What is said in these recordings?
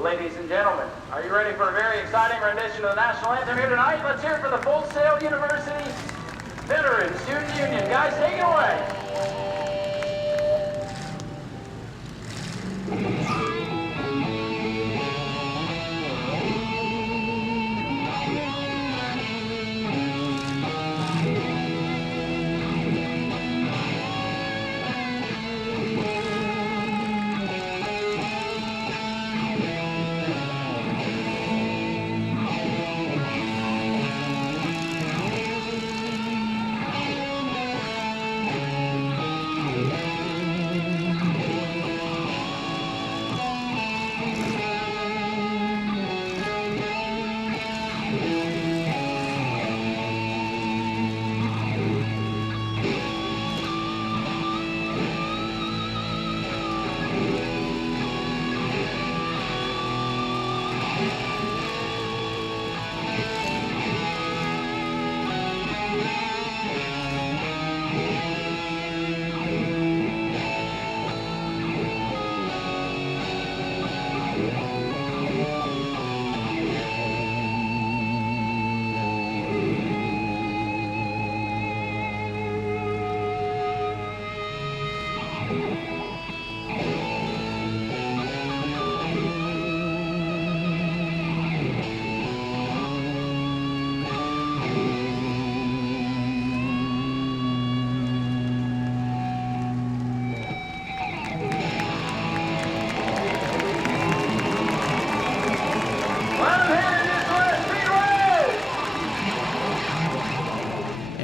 Ladies and gentlemen, are you ready for a very exciting rendition of the national anthem here tonight? Let's hear it for the Full Sail University Veteran Student Union. Guys, take it away.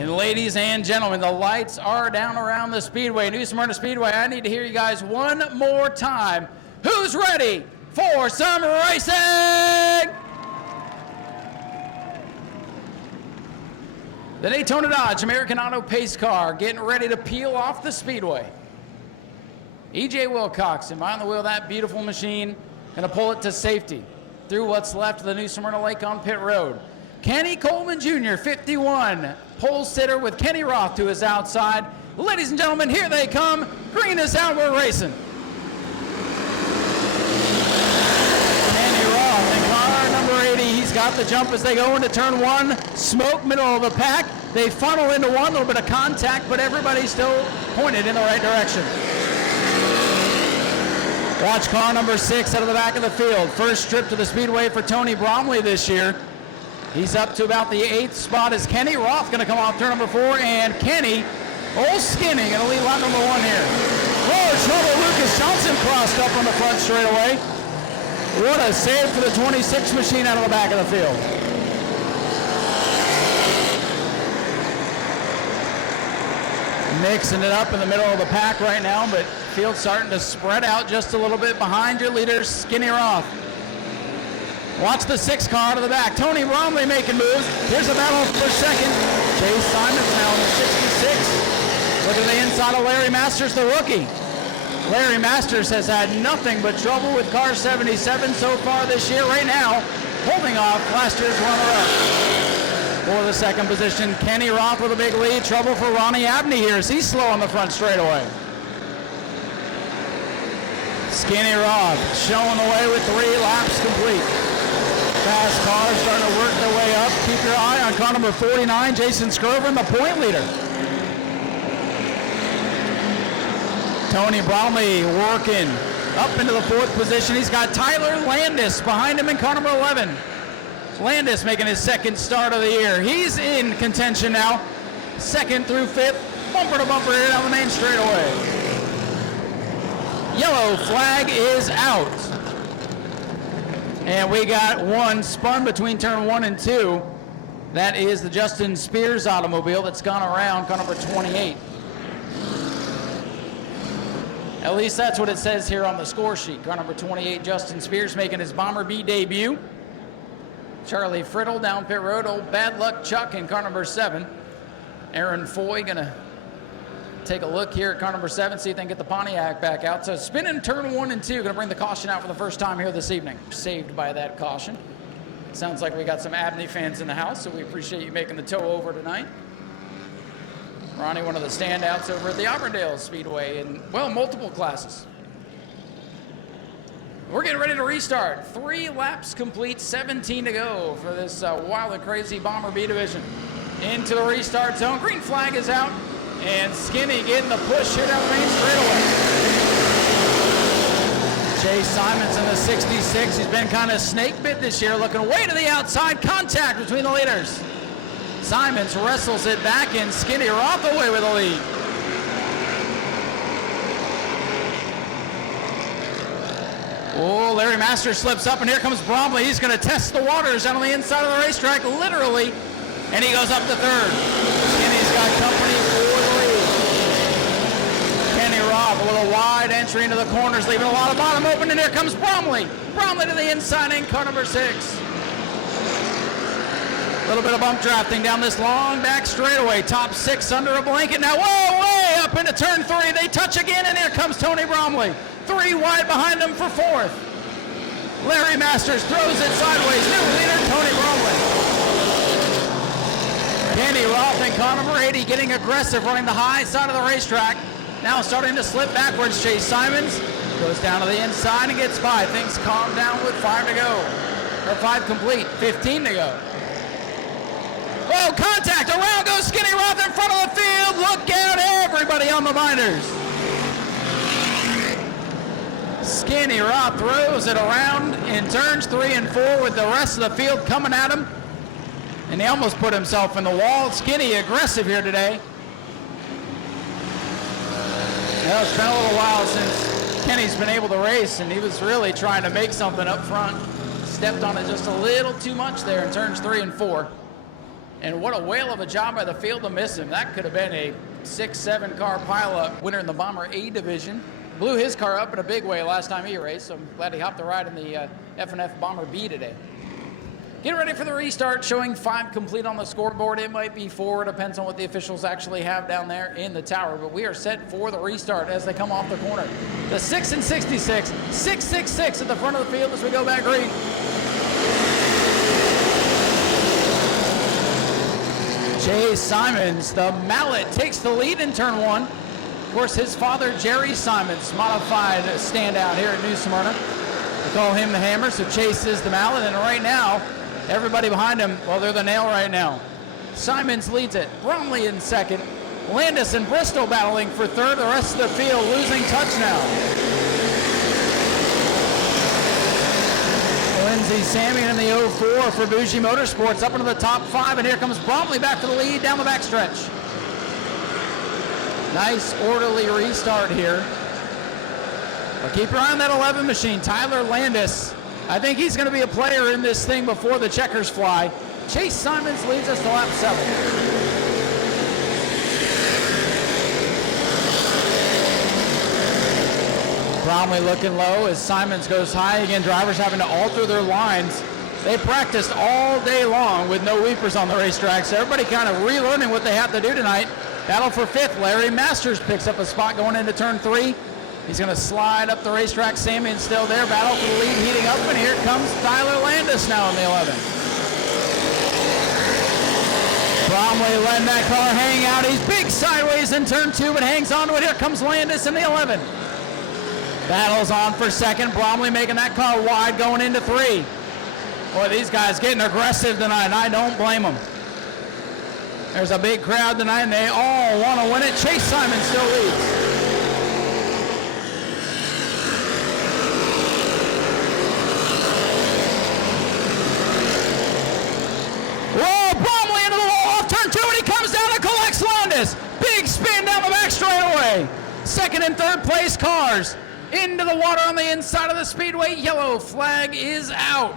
Ladies and gentlemen, the lights are down around the Speedway, New Smyrna Speedway. I need to hear you guys one more time. Who's ready for some racing? The Daytona Dodge American Auto Pace Car getting ready to peel off the Speedway. E.J. Wilcoxon behind the wheel of that beautiful machine, gonna pull it to safety through what's left of the New Smyrna Lake on pit road. Kenny Coleman Jr., 51, pole sitter with Kenny Roth to his outside. Ladies and gentlemen, here they come. Green is out, we're racing. Kenny Roth in car number 80. He's got the jump as they go into turn one. Smoke, middle of the pack. They funnel into one, little bit of contact, but everybody's still pointed in the right direction. Watch car number 6 out of the back of the field. First trip to the Speedway for Tony Bromley this year. He's up to about the 8th spot as Kenny Roth going to come off turn number 4, and Kenny, old Skinny, going to lead lap number 1 here. Whoa, trouble, Lucas Johnson crossed up on the front straightaway. What a save for the 26 machine out of the back of the field. Mixing it up in the middle of the pack right now, but field starting to spread out just a little bit behind your leader, Skinny Roth. Watch the 6 car out of the back. Tony Bromley making moves. Here's a battle for second. Chase Simon's now in the 66. Look at the inside of Larry Masters, the rookie. Larry Masters has had nothing but trouble with car 77 so far this year. Right now, holding off last year's runner-up. For the second position, Kenny Roth with a big lead. Trouble for Ronnie Abney here as he's slow on the front straightaway. Skinny Roth showing the way with 3 laps complete. Fast cars starting to work their way up. Keep your eye on car number 49, Jason Scrover, the point leader. Tony Bromley working up into the 4th position. He's got Tyler Landis behind him in car number 11. Landis making his 2nd start of the year. He's in contention now. 2nd through 5th, bumper to bumper here down the main straightaway. Yellow flag is out. And we got one spun between turn 1 and 2. That is the Justin Spears automobile that's gone around, car number 28. At least that's what it says here on the score sheet. Car number 28, Justin Spears making his Bomber B debut. Charlie Friddle down pit road, old Bad Luck Chuck in car number 7. Aaron Foy gonna take a look here at car number 7, see if they can get the Pontiac back out. So spinning turn 1 and 2, gonna bring the caution out for the first time here this evening. Saved by that caution. Sounds like we got some Abney fans in the house, so we appreciate you making the tow over tonight. Ronnie, one of the standouts over at the Auburndale Speedway in, well, multiple classes. We're getting ready to restart. 3 laps complete, 17 to go for this wild and crazy Bomber B division. Into the restart zone. Green flag is out. And Skinny getting the push here down the main straightaway. Chase Simons in the 66. He's been kind of snake bit this year, looking way to the outside. Contact between the leaders. Simons wrestles it back in. Skinny Roth away with the lead. Oh, Larry Masters slips up, and here comes Bromley. He's going to test the waters out on the inside of the racetrack, literally, and he goes up to third. Skinny's got company for the lead. Kenny Robb, a little wide entry into the corners, leaving a lot of bottom open, and here comes Bromley. Bromley to the inside in car number 6. A little bit of bump drafting down this long back straightaway. Top 6 under a blanket now. Whoa, way up into turn 3. They touch again, and here comes Tony Bromley. 3 wide behind him for 4th. Larry Masters throws it sideways. New leader, Tony Bromley. Kenny Roth in car number 80 getting aggressive, running the high side of the racetrack. Now starting to slip backwards. Chase Simons goes down to the inside and gets by. Things calm down with 5 to go. Or 5 complete, 15 to go. Oh, contact, around goes Skinny Roth in front of the field. Look out, everybody on the binders. Skinny Roth throws it around in turns 3 and 4 with the rest of the field coming at him. And he almost put himself in the wall. Skinny aggressive here today. Well, it's been a little while since Kenny's been able to race, and he was really trying to make something up front. Stepped on it just a little too much there in turns 3 and 4. And what a whale of a job by the field to miss him. That could have been a 6-7 car pileup. Winner in the Bomber A division. Blew his car up in a big way last time he raced, so I'm glad he hopped the ride in the F&F Bomber B today. Get ready for the restart, showing 5 complete on the scoreboard. It might be 4, depends on what the officials actually have down there in the tower, but we are set for the restart as they come off the corner. The 6 and 66, 666 at the front of the field as we go back green. Chase Simons, the mallet, takes the lead in turn 1. Of course, his father, Jerry Simons, modified standout here at New Smyrna. They call him the Hammer, so Chase is the mallet, and right now, everybody behind him, well, they're the nail right now. Simons leads it. Bromley in second. Landis and Bristol battling for third. The rest of the field losing touch now. Lindsay Samian in the 04 for Bougie Motorsports up into the top 5, and here comes Bromley back to the lead down the backstretch. Nice orderly restart here. But keep your eye on that 11 machine. Tyler Landis, I think he's going to be a player in this thing before the checkers fly. Chase Simons leads us to lap 7. Bromley looking low as Simons goes high again. Drivers having to alter their lines. They practiced all day long with no weepers on the racetrack, so everybody kind of relearning what they have to do tonight. Battle for 5th. Larry Masters picks up a spot going into turn 3. He's going to slide up the racetrack. Samian's still there. Battle for the lead heating up, and here comes Tyler Landis now in the 11. Bromley letting that car hang out. He's big sideways in turn 2, but hangs on to it. Here comes Landis in the 11. Battle's on for 2nd. Bromley making that car wide going into 3. Boy, these guys getting aggressive tonight, and I don't blame them. There's a big crowd tonight, and they all want to win it. Chase Simon still leads. Whoa, Bromley into the wall off turn 2, and he comes down and collects Landis. Big spin down the back straightaway. 2nd and 3rd place cars into the water on the inside of the Speedway. Yellow flag is out.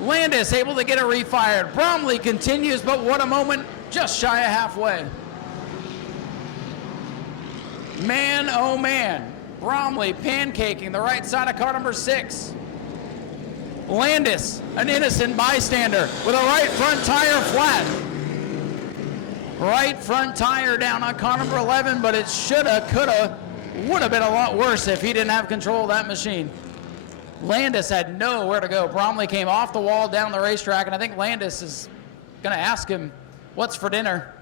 Landis able to get it refired. Bromley continues, but what a moment, just shy of halfway. Man, oh man. Bromley pancaking the right side of car number 6. Landis, an innocent bystander, with a right front tire flat. Right front tire down on car number 11, but it shoulda, coulda, would have been a lot worse if he didn't have control of that machine. Landis had nowhere to go. Bromley came off the wall down the racetrack, and I think Landis is going to ask him, what's for dinner?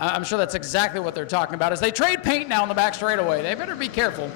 I'm sure that's exactly what they're talking about. As they trade paint now in the back straightaway. They better be careful.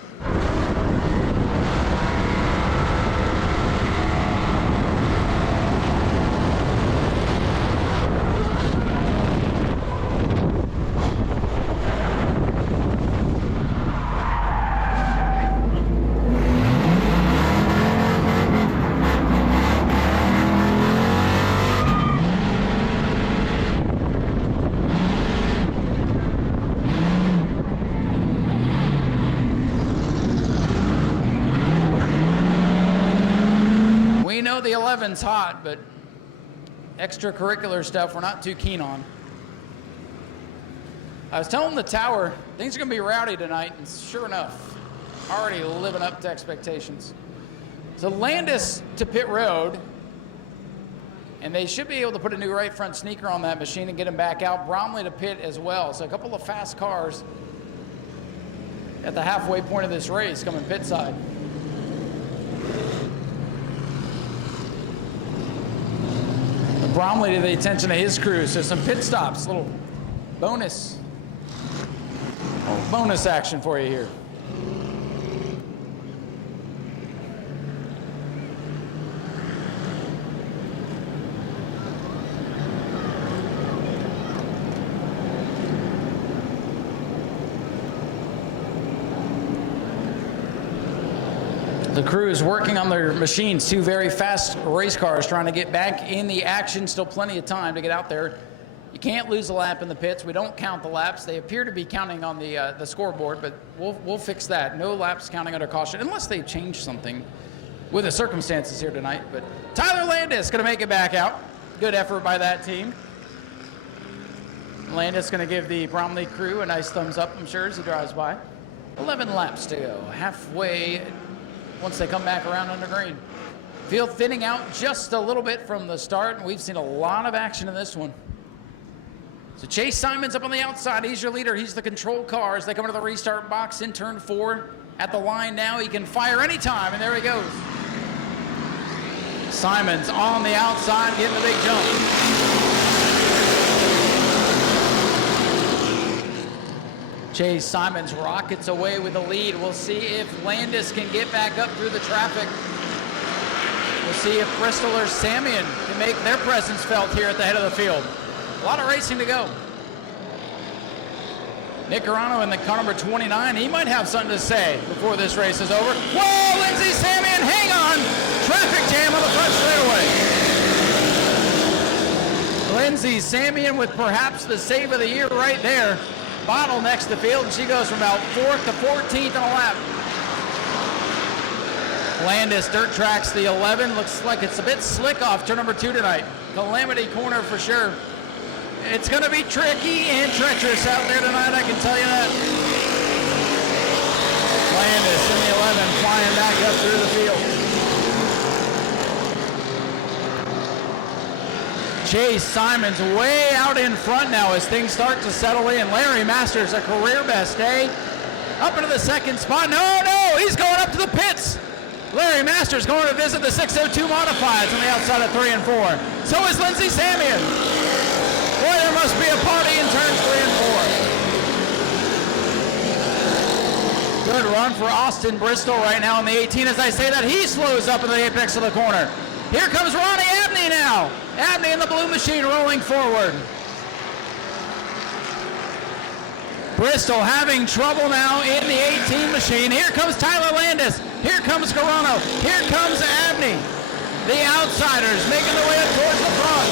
11's hot, but extracurricular stuff we're not too keen on. I was telling the tower, things are going to be rowdy tonight, and sure enough, already living up to expectations. So Landis to pit road, and they should be able to put a new right front sneaker on that machine and get him back out. Bromley to pit as well. So a couple of fast cars at the halfway point of this race coming pit side. Bromley to the attention of his crew. So some pit stops, little bonus action for you here. The crew is working on their machines, two very fast race cars trying to get back in the action. Still plenty of time to get out there. You can't lose a lap in the pits. We don't count the laps. They appear to be counting on the scoreboard, but we'll fix that. No laps counting under caution, unless they change something with the circumstances here tonight. But Tyler Landis going to make it back out. Good effort by that team. Landis going to give the Bromley crew a nice thumbs up, I'm sure, as he drives by. 11 laps to go. Halfway once they come back around under green. Field thinning out just a little bit from the start, and we've seen a lot of action in this one. So Chase Simon's up on the outside. He's your leader. He's the control car as they come into the restart box in turn 4. At the line now, he can fire anytime, and there he goes. Simon's on the outside, getting the big jump. Chase Simons rockets away with the lead. We'll see if Landis can get back up through the traffic. We'll see if Bristol or Samian can make their presence felt here at the head of the field. A lot of racing to go. Nick Carano in the car number 29, he might have something to say before this race is over. Whoa, Lindsey Samian, hang on! Traffic jam on the front straightaway. Lindsey Samian with perhaps the save of the year right there. Bottlenecks the field, and she goes from about 4th to 14th in a lap. Landis dirt tracks the 11. Looks like it's a bit slick off turn number 2 tonight. Calamity corner for sure. It's going to be tricky and treacherous out there tonight, I can tell you that. Landis in the 11 flying back up through the field. Chase Simons way out in front now as things start to settle in. Larry Masters, a career best day. Up into the second spot. No, he's going up to the pits. Larry Masters going to visit the 602 modifieds on the outside of 3 and 4. So is Lindsey Samian. Boy, there must be a party in turns 3 and 4. Good run for Austin Bristol right now in the 18. As I say that, he slows up in the apex of the corner. Here comes Ronnie Abney now. Abney in the blue machine rolling forward. Bristol having trouble now in the 18 machine. Here comes Tyler Landis. Here comes Carano. Here comes Abney. The outsiders making their way up towards the front.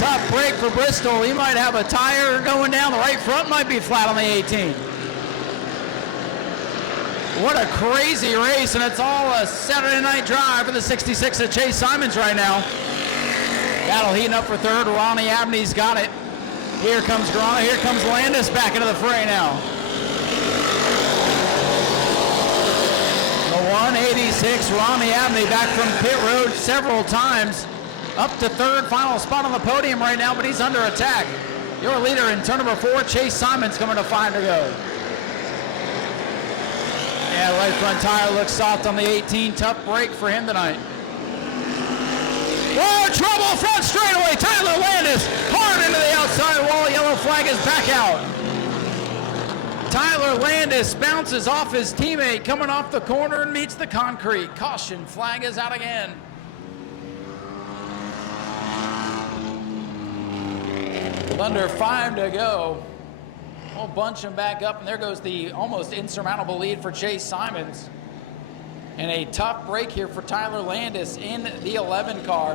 Tough break for Bristol. He might have a tire going down. The right front might be flat on the 18. What a crazy race, and it's all a Saturday night drive for the 66 of Chase Simons right now. Battle heating up for third. Ronnie Abney's got it. Here comes Grana. Here comes Landis back into the fray now. The 186, Ronnie Abney back from pit road several times. Up to third, final spot on the podium right now, but he's under attack. Your leader in turn number 4, Chase Simons, coming to 5 to go. Yeah, right front tire looks soft on the 18. Tough break for him tonight. Whoa, trouble front straightaway. Tyler Landis hard into the outside wall. Yellow flag is back out. Tyler Landis bounces off his teammate coming off the corner and meets the concrete. Caution flag is out again. With under 5 to go. We'll bunch him back up, and there goes the almost insurmountable lead for Chase Simons. And a tough break here for Tyler Landis in the 11 car.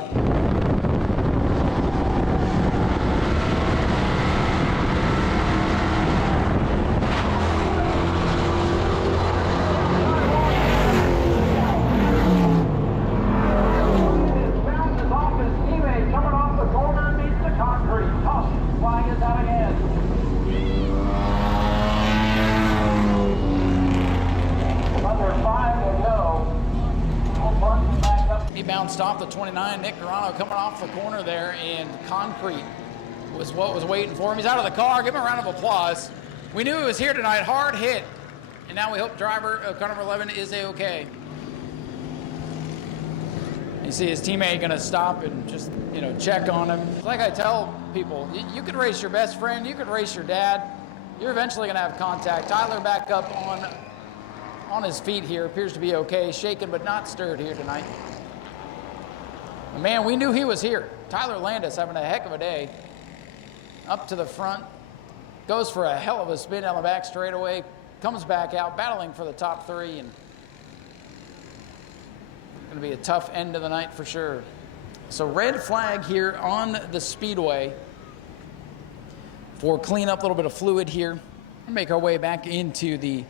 He bounced off the 29. Nick Garano coming off the corner there, and concrete was what was waiting for him. He's out of the car. Give him a round of applause. We knew he was here tonight. Hard hit. And now we hope driver car number 11 is A-okay. You see his teammate going to stop and just, check on him. Like I tell people, you could race your best friend, you could race your dad. You're eventually going to have contact. Tyler back up on his feet here. Appears to be okay. Shaken but not stirred here tonight. Man, we knew he was here. Tyler Landis having a heck of a day. Up to the front. Goes for a hell of a spin down the back straightaway. Comes back out, battling for the top 3. And going to be a tough end of the night for sure. So red flag here on the Speedway for clean up a little bit of fluid here. We'll make our way back into the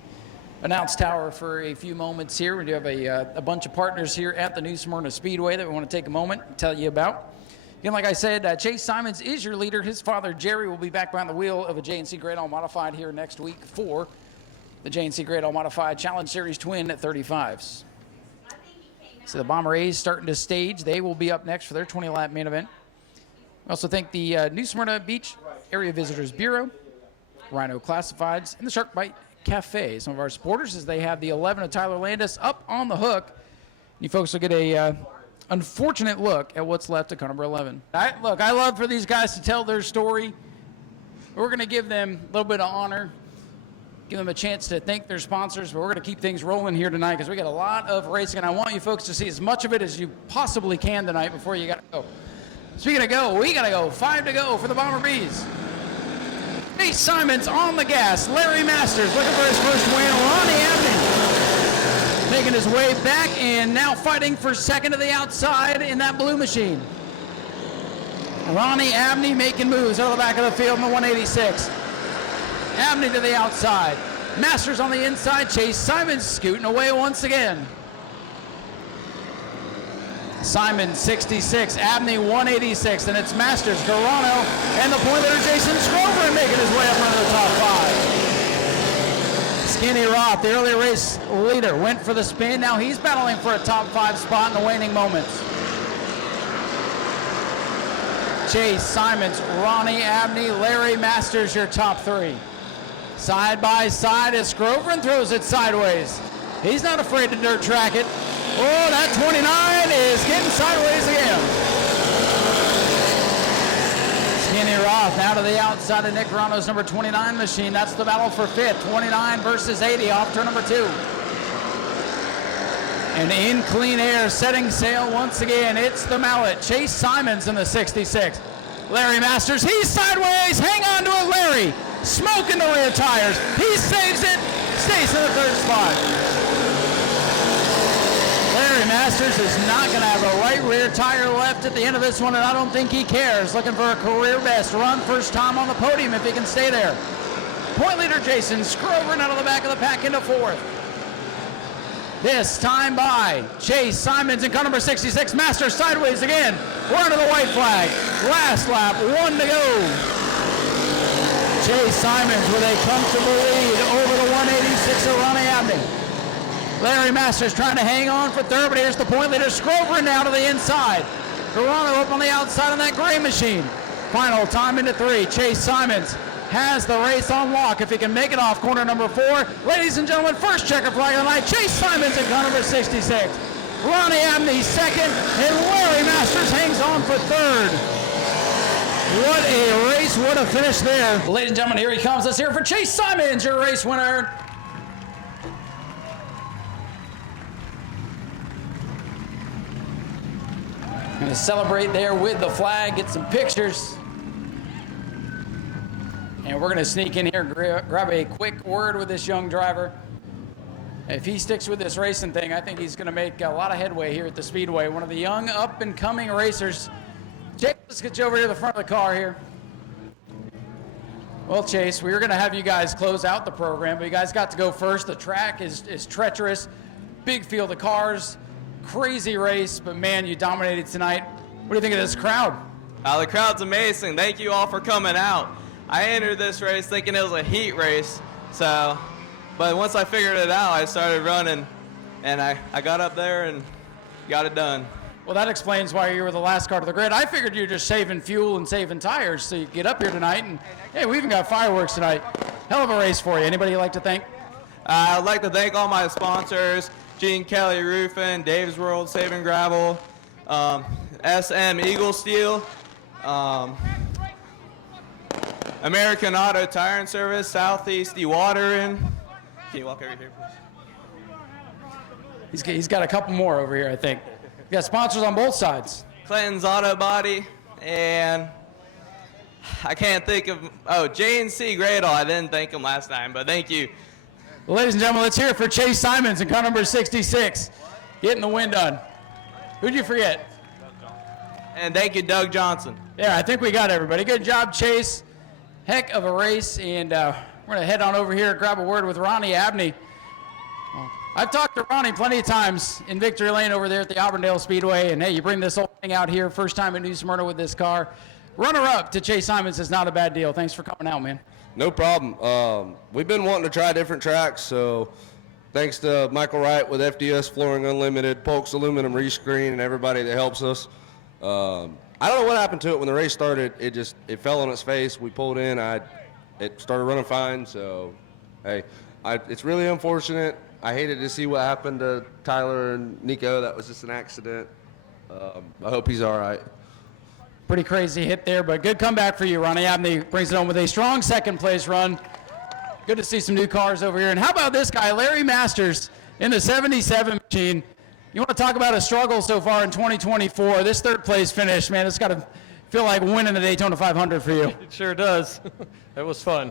announce tower for a few moments here. We do have a bunch of partners here at the New Smyrna Speedway that we want to take a moment and tell you about. Again, like I said, Chase Simons is your leader. His father, Jerry, will be back behind the wheel of a J&C Great All Modified here next week for the J&C Great All Modified Challenge Series Twin at 35s. So the Bomber A's starting to stage. They will be up next for their 20-lap main event. We also thank the New Smyrna Beach Area Visitors Bureau, Rhino Classifieds, and the Shark Bite Cafe. Some of our supporters as they have the 11 of Tyler Landis up on the hook. You folks will get a unfortunate look at what's left of car number 11. I love for these guys to tell their story. We're going to give them a little bit of honor, give them a chance to thank their sponsors, but we're going to keep things rolling here tonight because we got a lot of racing, and I want you folks to see as much of it as you possibly can tonight before you got to go. Speaking of go, we got to go. 5 to go for the Bomber Bees. Chase Simons on the gas. Larry Masters looking for his first win. Ronnie Abney making his way back and now fighting for second to the outside in that blue machine. Ronnie Abney making moves out of the back of the field in the 186. Abney to the outside. Masters on the inside. Chase Simons scooting away once again. Simon 66, Abney 186, and it's Masters, Garano, and the point leader Jason Scrover making his way up into the top 5. Skinny Roth, the early race leader, went for the spin. Now he's battling for a top 5 spot in the waning moments. Chase Simons, Ronnie Abney, Larry Masters, your top 3. Side by side as Scrover throws it sideways. He's not afraid to dirt track it. Oh, that 29 is getting sideways again. Skinny Roth now to the outside of Nick Garano's number 29 machine. That's the battle for 5th. 29 versus 80 off turn number 2. And in clean air, setting sail once again, it's the Mallet. Chase Simons in the 66. Larry Masters, he's sideways. Hang on to it, Larry. Smoking the rear tires. He saves it. Stays in the 3rd spot. Larry Masters is not going to have a right rear tire left at the end of this one, and I don't think he cares. Looking for a career best run, first time on the podium if he can stay there. Point leader Jason Scrover out of the back of the pack into 4th. This time by Chase Simons in car number 66. Masters sideways again. We're under the white flag. Last lap, 1 to go. Chase Simons with a comfortable lead over the 186 of Ronnie Abney. Larry Masters trying to hang on for 3rd, but here's the point leader, Scrover now to the inside. Garano up on the outside on that gray machine. Final time into 3. Chase Simons has the race on lock if he can make it off corner number 4. Ladies and gentlemen, first checker flag of the night, Chase Simons in car number 66. Ronnie Abney 2nd, and Larry Masters hangs on for 3rd. What a race, what a finish there. Ladies and gentlemen, here he comes. Let's hear it for Chase Simons, your race winner. Going to celebrate there with the flag, get some pictures. And we're going to sneak in here and grab a quick word with this young driver. If he sticks with this racing thing, I think he's going to make a lot of headway here at the Speedway. One of the young up-and-coming racers. Chase, let's get you over here to the front of the car here. Well, Chase, we were going to have you guys close out the program, but you guys got to go first. The track is treacherous, big field of cars. Crazy race, but man, you dominated tonight. What do you think of this crowd? The crowd's amazing. Thank you all for coming out. I entered this race thinking it was a heat race, but once I figured it out, I started running, and I got up there and got it done. Well, that explains why you were the last car to the grid. I figured you were just saving fuel and saving tires so you get up here tonight. And hey, we even got fireworks tonight. Hell of a race for you. Anybody you'd like to thank? I'd like to thank all my sponsors, Gene Kelly Roofing, Dave's World Saving Gravel, SM Eagle Steel, American Auto Tire and Service, Southeast Dewatering. Can you walk over here, please? He's got a couple more over here, I think. You got sponsors on both sides. Clinton's Auto Body, and I can't think of, J&C Gradle. I didn't thank him last time, but thank you. Well, ladies and gentlemen, let's hear it for Chase Simons in car number 66, getting the win done. Who'd you forget? And thank you, Doug Johnson. Yeah, I think we got everybody. Good job, Chase. Heck of a race, and we're going to head on over here and grab a word with Ronnie Abney. I've talked to Ronnie plenty of times in Victory Lane over there at the Auburndale Speedway, and hey, you bring this whole thing out here, first time in New Smyrna with this car. Runner-up to Chase Simons is not a bad deal. Thanks for coming out, man. No problem. We've been wanting to try different tracks, so thanks to Michael Wright with FDS Flooring Unlimited, Polk's Aluminum Rescreen, and everybody that helps us. I don't know what happened to it when the race started. It fell on its face. We pulled in. It started running fine. So, hey, it's really unfortunate. I hated to see what happened to Tyler and Nico. That was just an accident. I hope he's all right. Pretty crazy hit there, but good comeback for you, Ronnie Abney. Brings it home with a strong second-place run. Good to see some new cars over here. And how about this guy, Larry Masters, in the 77 machine. You want to talk about a struggle so far in 2024. This third-place finish, man, it's got to feel like winning the Daytona 500 for you. It sure does. That was fun.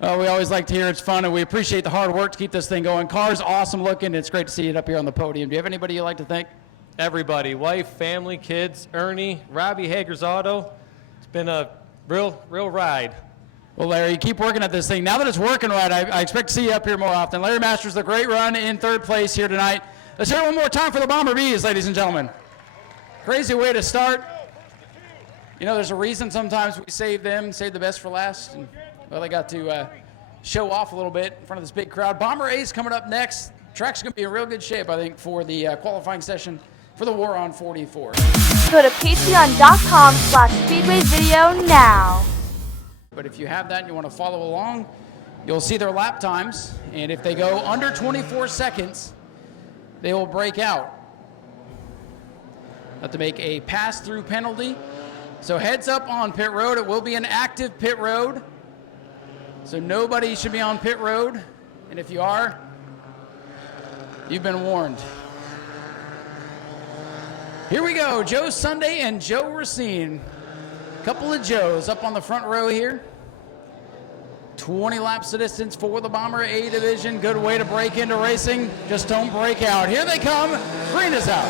Well, we always like to hear it's fun, and we appreciate the hard work to keep this thing going. Car's awesome looking. It's great to see it up here on the podium. Do you have anybody you'd like to thank? Everybody, wife, family, kids, Ernie, Robbie Hager's Auto. It's been a real ride. Well, Larry, you keep working at this thing. Now that it's working right, I expect to see you up here more often. Larry Masters, a great run in third place here tonight. Let's hear it one more time for the Bomber Bees, ladies and gentlemen. Crazy way to start. You know, there's a reason sometimes we save the best for last. And, well, they got to show off a little bit in front of this big crowd. Bomber A's coming up next. Track's going to be in real good shape, I think, for the qualifying session for the War on 44. Go to patreon.com/Speedway video now. But if you have that and you want to follow along, you'll see their lap times. And if they go under 24 seconds, they will break out. Have to make a pass-through penalty. So heads up on pit road. It will be an active pit road. So nobody should be on pit road. And if you are, you've been warned. Here we go, Joe Sunday and Joe Racine. Couple of Joes up on the front row here. 20 laps of distance for the Bomber A division. Good way to break into racing. Just don't break out. Here they come. Green is out.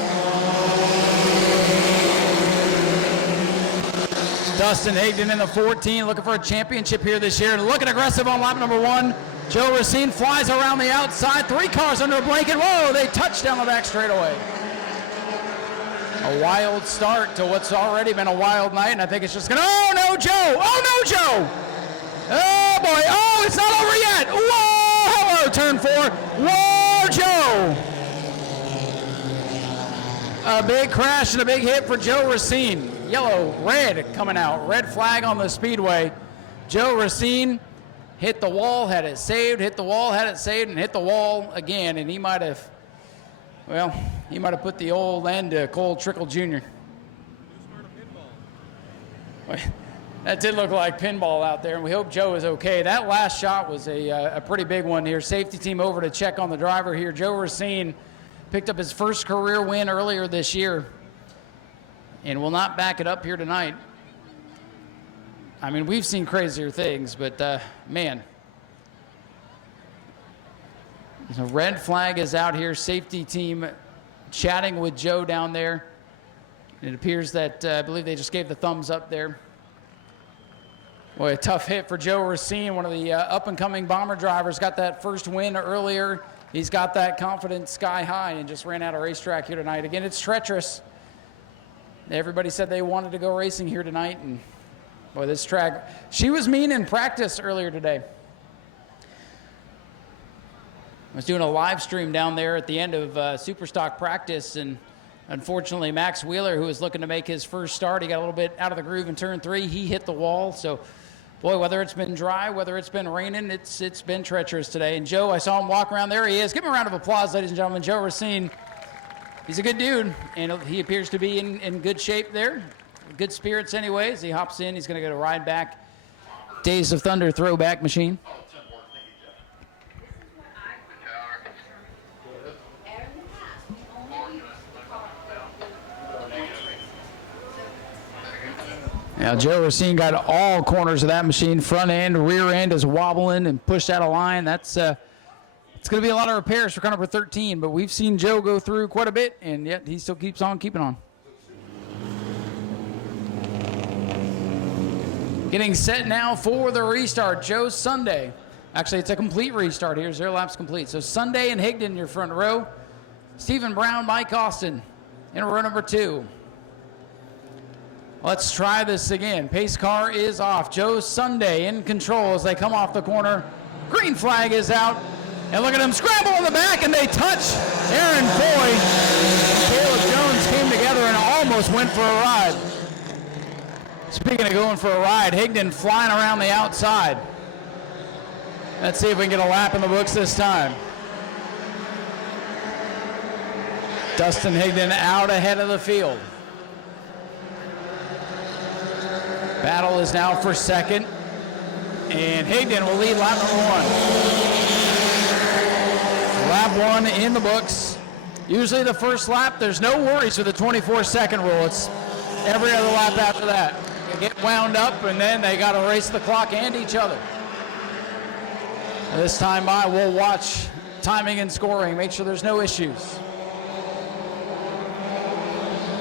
Dustin Higdon in the 14, looking for a championship here this year. Looking aggressive on lap number 1. Joe Racine flies around the outside. 3 cars under a blanket. Whoa, they touch down the back straightaway. A wild start to what's already been a wild night, and I think it's just gonna, oh no, Joe! Oh no, Joe! Oh boy, oh, it's not over yet! Whoa, hello, turn 4. Whoa, Joe! A big crash and a big hit for Joe Racine. Yellow, red coming out, red flag on the speedway. Joe Racine hit the wall, had it saved, hit the wall, had it saved, and hit the wall again, and he might have, well, he might have put the old end to Cole Trickle Jr. That did look like pinball out there, and we hope Joe is okay. That last shot was a pretty big one here. Safety team over to check on the driver here. Joe Racine picked up his first career win earlier this year and will not back it up here tonight. I mean, we've seen crazier things, but man. The red flag is out here. Safety team chatting with Joe down there. It appears that I believe they just gave the thumbs up there. Boy, a tough hit for Joe Racine, one of the up-and-coming Bomber drivers. Got that first win earlier. He's got that confidence sky high and just ran out of racetrack here tonight. Again, it's treacherous. Everybody said they wanted to go racing here tonight, and boy, this track, she was mean in practice earlier today. I was doing a live stream down there at the end of Superstock practice, and Unfortunately, Max Wheeler, who was looking to make his first start, he got a little bit out of the groove in turn 3. He hit the wall. So, boy, whether it's been dry, whether it's been raining, it's been treacherous today. And Joe, I saw him walk around. There he is. Give him a round of applause, ladies and gentlemen. Joe Racine, he's a good dude, and he appears to be in good shape there. Good spirits anyways. He hops in. He's going to get a ride back. Days of Thunder throwback machine. Now, Joe Racine got all corners of that machine. Front end, rear end is wobbling and pushed out of line. That's it's going to be a lot of repairs for car number 13, but we've seen Joe go through quite a bit, and yet he still keeps on keeping on. Getting set now for the restart. Joe Sunday. Actually, it's a complete restart here. 0 laps complete. So Sunday and Higdon in your front row. Stephen Brown, Mike Austin in row number 2. Let's try this again. Pace car is off. Joe Sunday in control as they come off the corner. Green flag is out. And look at him scramble in the back, and they touch Aaron Foy. Caleb Jones came together and almost went for a ride. Speaking of going for a ride, Higdon flying around the outside. Let's see if we can get a lap in the books this time. Dustin Higdon out ahead of the field. Battle is now for second, and Higdon will lead lap number 1. Lap 1 in the books. Usually the first lap, there's no worries with the 24-second rule. It's every other lap after that. They get wound up, and then they got to race the clock and each other. This time by, we'll watch timing and scoring, make sure there's no issues.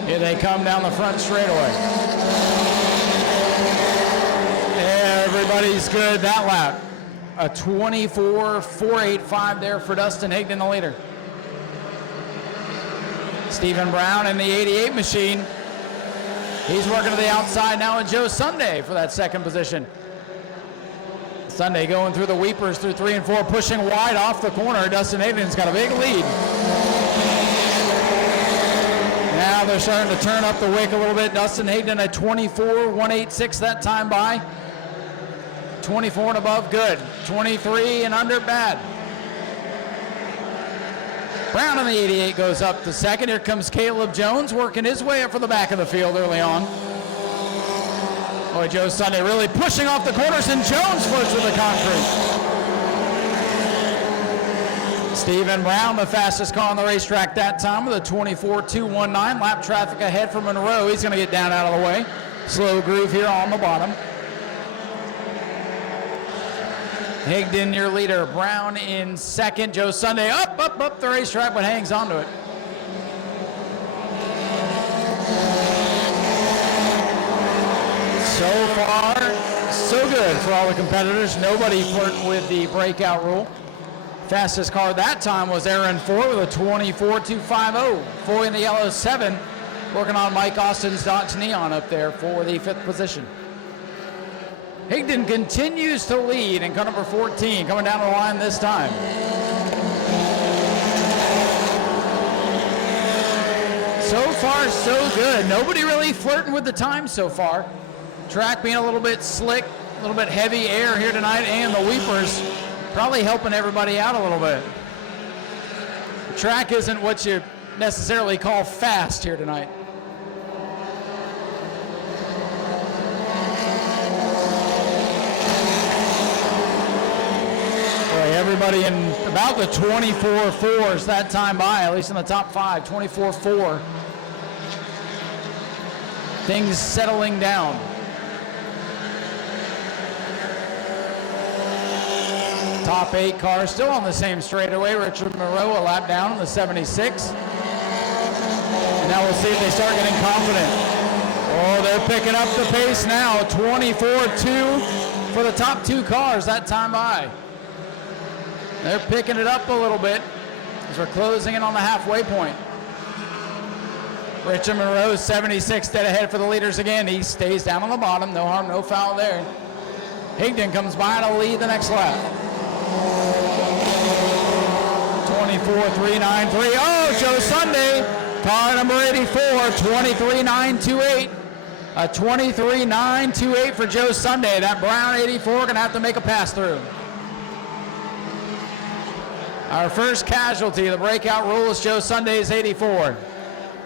Here they come down the front straightaway. Everybody's good that lap. A 24.485 there for Dustin Higdon, the leader. Stephen Brown in the 88 machine. He's working to the outside now, and Joe Sunday for that second position. Sunday going through the weepers through 3 and 4, pushing wide off the corner. Dustin Higdon's got a big lead. Now they're starting to turn up the wick a little bit. Dustin Higdon a 24.186 that time by. 24 and above, good. 23 and under, bad. Brown in the 88 goes up to second. Here comes Caleb Jones working his way up for the back of the field early on. Boy, Joe Sunday really pushing off the corners, and Jones flirts with the concrete. Stephen Brown, the fastest car on the racetrack that time with a 24.219. Lap traffic ahead for Monroe. He's going to get down out of the way. Slow groove here on the bottom. Higdon, your leader. Brown in second. Joe Sunday up the racetrack, but hangs onto it. So far, so good for all the competitors. Nobody flirting with the breakout rule. Fastest car that time was Aaron Foy with a 24.250. Foy in the yellow 7, working on Mike Austin's Dodge Neon up there for the 5th position. Higdon continues to lead in car number 14, coming down the line this time. So far, so good. Nobody really flirting with the time so far. Track being a little bit slick, a little bit heavy air here tonight, and the weepers probably helping everybody out a little bit. The track isn't what you necessarily call fast here tonight. Everybody in about the 24.4s that time by, at least in the top 5, 24.4. Things settling down. Top 8 cars still on the same straightaway. Richard Moreau a lap down in the 76. And now we'll see if they start getting confident. Oh, they're picking up the pace now. 24.2 for the top 2 cars that time by. They're picking it up a little bit as we're closing in on the halfway point. Richard Monroe, 76, dead ahead for the leaders again. He stays down on the bottom. No harm, no foul there. Higdon comes by to lead the next lap. 24.393. Oh, Joe Sunday Car number 84, 23.928. A 23.928 for Joe Sunday. That brown 84 going to have to make a pass through. Our first casualty of the breakout rule is Joe Sunday's 84.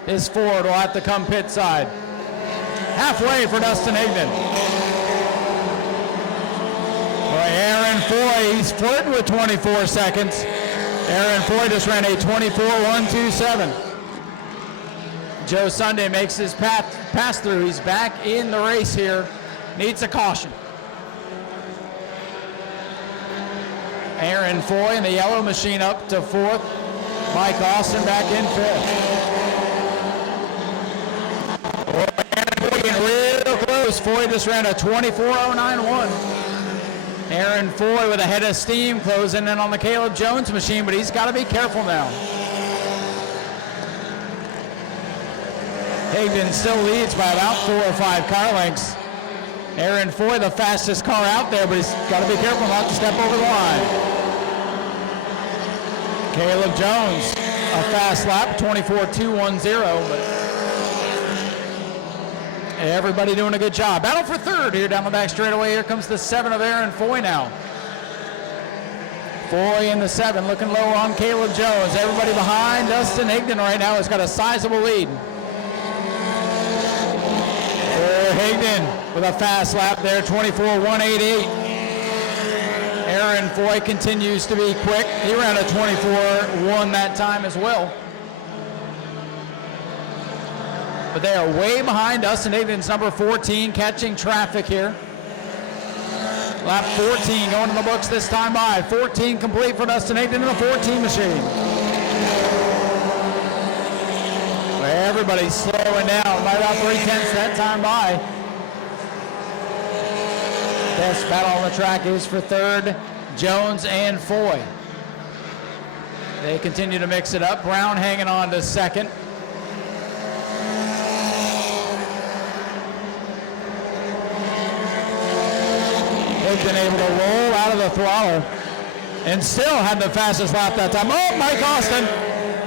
His Ford will have to come pit side. Halfway for Dustin Higdon. Boy, Aaron Foy, he's flirting with 24 seconds. Aaron Foy just ran a 24.127. Joe Sunday makes his pass through. He's back in the race here. Needs a caution. Aaron Foy in the yellow machine up to fourth. Mike Austin back in fifth. Aaron Foy getting real close. Foy just ran a 24.091. Aaron Foy with a head of steam closing in on the Caleb Jones machine, but he's got to be careful now. Higdon still leads by about 4 or 5 car lengths. Aaron Foy, the fastest car out there, but he's got to be careful not to step over the line. Caleb Jones, a fast lap, 24.210, but everybody doing a good job. Battle for third here down the back straightaway. Here comes the 7 of Aaron Foy now. Foy in the 7, looking low on Caleb Jones. Everybody behind Dustin Higdon right now has got a sizable lead. Higdon with a fast lap there, 24.188. Aaron Foy continues to be quick. He ran a 24.1 that time as well. But they are way behind Dustin Higdon's number 14, catching traffic here. Lap 14 going in the books this time by. 14 complete for Dustin Higdon in the 14 machine. Everybody's slowing down by about 3/10 that time by. Best battle on the track is for third, Jones and Foy. They continue to mix it up. Brown hanging on to second. They've been able to roll out of the throttle and still had the fastest lap that time. Oh, Mike Austin.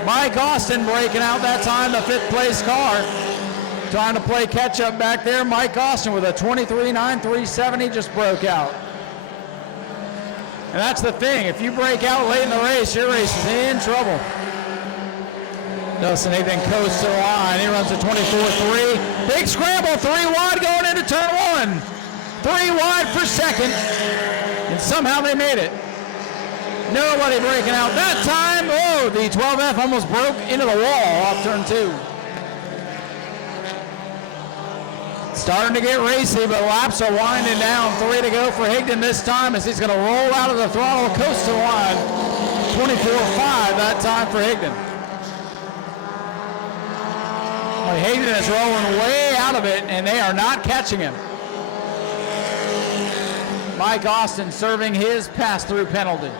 Mike Austin breaking out that time, the 5th place car. Trying to play catch up back there. Mike Austin with a 23.937. He just broke out. And that's the thing. If you break out late in the race, your race is in trouble. Dustin Higdon coasts to the line. He runs a 24.3. Big scramble, 3 wide going into turn 1. 3 wide for second. And somehow they made it. Nobody breaking out that time. Oh, the 12F almost broke into the wall off turn 2. Starting to get racy, but laps are winding down. 3 to go for Higdon this time as he's going to roll out of the throttle, coast to the line. 24.5 that time for Higdon. Well, Higdon is rolling way out of it, and they are not catching him. Mike Austin serving his pass-through penalty.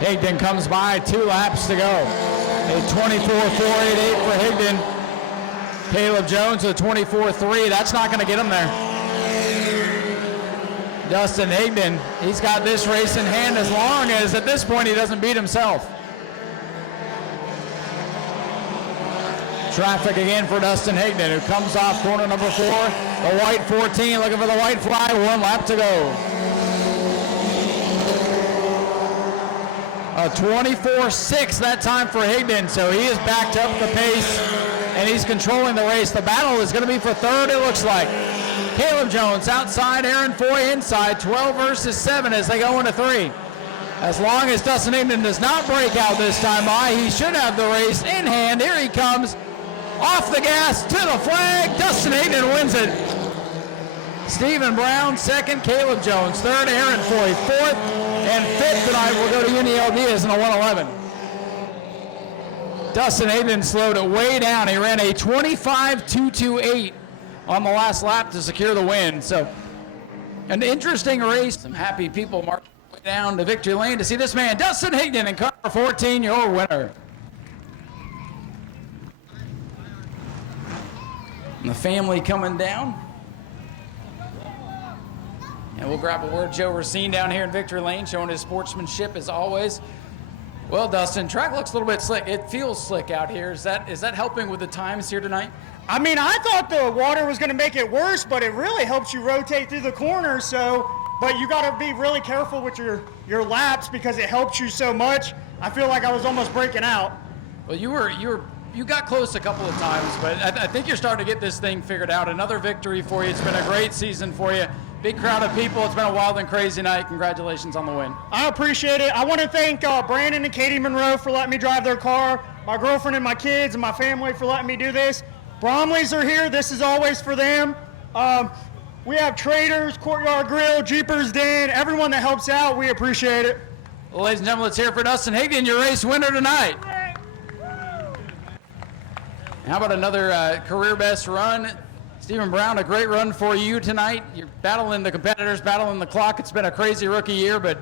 Higdon comes by, 2 laps to go. A 24.488 for Higdon. Caleb Jones with a 24.3. That's not going to get him there. Dustin Higdon, he's got this race in hand as long as at this point he doesn't beat himself. Traffic again for Dustin Higdon, who comes off corner number 4. The white 14 looking for the white flag. 1 lap to go. A 24.6 that time for Higdon, so he has backed up the pace and he's controlling the race. The battle is going to be for third, it looks like. Caleb Jones outside, Aaron Foy inside, 12 versus 7 as they go into 3. As long as Dustin Higdon does not break out this time by, he should have the race in hand. Here he comes, off the gas to the flag. Dustin Higdon wins it. Stephen Brown second, Caleb Jones third, Aaron Foy fourth, and fifth tonight will go to Uniel Diaz in a 111. Dustin Higdon slowed it way down. He ran a 25.228 on the last lap to secure the win. So an interesting race. Some happy people marching way down to victory lane to see this man, Dustin Higdon, in car 14, your winner. And the family coming down. And we'll grab a word. Joe Racine down here in Victory Lane showing his sportsmanship as always. Well, Dustin, track looks a little bit slick. It feels slick out here. Is that helping with the times here tonight? I mean, I thought the water was going to make it worse, but it really helps you rotate through the corners. But you got to be really careful with your laps because it helps you so much. I feel like I was almost breaking out. Well, you got close a couple of times, but I think you're starting to get this thing figured out. Another victory for you. It's been a great season for you. Big crowd of people. It's been a wild and crazy night. Congratulations on the win. I appreciate it. I want to thank Brandon and Katie Monroe for letting me drive their car, my girlfriend and my kids and my family for letting me do this. Bromleys are here. This is always for them. We have Traders, Courtyard Grill, Jeepers Den, everyone that helps out. We appreciate it. Well, ladies and gentlemen, let's hear it for Dustin Higdon, your race winner tonight. How about another career best run? Stephen Brown, a great run for you tonight. You're battling the competitors, battling the clock. It's been a crazy rookie year, but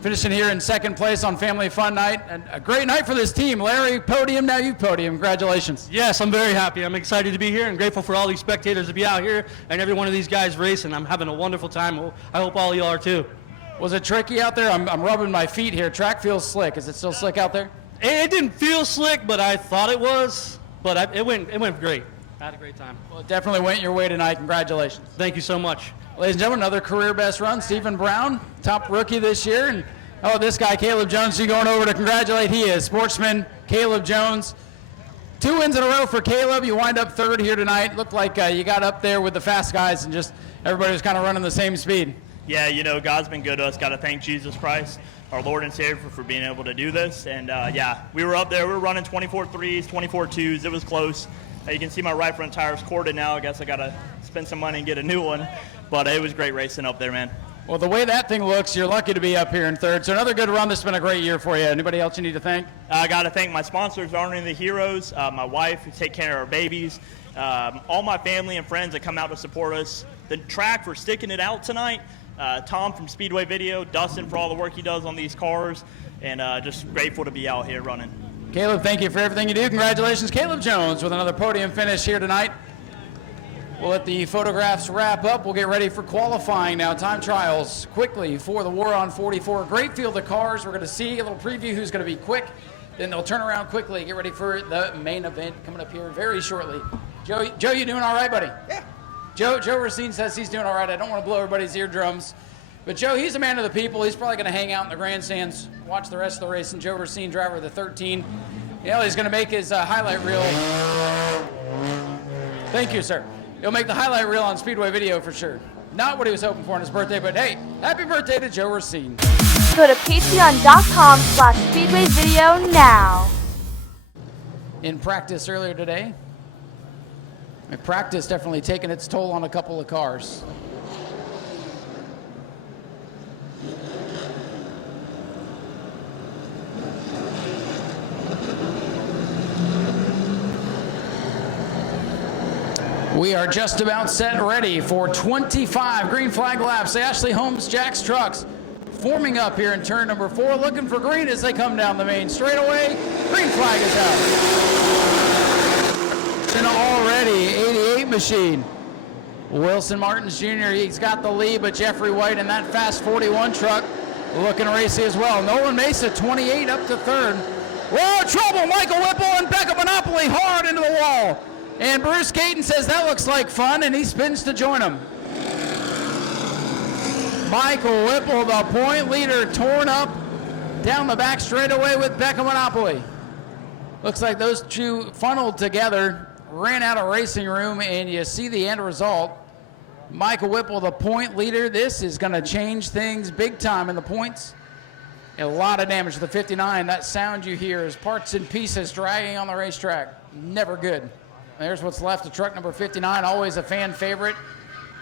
finishing here in second place on Family Fun Night. And a great night for this team. Larry, podium, now you podium. Congratulations. Yes, I'm very happy. I'm excited to be here and grateful for all these spectators to be out here and every one of these guys racing. I'm having a wonderful time. I hope all of you are too. Was it tricky out there? I'm rubbing my feet here. Track feels slick. Is it still slick out there? It didn't feel slick, but I thought it was. But it went great. I had a great time. Well, it definitely went your way tonight. Congratulations. Thank you so much. Ladies and gentlemen, another career best run. Stephen Brown, top rookie this year. And this guy, Caleb Jones, you going over to congratulate. He is Sportsman, Caleb Jones. 2 wins in a row for Caleb. You wind up third here tonight. Looked like you got up there with the fast guys and just everybody was kind of running the same speed. Yeah, God's been good to us. Got to thank Jesus Christ, our Lord and Savior, for being able to do this. And, we were up there. We were running 24 threes, 24 twos. It was close. You can see my right front tire's corded now. I guess I got to spend some money and get a new one. But it was great racing up there, man. Well, the way that thing looks, you're lucky to be up here in third. So another good run. This has been a great year for you. Anybody else you need to thank? I got to thank my sponsors, Honoring the Heroes, my wife, who take care of our babies, all my family and friends that come out to support us, the track for sticking it out tonight, Tom from Speedway Video, Dustin for all the work he does on these cars, and just grateful to be out here running. Caleb, thank you for everything you do. Congratulations, Caleb Jones, with another podium finish here tonight. We'll let the photographs wrap up. We'll get ready for qualifying now. Time trials quickly for the War on 44. Great field of cars. We're going to see a little preview who's going to be quick. Then they'll turn around quickly, get ready for the main event coming up here very shortly. Joe, you doing all right, buddy? Yeah. Joe Racine says he's doing all right. I don't want to blow everybody's eardrums. But Joe, he's a man of the people. He's probably going to hang out in the grandstands, watch the rest of the race. And Joe Racine, driver of the 13. He's going to make his highlight reel. Thank you, sir. He'll make the highlight reel on Speedway Video for sure. Not what he was hoping for on his birthday, but hey, happy birthday to Joe Racine. Go to patreon.com/speedwayvideo now. In practice earlier today, practice definitely taking its toll on a couple of cars. We are just about set ready for 25 green flag laps. Ashley Holmes, Jack's Trucks, forming up here in turn number 4, looking for green as they come down the main straightaway. Green flag is out. It's an already 88 machine. Wilson Martins Jr., he's got the lead, but Jeffrey White in that fast 41 truck looking racy as well. Nolan Mesa, 28 up to third. Whoa, trouble! Michael Whipple and Becca Monopoly hard into the wall. And Bruce Caton says that looks like fun, and he spins to join him. Michael Whipple, the point leader, torn up down the back straightaway with Becca Monopoly. Looks like those two funneled together, ran out of racing room, and you see the end result. Michael Whipple, the point leader. This is going to change things big time in the points. A lot of damage to the 59. That sound you hear is parts and pieces dragging on the racetrack. Never good. There's what's left of truck number 59, always a fan favorite.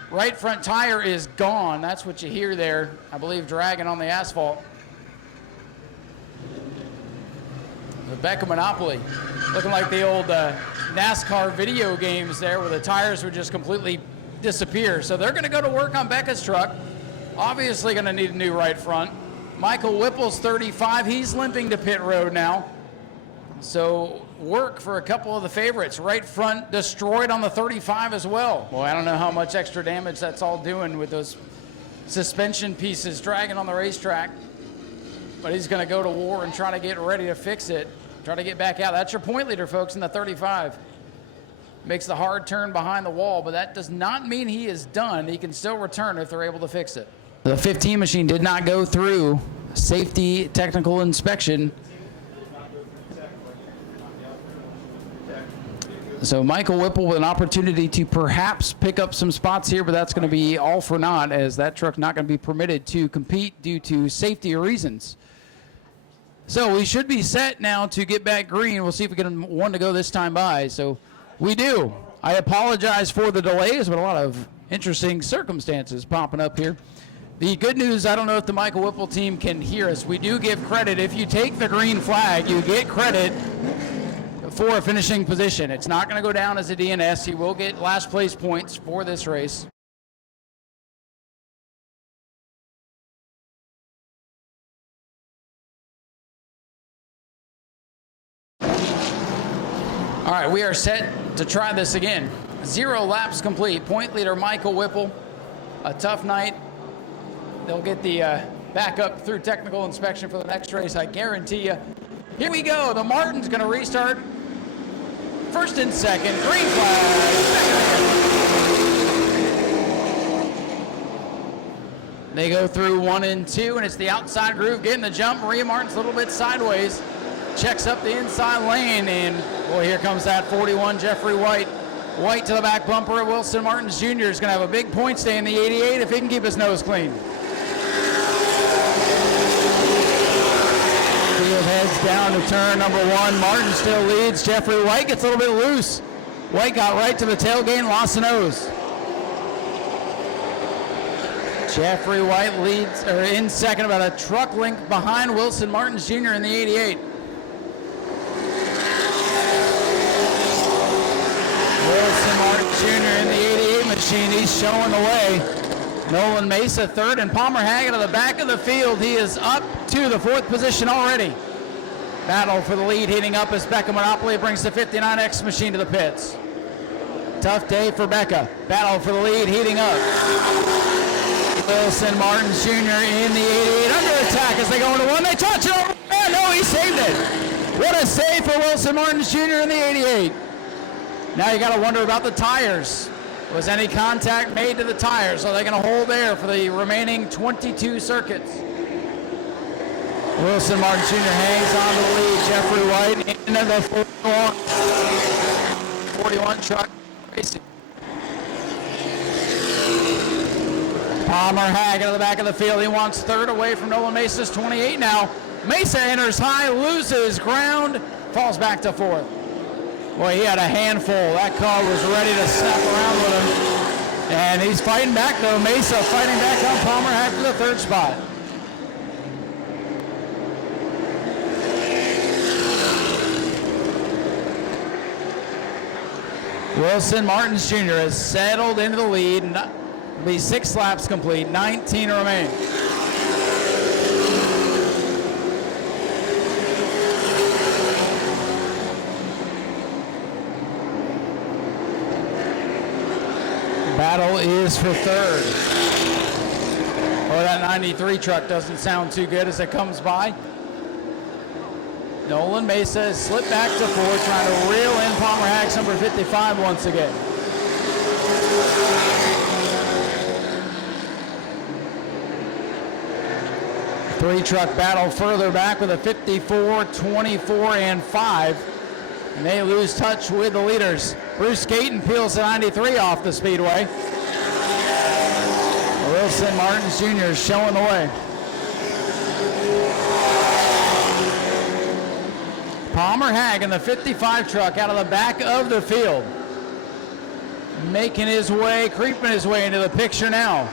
Right front tire is gone. That's what you hear there, I believe, dragging on the asphalt. Rebecca Monopoly, looking like the old NASCAR video games there where the tires would just completely disappear. So they're going to go to work on Becca's truck. Obviously going to need a new right front. Michael Whipple's 35. He's limping to pit road now. So work for a couple of the favorites. Right front destroyed on the 35 as well. Well, I don't know how much extra damage that's all doing with those suspension pieces dragging on the racetrack. But he's going to go to war and try to get ready to fix it. Try to get back out. That's your point leader, folks, in the 35. Makes the hard turn behind the wall, but that does not mean he is done. He can still return if they're able to fix it. The 15 machine did not go through safety technical inspection. So Michael Whipple with an opportunity to perhaps pick up some spots here, but that's going to be all for naught, as that truck not going to be permitted to compete due to safety reasons. So we should be set now to get back green. We'll see if we get one to go this time by. So we do. I apologize for the delays, but a lot of interesting circumstances popping up here. The good news, I don't know if the Michael Whipple team can hear us. We do give credit. If you take the green flag, you get credit for a finishing position. It's not going to go down as a DNS. He will get last place points for this race. All right, we are set to try this again. 0 laps complete. Point leader Michael Whipple. A tough night. They'll get the backup through technical inspection for the next race, I guarantee you. Here we go. The Martin's going to restart. First and second. Green flag. They go through 1 and 2, and it's the outside groove getting the jump. Maria Martin's a little bit sideways. Checks up the inside lane, and boy, here comes that 41, Jeffrey White. White to the back bumper of Wilson Martins Jr. is going to have a big point stay in the 88 if he can keep his nose clean. Field heads down to turn number 1. Martin still leads. Jeffrey White gets a little bit loose. White got right to the tailgate and lost the nose. Jeffrey White leads, or in second, about a truck length behind Wilson Martins Jr. in the 88. Wilson Martins Jr. in the 88 machine. He's showing the way. Nolan Mesa third, and Palmer Haggett at the back of the field. He is up to the 4th position already. Battle for the lead heating up as Becca Monopoly brings the 59X machine to the pits. Tough day for Becca. Battle for the lead heating up. Wilson Martins Jr. in the 88 under attack as they go into 1. They touch it over. Oh, no, he saved it. What a save for Wilson Martins Jr. in the 88. Now you got to wonder about the tires. Was any contact made to the tires? Are they going to hold there for the remaining 22 circuits? Wilson Martins Jr. hangs on to the lead. Jeffrey White into the 41 truck racing. Palmer Haggett at the back of the field. He wants third away from Nolan Mesa's 28 now. Mesa enters high, loses ground, falls back to 4th. Boy, he had a handful. That car was ready to snap around with him. And he's fighting back, though. Mesa fighting back on Palmer Haggett for the 3rd spot. Wilson Martins Jr. has settled into the lead. It'll be 6 laps complete, 19 remain. Battle is for 3rd. Oh, that 93 truck doesn't sound too good as it comes by. Nolan Mesa has slipped back to 4th, trying to reel in Palmer Haggett, number 55 once again. Three truck battle further back with a 54, 24, and 5. And they lose touch with the leaders. Bruce Caton peels the 93 off the Speedway. Wilson Martins Jr. is showing the way. Palmer Haggett in the 55 truck out of the back of the field. Making his way, creeping his way into the picture now.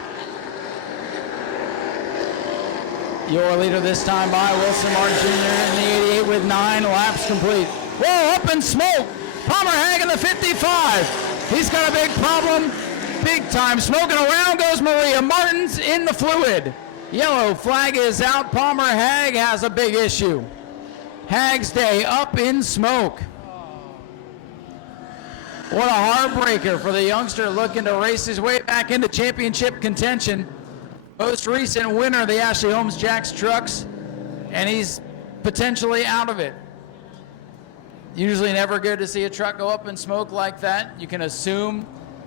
Your leader this time by Wilson Martins Jr. in the 88 with 9 laps complete. Whoa, up in smoke. Palmer Haggett in the 55. He's got a big problem. Big time. Smoking around goes Maria Martins in the fluid. Yellow flag is out. Palmer Haggett has a big issue. Hagg's day up in smoke. What a heartbreaker for the youngster looking to race his way back into championship contention. most recent winner of the Ashley Holmes Jacks trucks, and he's potentially out of it. Usually never good to see a truck go up in smoke like that. You can assume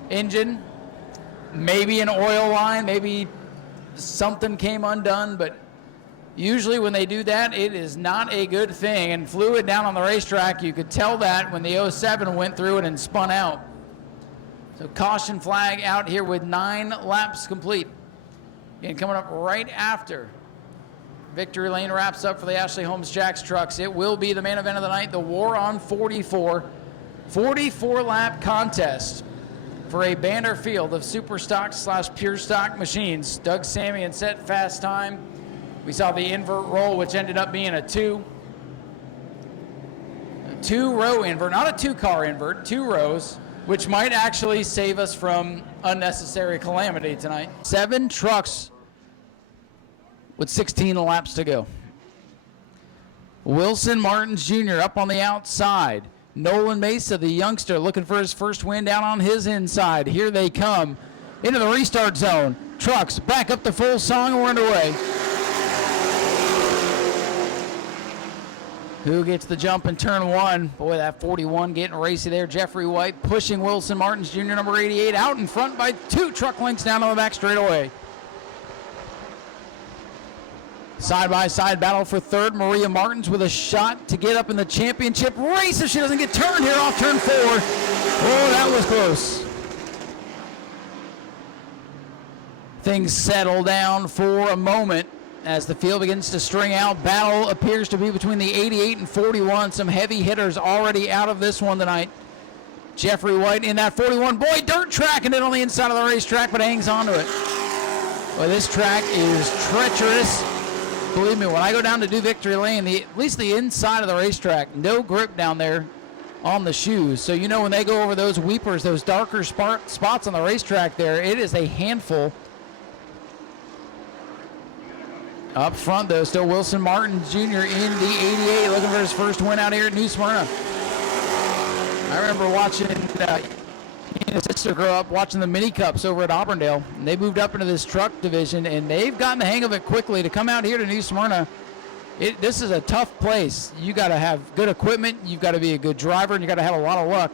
engine, maybe an oil line, maybe something came undone, but usually when they do that, it is not a good thing. And fluid down on the racetrack, you could tell that when the 07 went through it and spun out. So caution flag out here with 9 laps complete. And coming up right after victory lane wraps up for the Ashley Holmes Jacks trucks, it will be the main event of the night, the War on 44 lap contest for a banner field of super stock / pure stock machines. Doug Samian set fast time. We saw the invert roll, which ended up being a 2-row invert, not a 2-car invert, 2 rows, which might actually save us from unnecessary calamity tonight. 7 trucks with 16 laps to go. Wilson Martins Jr. up on the outside. Nolan Mesa, the youngster, looking for his first win down on his inside. Here they come into the restart zone. Trucks back up to full song, and we're underway. Who gets the jump in turn 1? Boy, that 41 getting racy there. Jeffrey White pushing Wilson Martins Jr., number 88, out in front by 2 truck lengths down on the back straightaway. Side-by-side battle for third. Maria Martins with a shot to get up in the championship race if she doesn't get turned here off turn 4. Oh, that was close. Things settle down for a moment as the field begins to string out. Battle appears to be between the 88 and 41. Some heavy hitters already out of this one tonight. Jeffrey White in that 41. Boy, dirt tracking it on the inside of the racetrack, but hangs onto it. Well, this track is treacherous. Believe me, when I go down to do victory lane, at least the inside of the racetrack, no grip down there on the shoes. So you know when they go over those weepers, those darker spots on the racetrack there, it is a handful. Up front, though, still Wilson Martins Jr. in the 88, looking for his first win out here at New Smyrna. I remember watching his sister grow up watching the mini cups over at Auburndale, and they moved up into this truck division, and they've gotten the hang of it quickly. To come out here to New Smyrna, this is a tough place. You got to have good equipment, you've got to be a good driver, and you got to have a lot of luck.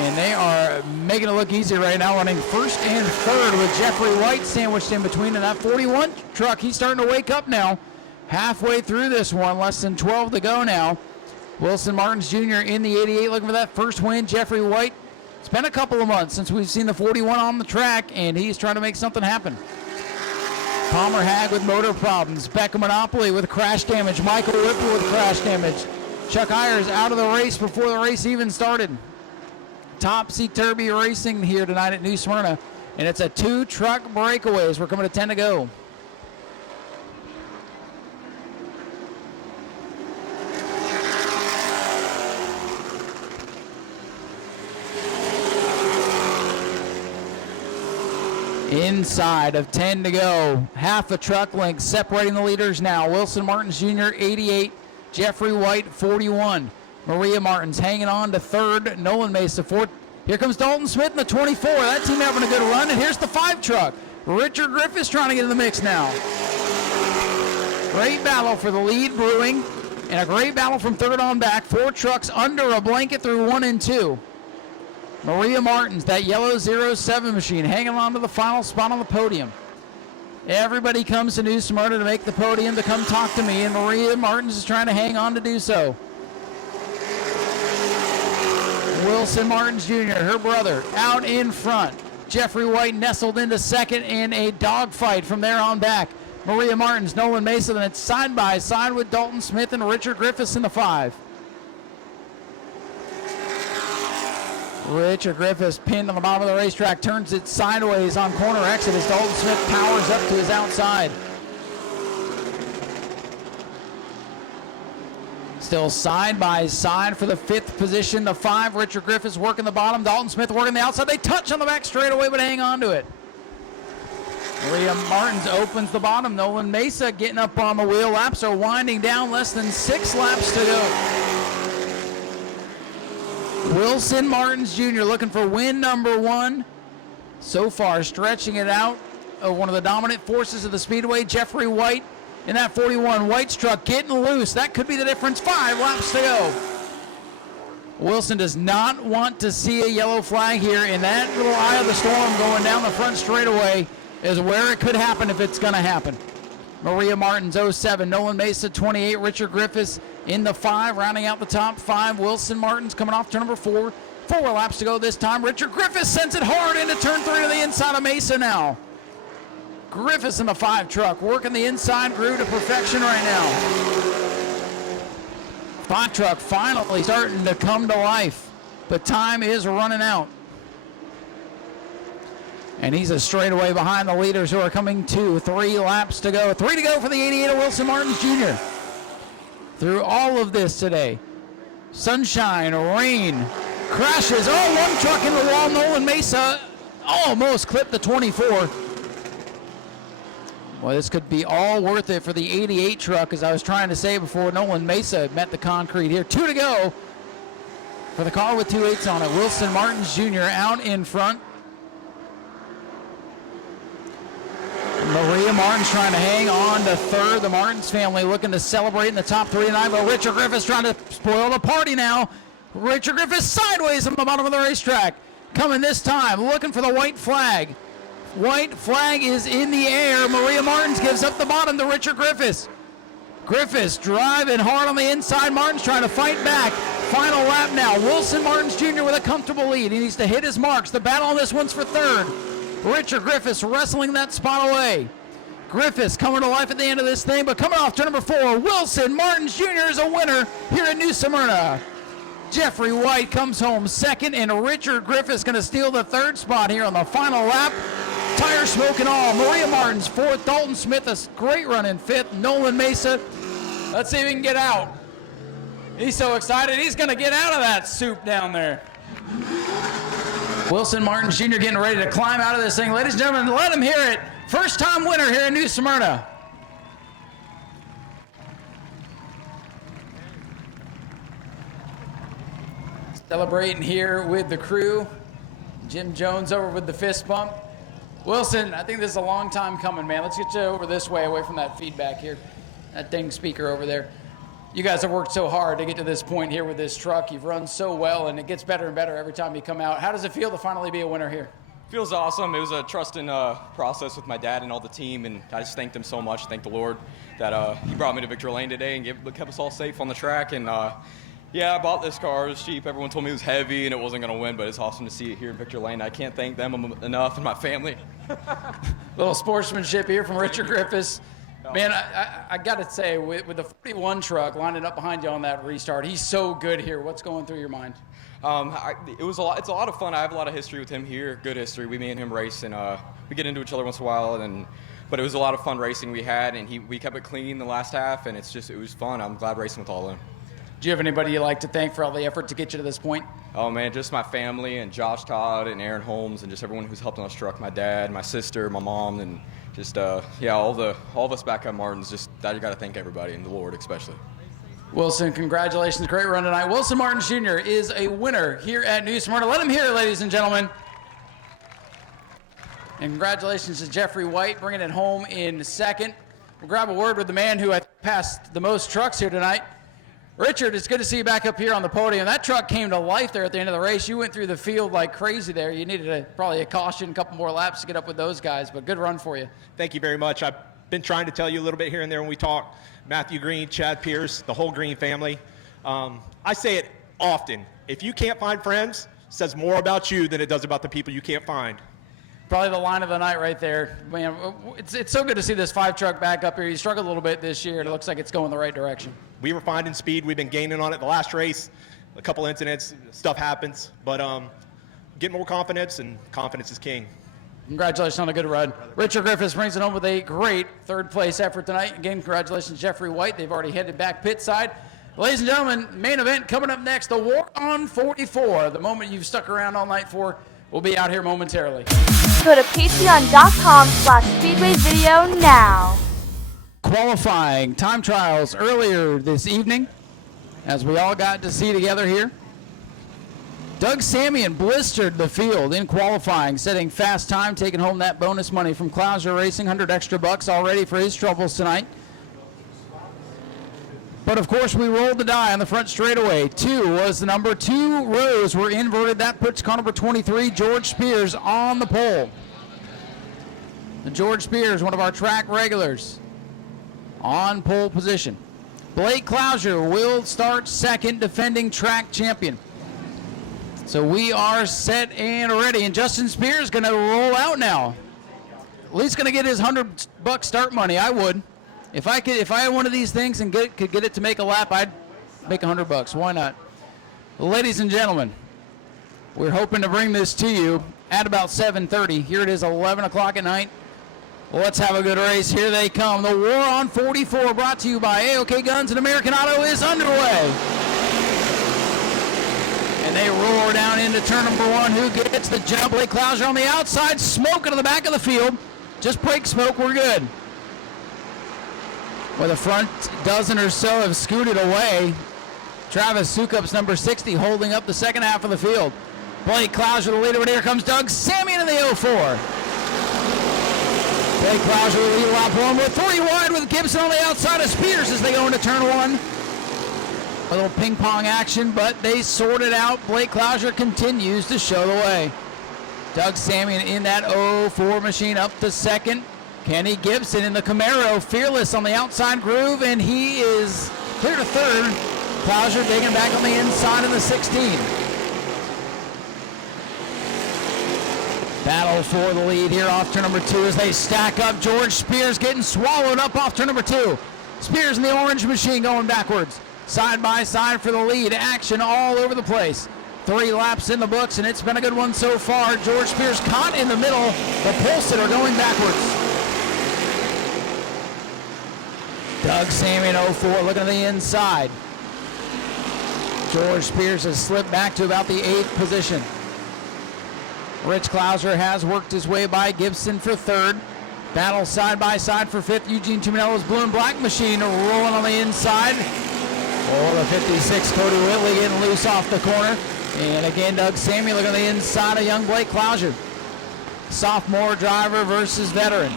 And they are making it look easy right now, running first and third with Jeffrey White sandwiched in between. And that 41 truck, he's starting to wake up now. Halfway through this one, less than 12 to go now. Wilson Martins Jr. in the 88 looking for that first win. Jeffrey White, it's been a couple of months since we've seen the 41 on the track, and he's trying to make something happen. Palmer Hag with motor problems. Becca Monopoly with crash damage. Michael Whipple with crash damage. Chuck Ayers out of the race before the race even started. Topsy-turvy racing here tonight at New Smyrna, and it's a 2-truck breakaway as we're coming to 10 to go. Inside of 10 to go, half a truck length separating the leaders now. Wilson Martins Jr., 88, Jeffrey White, 41. Maria Martins hanging on to third. Nolan Mesa, fourth. Here comes Dalton Smith in the 24. That team having a good run. And here's the 5 truck. Richard Griffiths trying to get in the mix now. Great battle for the lead brewing. And a great battle from third on back. 4 trucks under a blanket through 1 and 2. Maria Martins, that yellow 07 machine, hanging on to the final spot on the podium. Everybody comes to New Smyrna to make the podium to come talk to me. And Maria Martins is trying to hang on to do so. Wilson Martins Jr., her brother, out in front. Jeffrey White nestled into second in a dogfight from there on back. Maria Martins, Nolan Mesa, then it's side by side with Dalton Smith and Richard Griffiths in the 5. Richard Griffiths pinned on the bottom of the racetrack, turns it sideways on corner exit as Dalton Smith powers up to his outside. Still side by side for the 5th position. The 5, Richard Griffiths working the bottom. Dalton Smith working the outside. They touch on the back straightaway, but hang on to it. Maria Martins opens the bottom. Nolan Mesa getting up on the wheel. Laps are winding down. Less than 6 laps to go. Wilson Martins Jr. looking for win number 1. So far, stretching it out one of the dominant forces of the Speedway, Jeffrey White, in that 41. White's truck getting loose. That could be the difference. 5 laps to go. Wilson does not want to see a yellow flag here. In that little eye of the storm going down the front straightaway is where it could happen if it's going to happen. Maria Martins 07, Nolan Mesa 28, Richard Griffiths in the 5, rounding out the top 5. Wilson Martins coming off turn number 4. 4 laps to go this time. Richard Griffiths sends it hard into turn 3 to the inside of Mesa now. Griffiths in the 5 truck, working the inside groove to perfection right now. 5 truck finally starting to come to life, but time is running out. And he's a straightaway behind the leaders who are coming to 3 laps to go. 3 to go for the 88 of Wilson Martins Jr. Through all of this today, sunshine, rain, crashes. Oh, 1 truck in the wall. Nolan Mesa almost clipped the 24. Well, this could be all worth it for the 88 truck, as I was trying to say before Nolan Mesa met the concrete here. 2 to go for the car with 2 8s on it. Wilson Martins Jr. out in front. Maria Martins trying to hang on to 3rd. The Martins family looking to celebrate in the top 3 tonight, but Richard Griffiths trying to spoil the party now. Richard Griffiths sideways on the bottom of the racetrack. Coming this time, looking for the white flag. White flag is in the air. Maria Martins gives up the bottom to Richard Griffiths. Griffiths driving hard on the inside. Martins trying to fight back. Final lap now. Wilson Martins Jr. with a comfortable lead. He needs to hit his marks. The battle on this one's for 3rd. Richard Griffiths wrestling that spot away. Griffiths coming to life at the end of this thing, but coming off turn number 4, Wilson Martins Jr. is a winner here at New Smyrna. Jeffrey White comes home 2nd, and Richard Griffiths going to steal the 3rd spot here on the final lap. Tire smoke and all. Maria Martins 4th, Dalton Smith a great run in 5th, Nolan Mesa. Let's see if he can get out. He's so excited, he's going to get out of that soup down there. Wilson Martins Jr. getting ready to climb out of this thing. Ladies and gentlemen, let him hear it. First time winner here in New Smyrna. Celebrating here with the crew. Jim Jones over with the fist bump. Wilson, I think this is a long time coming, man. Let's get you over this way, away from that feedback here. That dang speaker over there. You guys have worked so hard to get to this point here with this truck. You've run so well, and it gets better and better every time you come out. How does it feel to finally be a winner here? Feels awesome. It was a trusting process with my dad and all the team, and I just thank them so much. Thank the Lord that he brought me to Victory Lane today and kept us all safe on the track. And yeah, I bought this car. It was cheap. Everyone told me it was heavy and it wasn't going to win, but it's awesome to see it here in Victory Lane. I can't thank them enough and my family. Little sportsmanship here from Richard Griffiths. Man, I got to say, with the 41 truck lining up behind you on that restart, he's so good here. What's going through your mind? It's a lot of fun. I have a lot of history with him here, good history. Me and him race, and we get into each other once in a while. But it was a lot of fun racing we had, and we kept it clean the last half, and it was fun. I'm glad racing with all of them. Do you have anybody you'd like to thank for all the effort to get you to this point? Oh, man, just my family and Josh Todd and Aaron Holmes and just everyone who's helped on this truck. My dad, my sister, my mom, and just, all of us back at Martins. Just you got to thank everybody, and the Lord especially. Wilson, congratulations. Great run tonight. Wilson Martins Jr. is a winner here at New Smyrna. Let him hear it, ladies and gentlemen. And congratulations to Jeffrey White, bringing it home in 2nd. We'll grab a word with the man who passed the most trucks here tonight. Richard, it's good to see you back up here on the podium. That truck came to life there at the end of the race. You went through the field like crazy there. You needed probably a caution, a couple more laps to get up with those guys, but good run for you. Thank you very much. I've been trying to tell you a little bit here and there when we talk. Matthew Green, Chad Pierce, the whole Green family. I say it often. If you can't find friends, it says more about you than it does about the people you can't find. Probably the line of the night right there. Man, it's so good to see this 5 truck back up here. You struggled a little bit this year. It looks like it's going the right direction. We were finding speed. We've been gaining on it the last race. A couple incidents, stuff happens. But get more confidence, and confidence is king. Congratulations on a good run. Richard Griffiths brings it home with a great 3rd place effort tonight. Again, congratulations, Jeffrey White. They've already headed back pit side. Ladies and gentlemen, main event coming up next, the War on 44. The moment you've stuck around all night for. We'll be out here momentarily. Go to patreon.com/Speedway video now. Qualifying time trials earlier this evening, as we all got to see together here. Doug Samian blistered the field in qualifying, setting fast time, taking home that bonus money from Clouser Racing, 100 extra bucks already for his troubles tonight. But of course, we rolled the die on the front straightaway. 2 was the number. 2 rows were inverted. That puts car number 23, George Spears, on the pole. And George Spears, one of our track regulars, on pole position. Blake Clouser will start second, defending track champion. So we are set and ready. And Justin Spears going to roll out now. At least going to get his $100 start money. I would. If I had one of these things and could get it to make a lap, I'd make $100. Why not? Ladies and gentlemen, we're hoping to bring this to you at about 7:30. Here it is, 11 o'clock at night. Let's have a good race. Here they come. The War on 44, brought to you by AOK Guns and American Auto, is underway. And they roar down into turn number 1. Who gets the jump? Blake Clouser on the outside, smoking to the back of the field. Just brake smoke, we're good. Well, the front dozen or so have scooted away. Travis Sukup's number 60 holding up the second half of the field. Blake Clouser, the leader, but here comes Doug Samian in the 04. Blake Clouser, the lead lap 1 with 3 wide with Gibson on the outside of Spears as they go into turn 1. A little ping pong action, but they sort it out. Blake Clouser continues to show the way. Doug Samian in that 04 machine up to second. Kenny Gibson in the Camaro, fearless on the outside groove, and he is clear to third. Clouser digging back on the inside in the 16. Battle for the lead here off turn number 2 as they stack up. George Spears getting swallowed up off turn number 2. Spears in the orange machine going backwards. Side by side for the lead. Action all over the place. 3 laps in the books, and it's been a good one so far. George Spears caught in the middle. The pole sitter going backwards. Doug Samian 04 looking at the inside. George Spears has slipped back to about the 8th position. Rich Clouser has worked his way by Gibson for 3rd. Battle side by side for 5th. Eugene Tuminello's blue and black machine rolling on the inside. Oh, the 56 Cody Whitley getting loose off the corner. And again, Doug Samian looking at the inside of young Blake Clouser. Sophomore driver versus veteran.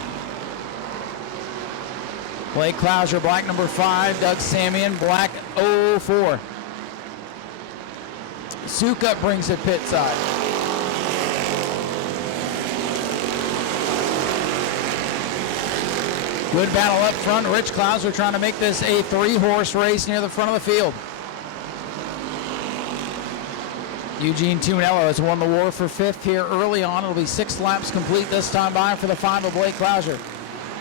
Blake Clouser, black number 5. Doug Samian, black 04. Sukup brings it pit side. Good battle up front. Rich Clouser trying to make this a 3-horse race near the front of the field. Eugene Tuminello has won the war for 5th here early on. It'll be 6 laps complete this time by for the 5 of Blake Clouser.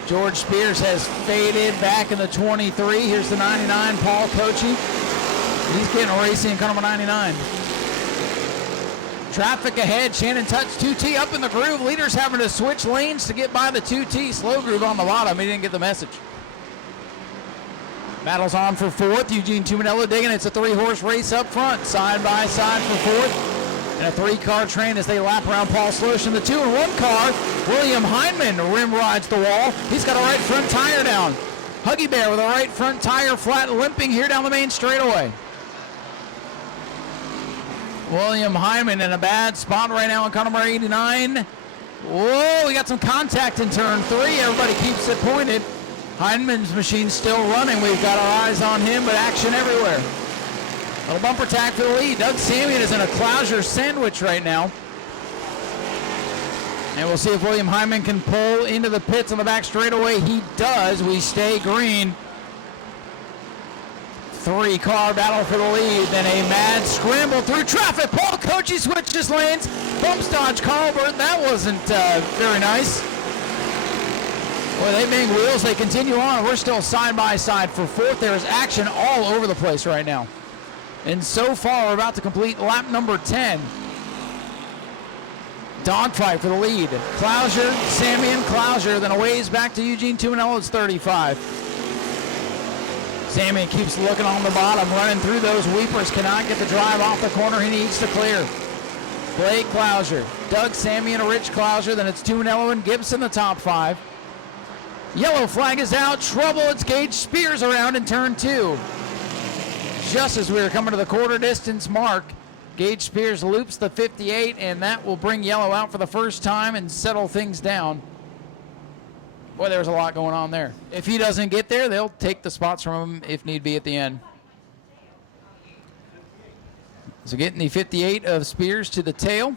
George Spears has faded back in the 23. Here's the 99, Paul Kochi. He's getting racing in car number 99. Traffic ahead. Shannon Touch 2T up in the groove. Leaders having to switch lanes to get by the 2T. Slow groove on the bottom. He didn't get the message. Battles on for 4th. Eugene Tuminello digging. It's a 3-horse race up front. Side by side for 4th. And a 3-car train as they lap around Paul Slush in the 2-in-1 car. William Heinman rim rides the wall. He's got a right front tire down. Huggy Bear with a right front tire flat, limping here down the main straightaway. William Hyman in a bad spot right now in car number 89. Whoa, we got some contact in turn 3. Everybody keeps it pointed. Hyman's machine's still running. We've got our eyes on him, but action everywhere. A little bumper tack for the lead. Doug Samian is in a Clouser sandwich right now. And we'll see if William Hyman can pull into the pits on the back straightaway. He does. We stay green. 3-car battle for the lead. Then a mad scramble through traffic. Paul Kochi switches lanes. Bumps dodge Carlbert. That wasn't very nice. Boy, they bang wheels. They continue on. We're still side by side for 4th. There's action all over the place right now. And so far, we're about to complete lap number 10. Dogfight for the lead. Clouser, Samian, Clouser. Then a ways back to Eugene Tuminello's 35. Samian keeps looking on the bottom, running through those weepers. Cannot get the drive off the corner. He needs to clear. Blake Clouser, Doug Samian, Rich Clouser. Then it's Tuminello and Gibson, the top 5. Yellow flag is out. Trouble. It's Gage Spears around in turn 2. Just as we were coming to the quarter distance mark, Gage Spears loops the 58, and that will bring yellow out for the first time and settle things down. Boy, there's a lot going on there. If he doesn't get there, they'll take the spots from him if need be at the end. So getting the 58 of Spears to the tail.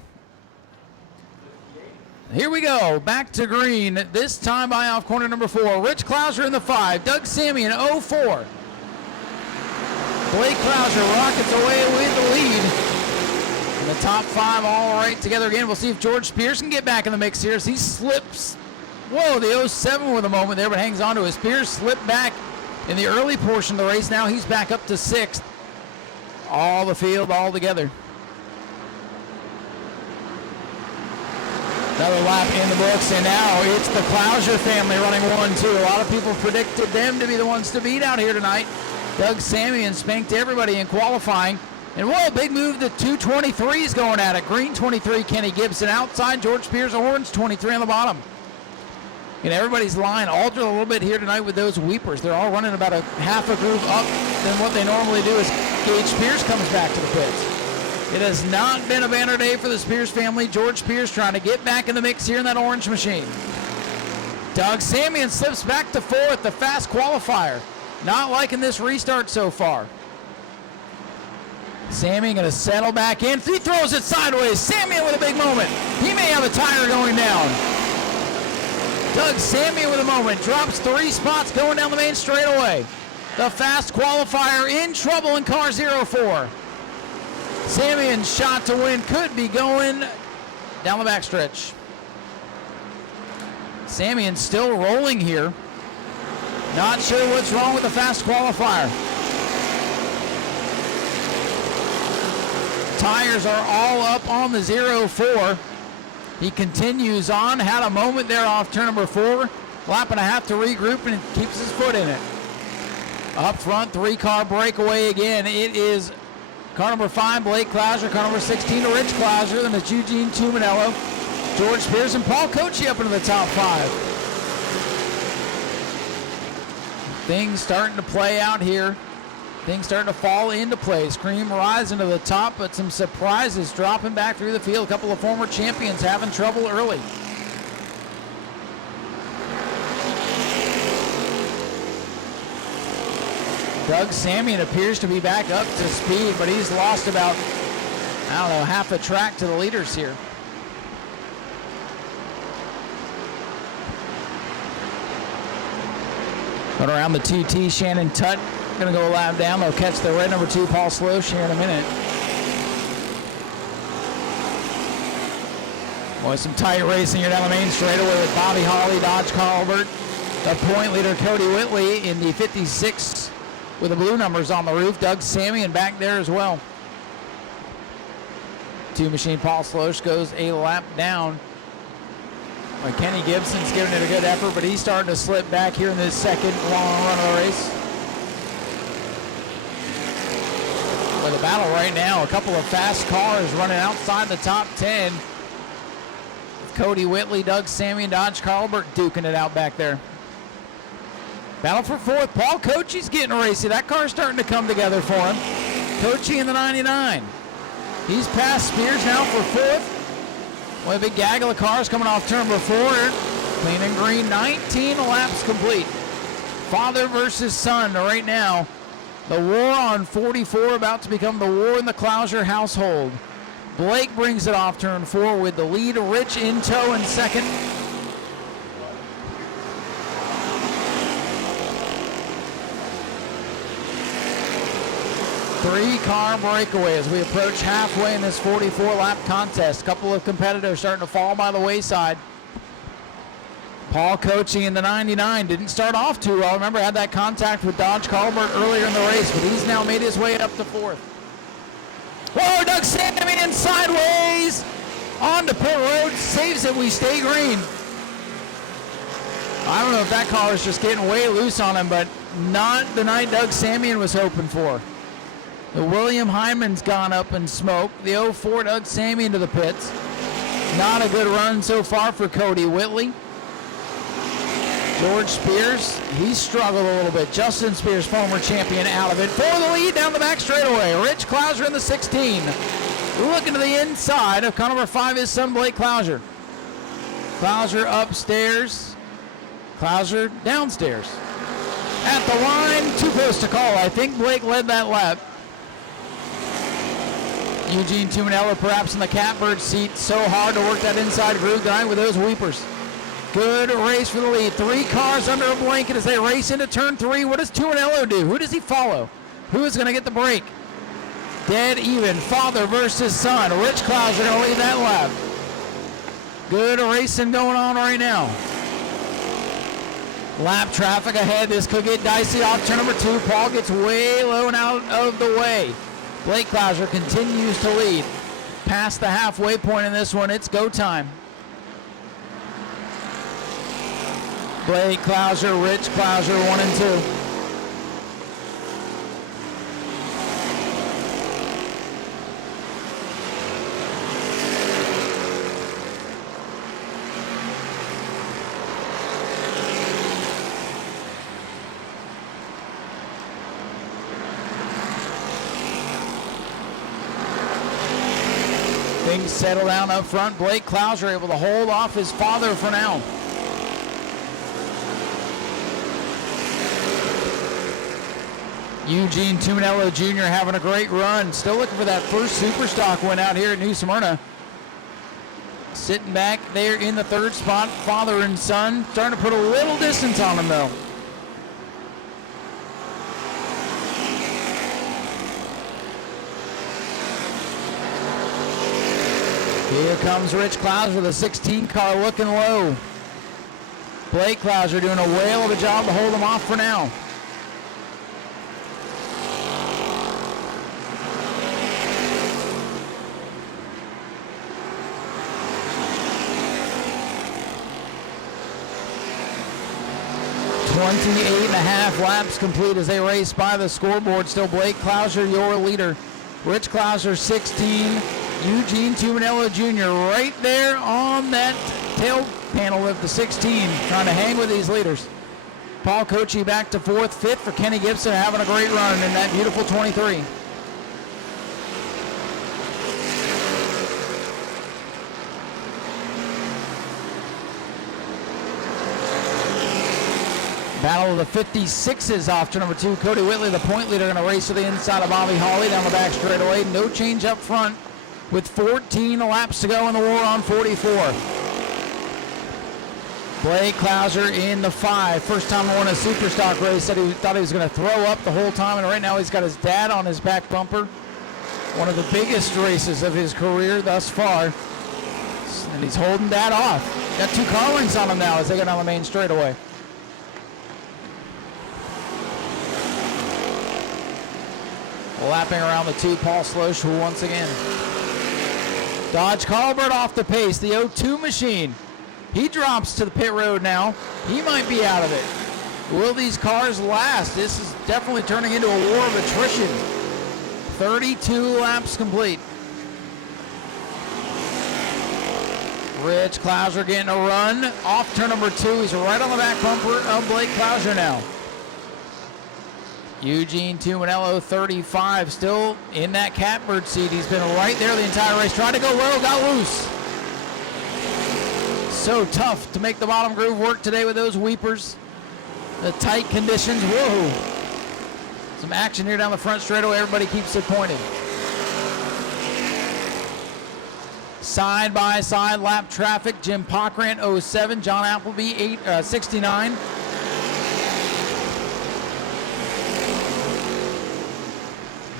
Here we go, back to green, this time by off corner number 4. Rich Clouser in the 5, Doug Sammy in 04. Blake Clouser rockets away with the lead. And the top 5 all right together again. We'll see if George Spears can get back in the mix here as he slips. Whoa, the 07 with a moment there, but hangs on to his. Spears slipped back in the early portion of the race. Now he's back up to 6th. All the field all together. Another lap in the books, and now it's the Clouser family running 1-2. A lot of people predicted them to be the ones to beat out here tonight. Doug Samian spanked everybody in qualifying. And whoa, big move, the 223's going at it. Green 23, Kenny Gibson outside, George Spears orange 23 on the bottom. And everybody's line altered a little bit here tonight with those weepers. They're all running about a half a groove up than what they normally do as Gage Spears comes back to the pits. It has not been a banner day for the Spears family. George Spears trying to get back in the mix here in that orange machine. Doug Samian slips back to 4th, the fast qualifier. Not liking this restart so far. Samian going to settle back in. He throws it sideways. Samian with a big moment. He may have a tire going down. Doug Samian with a moment. Drops 3 spots going down the main straightaway. The fast qualifier in trouble in car 04. Samian's shot to win could be going down the backstretch. Samian still rolling here. Not sure what's wrong with the fast qualifier. Tires are all up on the 04. He continues on, had a moment there off turn number 4. Lap and a half to regroup and keeps his foot in it. Up front, 3-car breakaway again. It is car number 5, Blake Clouser, car number 16, Rich Clouser, then it's Eugene Tumanello, George Spears, and Paul Cochi up into the top 5. Things starting to play out here. Things starting to fall into place. Cream rising to the top, but some surprises dropping back through the field. A couple of former champions having trouble early. Doug Samian appears to be back up to speed, but he's lost about, I don't know, half a track to the leaders here. But around the 2T, Shannon Tutt going to go a lap down. They'll catch the red number 2, Paul Slosh, here in a minute. Boy, some tight racing here down the main straightaway with Bobby Hawley, Dodge Colbert, the point leader Cody Whitley in the 56 with the blue numbers on the roof. Doug Samian back there as well. 2 machine Paul Slosh goes a lap down. Well, Kenny Gibson's giving it a good effort, but he's starting to slip back here in this second long run of the race. With the battle right now, a couple of fast cars running outside the top 10. With Cody Whitley, Doug Samian, Dodge Colbert duking it out back there. Battle for 4th. Paul Cochi's getting racy. That car's starting to come together for him. Cochi in the 99. He's past Spears now for 4th. Well, a big gaggle of cars coming off turn number 4. Clean and green, 19 laps complete. Father versus son right now. The war on 44 about to become the war in the Clouser household. Blake brings it off turn 4 with the lead. Rich in tow in second. Three-car breakaway as we approach halfway in this 44-lap contest. A couple of competitors starting to fall by the wayside. Paul Cochi in the 99 didn't start off too well. Remember, had that contact with Dodge Colbert earlier in the race, but he's now made his way up to 4th. Whoa, Doug Samian sideways onto pit road, saves it. We stay green. I don't know if that car is just getting way loose on him, but not the night Doug Samian was hoping for. The William Hyman's gone up in smoke. The 04 Doug Samian to the pits. Not a good run so far for Cody Whitley. George Spears, he struggled a little bit. Justin Spears, former champion, out of it. For the lead down the back straightaway. Rich Clouser in the 16. Looking to the inside of car number 5 is son Blake Clouser. Clouser upstairs. Clouser downstairs. At the line, 2 posts to call. I think Blake led that lap. Eugene Tuminello perhaps in the catbird seat. So hard to work that inside groove tonight with those weepers. Good race for the lead. 3 cars under a blanket as they race into turn 3. What does Tuminello do? Who does he follow? Who is going to get the break? Dead even. Father versus son. Rich Clouser going to lead that lap. Good racing going on right now. Lap traffic ahead. This could get dicey off turn number 2. Paul gets way low and out of the way. Blake Clouser continues to lead. Past the halfway point in this one. It's go time. Blake Clouser, Rich Clouser, 1 and 2. Things settle down up front. Blake Clouser able to hold off his father for now. Eugene Tuminello Jr. having a great run. Still looking for that first Superstock win out here at New Smyrna. Sitting back there in the 3rd spot, father and son. Starting to put a little distance on him though. Here comes Rich Clouser, the 16 car looking low. Blake Clouser doing a whale of a job to hold him off for now. .28.5 laps complete as they race by the scoreboard. Still Blake Clouser, your leader. Rich Clouser, 16. Eugene Tuminello Jr. right there on that tail panel of the 16, trying to hang with these leaders. Paul Kochi back to 4th, 5th for Kenny Gibson, having a great run in that beautiful 23. Battle of the 56s off to number 2. Cody Whitley, the point leader, going to race to the inside of Bobby Hawley down the back straightaway. No change up front with 14 laps to go in the war on 44. Blake Clouser in the 5. First time I won a Superstock race. Said he thought he was going to throw up the whole time, and right now he's got his dad on his back bumper. One of the biggest races of his career thus far. And he's holding dad off. Got 2 car lengths on him now as they go down the main straightaway. Lapping around the 2, Paul Slosh once again. Dodge Colbert off the pace, the 0-2 machine. He drops to the pit road now. He might be out of it. Will these cars last? This is definitely turning into a war of attrition. 32 laps complete. Rich Clouser getting a run. Off turn number 2, he's right on the back bumper of Blake Clouser now. Eugene Tuminello, 35, still in that catbird seat. He's been right there the entire race. Trying to go low, got loose. So tough to make the bottom groove work today with those weepers. The tight conditions, whoa. Some action here down the front straightaway. Everybody keeps it pointed. Side by side lap traffic. Jim Pockrant, 07. John Appleby, 69.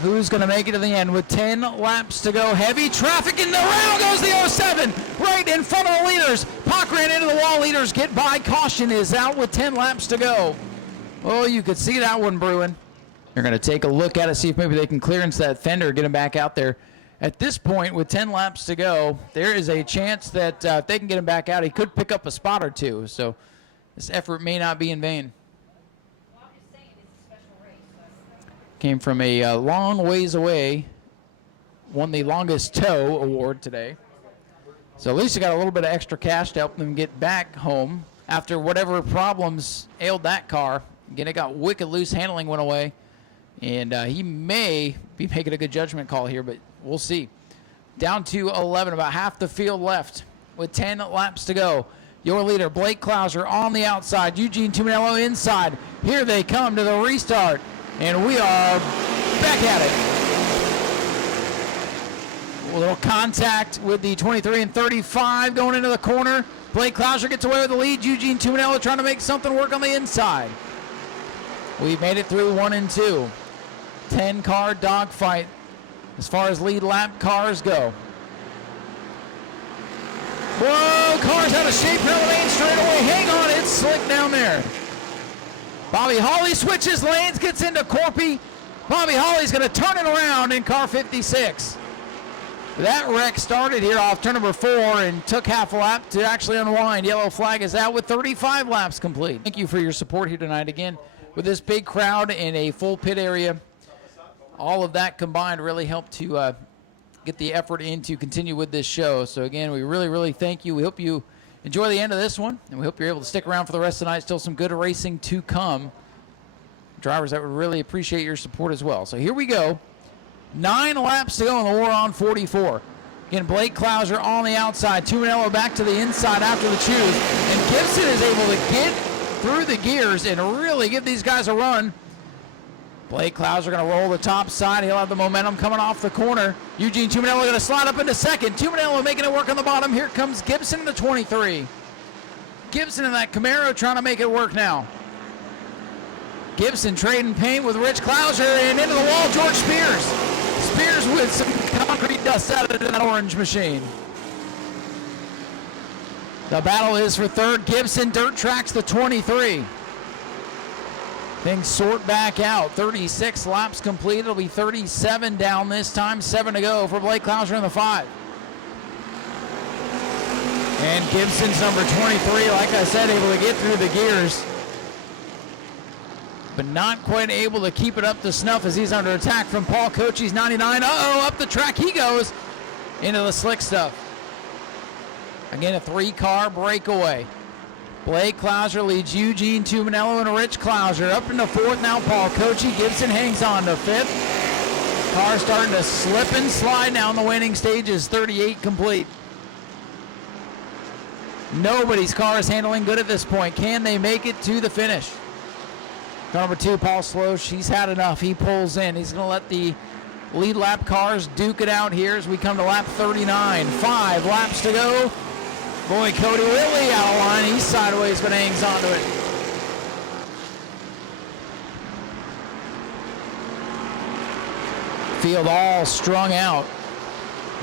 Who's going to make it to the end with 10 laps to go? Heavy traffic in the round goes the 07 right in front of the leaders. Pockrant into the wall. Leaders get by. Caution is out with 10 laps to go. Oh, you could see that one brewing. They're going to take a look at it, see if maybe they can clearance that fender, get him back out there. At this point, with 10 laps to go, there is a chance that if they can get him back out, he could pick up a spot or 2. So this effort may not be in vain. Came from a long ways away, won the longest tow award today. So at least he got a little bit of extra cash to help them get back home after whatever problems ailed that car. Again, it got wicked loose, handling went away, and he may be making a good judgment call here, but we'll see. down to 11, about half the field left with 10 laps to go. Your leader, Blake Clouser, on the outside. Eugene Tuminello inside. Here they come to the restart, and we are back at it. A little contact with the 23 and 35 going into the corner. Blake Clouser gets away with the lead. Eugene Tuminello trying to make something work on the inside. We've made it through 1 and 2. 10-car dogfight as far as lead lap cars go. Whoa, car's out of shape here on the main straightaway. Hang on, it's slick down there. Bobby Hawley switches lanes, gets into Corpy. Bobby Hawley's going to turn it around in car 56. That wreck started here off turn number 4 and took half a lap to actually unwind. Yellow flag is out with 35 laps complete. Thank you for your support here tonight. Again, with this big crowd in a full pit area, all of that combined really helped to get the effort in to continue with this show. So again, we really, really thank you. We hope you enjoy the end of this one, and we hope you're able to stick around for the rest of the night. Still some good racing to come. Drivers, that would really appreciate your support as well. So here we go. 9 laps to go in the war on 44. Again, Blake Clouser on the outside. Tuminello back to the inside after the choose. And Gibson is able to get through the gears and really give these guys a run. Blake Clouser going to roll the top side. He'll have the momentum coming off the corner. Eugene Tuminello going to slide up into second. Tuminello making it work on the bottom. Here comes Gibson in the 23. Gibson in that Camaro trying to make it work now. Gibson trading paint with Rich Clouser, and into the wall, George Spears. Spears with some concrete dust out of that orange machine. The battle is for third. Gibson dirt tracks the 23. Things sort back out. 36 laps complete. It'll be 37 down this time. 7 to go for Blake Clouser in the 5. And Gibson's number 23, like I said, able to get through the gears, but not quite able to keep it up to snuff as he's under attack from Paul Cochie's 99. Uh-oh, up the track he goes into the slick stuff. Again, a 3-car breakaway. Blake Clouser leads Eugene Tuminello and Rich Clouser. Up into 4th now, Paul Cochie. Gibson hangs on to 5th. Car starting to slip and slide now in the winning stages. 38 complete. Nobody's car is handling good at this point. Can they make it to the finish? Number 2, Paul Slosh, he's had enough. He pulls in. He's going to let the lead lap cars duke it out here as we come to lap 39. 5 laps to go. Boy, Cody Whitley out of line. He's sideways, but hangs onto it. Field all strung out.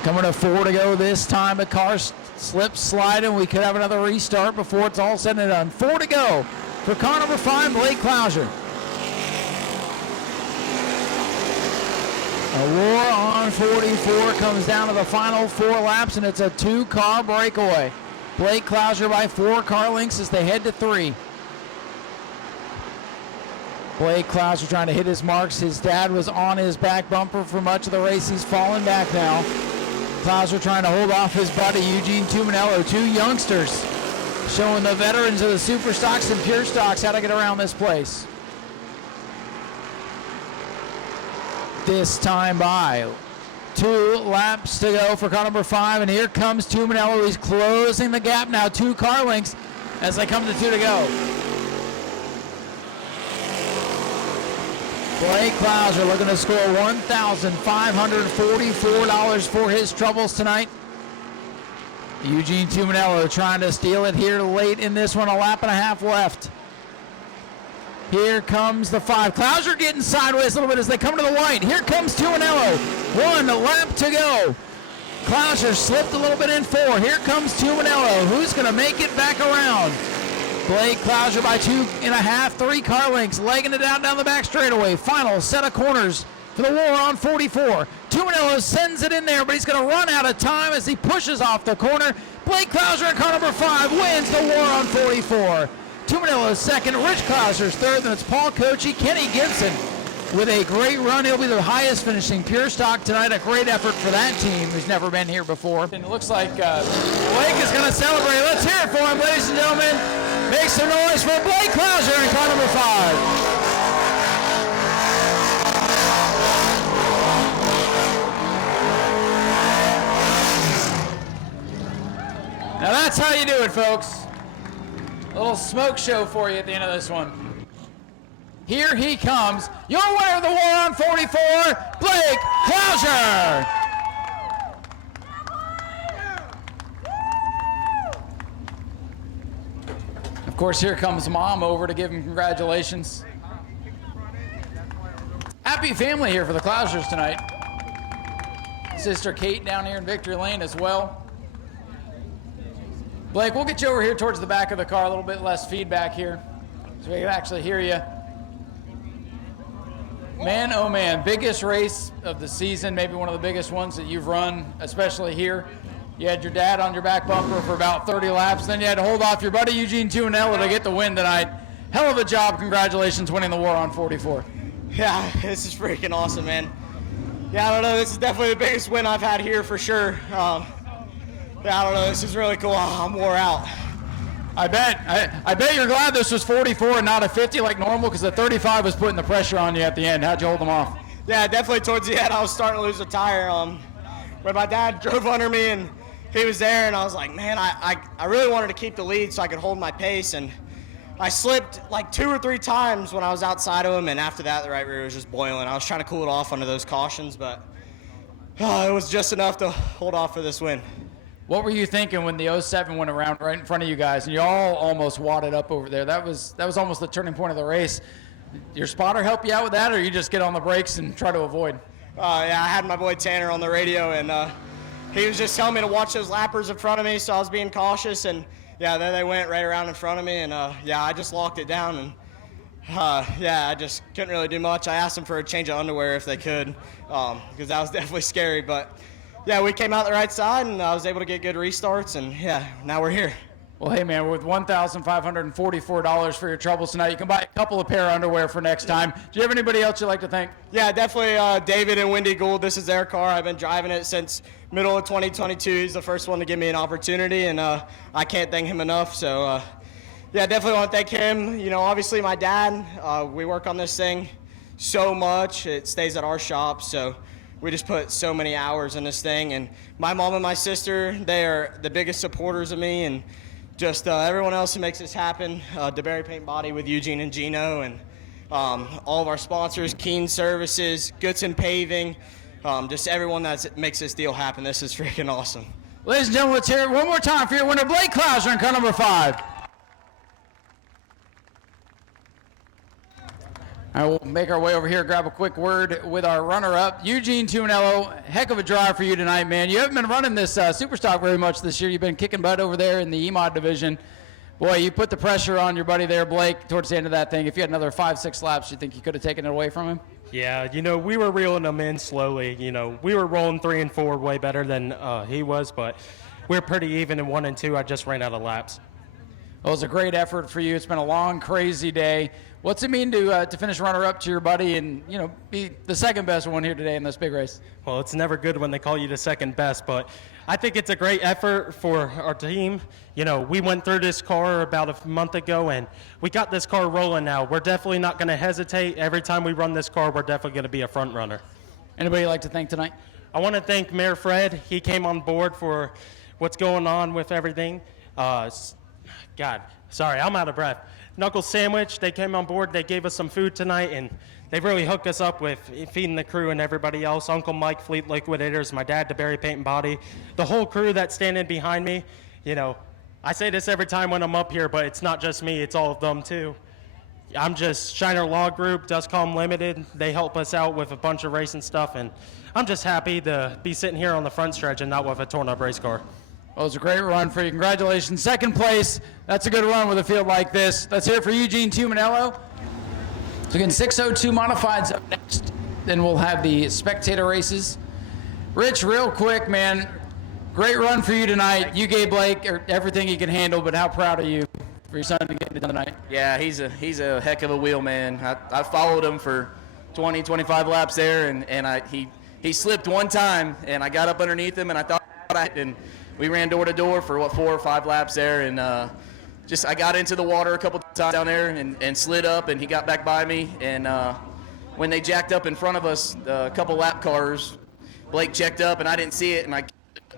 Coming to 4 to go this time. The car slips, sliding. We could have another restart before it's all said and done. 4 to go for car number 5, Blake Clouser. A war on 44 comes down to the final 4 laps, and it's a 2-car breakaway. Blake Clouser by 4 car lengths as they head to 3. Blake Clouser trying to hit his marks. His dad was on his back bumper for much of the race. He's falling back now. Clouser trying to hold off his buddy Eugene Tuminello. 2 youngsters showing the veterans of the super stocks and pure stocks how to get around this place. This time by 2 laps to go for car number 5, and here comes Tuminello. He's closing the gap now, 2 car lengths as they come to 2 to go. Blake Clouser looking to score $1,544 for his troubles tonight. Eugene Tuminello trying to steal it here late in this one, a lap and a half left. Here comes the 5. Clouser getting sideways a little bit as they come to the white. Here comes Tuminello. 1 lap to go. Clouser slipped a little bit in 4. Here comes Tuminello. Who's going to make it back around? Blake Clouser by 2.5, 3 car lengths, legging it out down the back straightaway. Final set of corners for the war on 44. Tuminello sends it in there, but he's going to run out of time as he pushes off the corner. Blake Clouser in car number 5 wins the war on 44. Tuminello's second, Rich Clouser's third, and it's Paul Cochie, Kenny Gibson with a great run. He'll be the highest finishing pure stock tonight. A great effort for that team who's never been here before. And it looks like Blake is going to celebrate. Let's hear it for him, ladies and gentlemen. Make some noise for Blake Clouser in car number 5. That's how you do it, folks. A little smoke show for you at the end of this one. Here he comes, your winner of the War on 44, Blake Couture. Of course, here comes Mom over to give him congratulations. Happy family here for the Clousers tonight. Sister Kate down here in Victory Lane as well. Blake, we'll get you over here towards the back of the car, a little bit less feedback here, so we can actually hear you. Man, oh man, biggest race of the season, maybe one of the biggest ones that you've run, especially here. You had your dad on your back bumper for about 30 laps, then you had to hold off your buddy Eugene Tuinello to get the win tonight. Hell of a job, congratulations winning the War on 44. Yeah, this is freaking awesome, man. Yeah, I don't know, this is definitely the biggest win I've had here for sure. Yeah, I don't know, this is really cool. I'm wore out. I bet you're glad this was 44 and not a 50 like normal, because the 35 was putting the pressure on you at the end. How'd you hold them off? Yeah, definitely towards the end I was starting to lose a tire. When my dad drove under me and he was there, and I was like, man, I really wanted to keep the lead so I could hold my pace, and I slipped like 2 or 3 times when I was outside of him, and after that the right rear was just boiling. I was trying to cool it off under those cautions, but it was just enough to hold off for this win. What were you thinking when the 07 went around right in front of you guys and you all almost wadded up over there? That was almost the turning point of the race. Your spotter help you out with that, or you just get on the brakes and try to avoid? Yeah, I had my boy Tanner on the radio, and he was just telling me to watch those lappers in front of me, so I was being cautious, and yeah, there they went right around in front of me, and yeah, I just locked it down, and yeah, I just couldn't really do much. I asked them for a change of underwear if they could, because that was definitely scary, but yeah, we came out the right side, and I was able to get good restarts, and yeah, now we're here. Well, hey, man, with $1,544 for your troubles tonight, you can buy a couple of pair of underwear for next time. Do you have anybody else you'd like to thank? Yeah, definitely David and Wendy Gould. This is their car. I've been driving it since middle of 2022. He's the first one to give me an opportunity, and I can't thank him enough. So, yeah, definitely want to thank him. You know, obviously my dad, we work on this thing so much. It stays at our shop, so we just put so many hours in this thing. And my mom and my sister, they are the biggest supporters of me, and just everyone else who makes this happen. DeBerry Paint Body with Eugene and Gino, and all of our sponsors, Keen Services, Goodson Paving, just everyone that makes this deal happen. This is freaking awesome. Ladies and gentlemen, let's hear it one more time for your winner, Blake Couture, in car number 5. All right, we'll make our way over here, grab a quick word with our runner-up, Eugene Tuinello. Heck of a drive for you tonight, man. You haven't been running this Superstock very much this year. You've been kicking butt over there in the EMOD division. Boy, you put the pressure on your buddy there, Blake, towards the end of that thing. If you had another 5-6 laps, you think you could have taken it away from him? Yeah, you know, we were reeling them in slowly. You know, we were rolling 3 and 4 way better than he was, but we're pretty even in 1 and 2. I just ran out of laps. Well, it was a great effort for you. It's been a long, crazy day. What's it mean to finish runner-up to your buddy and, you know, be the second best one here today in this big race? Well, it's never good when they call you the second best, but I think it's a great effort for our team. You know, we went through this car about a month ago, and we got this car rolling now. We're definitely not going to hesitate. Every time we run this car, we're definitely going to be a front runner. Anybody you'd like to thank tonight? I want to thank Mayor Fred. He came on board for what's going on with everything. God, sorry, I'm out of breath. Knuckle Sandwich, they came on board. They gave us some food tonight, and they really hooked us up with feeding the crew and everybody else. Uncle Mike, Fleet Liquidators, my dad, DeBerry Paint and Body, the whole crew that's standing behind me. You know, I say this every time when I'm up here, but it's not just me. It's all of them, too. I'm just Shiner Law Group, Dustcom Limited. They help us out with a bunch of racing stuff, and I'm just happy to be sitting here on the front stretch and not with a torn-up race car. Well, it was a great run for you. Congratulations. Second place. That's a good run with a field like this. Let's hear it for Eugene Tuinello. So again, 602 Modifieds up next. Then we'll have the Spectator races. Rich, real quick, man. Great run for you tonight. You gave Blake everything he could handle, but how proud are you for your son to get it done tonight? Yeah, he's a heck of a wheel, man. I followed him for 20, 25 laps there, and he slipped one time, and I got up underneath him, and I thought and we ran door to door for 4 or 5 laps there, and I got into the water a couple times down there and slid up, and he got back by me. And when they jacked up in front of us, a couple lap cars, Blake checked up, and I didn't see it, and I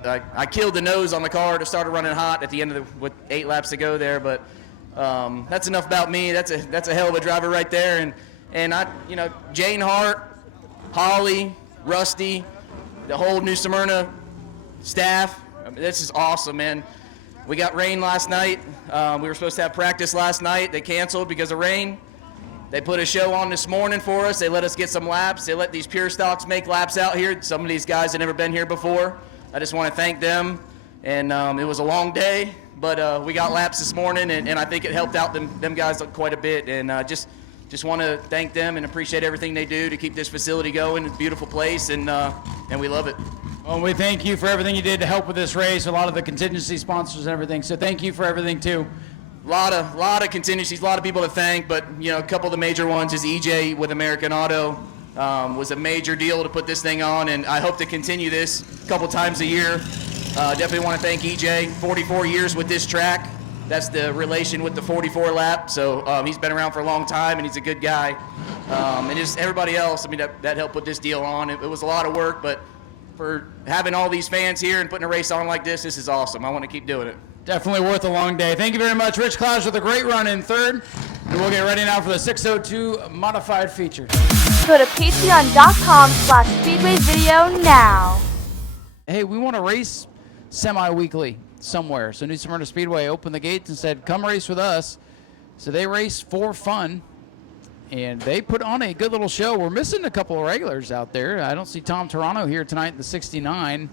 I killed the nose on the car to start running hot at the end of with 8 laps to go there, but that's enough about me. That's a hell of a driver right there, and I, Jane Hart, Holly, Rusty, the whole New Smyrna staff. I mean, this is awesome, man. We got rain last night. We were supposed to have practice last night. They canceled because of rain. They put a show on this morning for us. They let us get some laps. They let these pure stocks make laps out here. Some of these guys have never been here before. I just want to thank them. And it was a long day, but we got laps this morning, and I think it helped out them guys quite a bit. And just want to thank them and appreciate everything they do to keep this facility going. It's a beautiful place, and we love it. Well, we thank you for everything you did to help with this race, a lot of the contingency sponsors and everything. So thank you for everything, too. A lot of contingencies, a lot of people to thank, but a couple of the major ones is EJ with American Auto. Was a major deal to put this thing on, and I hope to continue this a couple times a year. Definitely want to thank EJ. 44 years with this track. That's the relation with the 44 lap. So he's been around for a long time, and he's a good guy. And just everybody else, I mean, that helped put this deal on. It was a lot of work, but for having all these fans here and putting a race on like this is awesome. I want to keep doing it. Definitely worth a long day. Thank you very much, Rich Clouds, with a great run in third. And we'll get ready now for the 602 modified feature. Go to patreon.com/Speedway video now. Hey, we want to race semi-weekly somewhere. So New Smyrna Speedway opened the gates and said, come race with us. So they race for fun. And they put on a good little show. We're missing a couple of regulars out there. I don't see Tom Toronto here tonight in the 69.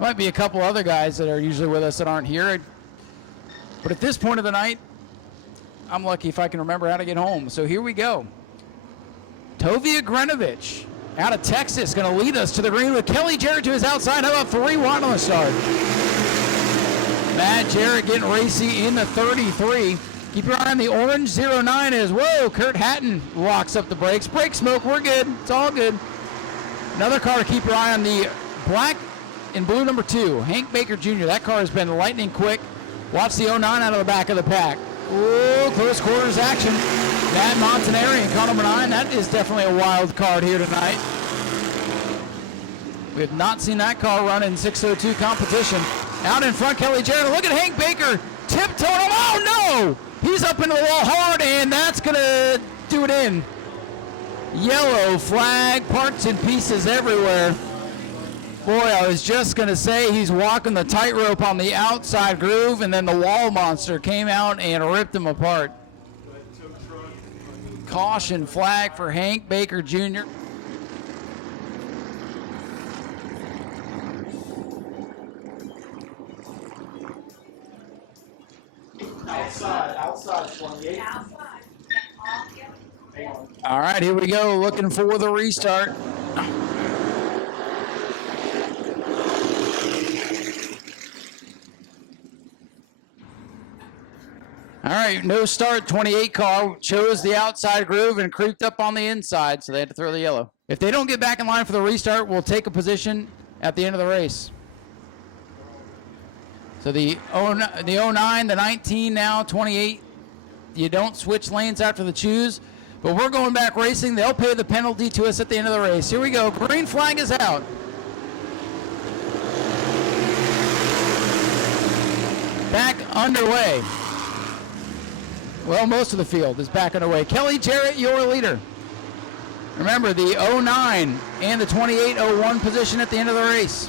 Might be a couple other guys that are usually with us that aren't here. But at this point of the night, I'm lucky if I can remember how to get home. So here we go. Tovia Grenovich out of Texas going to lead us to the green with Kelly Jarrett to his outside. How about 3 wide on the start? Matt Jarrett getting racy in the 33. Keep your eye on the orange 09 as, whoa, Kurt Hatton locks up the brakes. Brake smoke, we're good. It's all good. Another car to keep your eye on, the black and blue number 2, Hank Baker Jr. That car has been lightning quick. Watch the 09 out of the back of the pack. Whoa, close quarters action. Matt Montanari in car number 9. That is definitely a wild card here tonight. We have not seen that car run in 602 competition. Out in front, Kelly Jarrett. Look at Hank Baker tiptoeing. Oh, no! He's up into the wall hard, and that's going to do it in. Yellow flag, parts and pieces everywhere. Boy, I was just going to say he's walking the tightrope on the outside groove, and then the wall monster came out and ripped him apart. Caution flag for Hank Baker Jr. Outside 28. All right, here we go, looking for the restart. All right, no start, 28 car, chose the outside groove and creeped up on the inside, so they had to throw the yellow. If they don't get back in line for the restart, we'll take a position at the end of the race. So the 09, the 19 now, 28, you don't switch lanes after the choose, but we're going back racing. They'll pay the penalty to us at the end of the race. Here we go, green flag is out. Back underway. Well, most of the field is back underway. Kelly Jarrett, your leader. Remember, the 09 and the 28-01 position at the end of the race.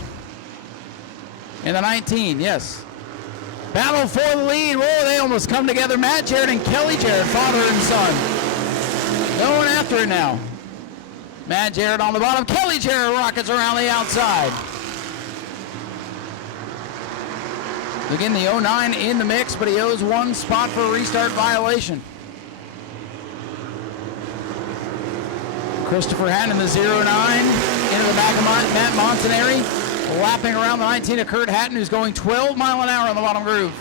And the 19, yes. Battle for the lead. Whoa, they almost come together. Matt Jarrett and Kelly Jarrett, father and son. No one after it now. Matt Jarrett on the bottom. Kelly Jarrett rockets around the outside. Again, the 09 in the mix, but he owes one spot for a restart violation. Christopher Hatton, the 09, into the back of Matt Montanari. Lapping around the 19 of Kurt Hatton, who's going 12 mile an hour on the bottom groove.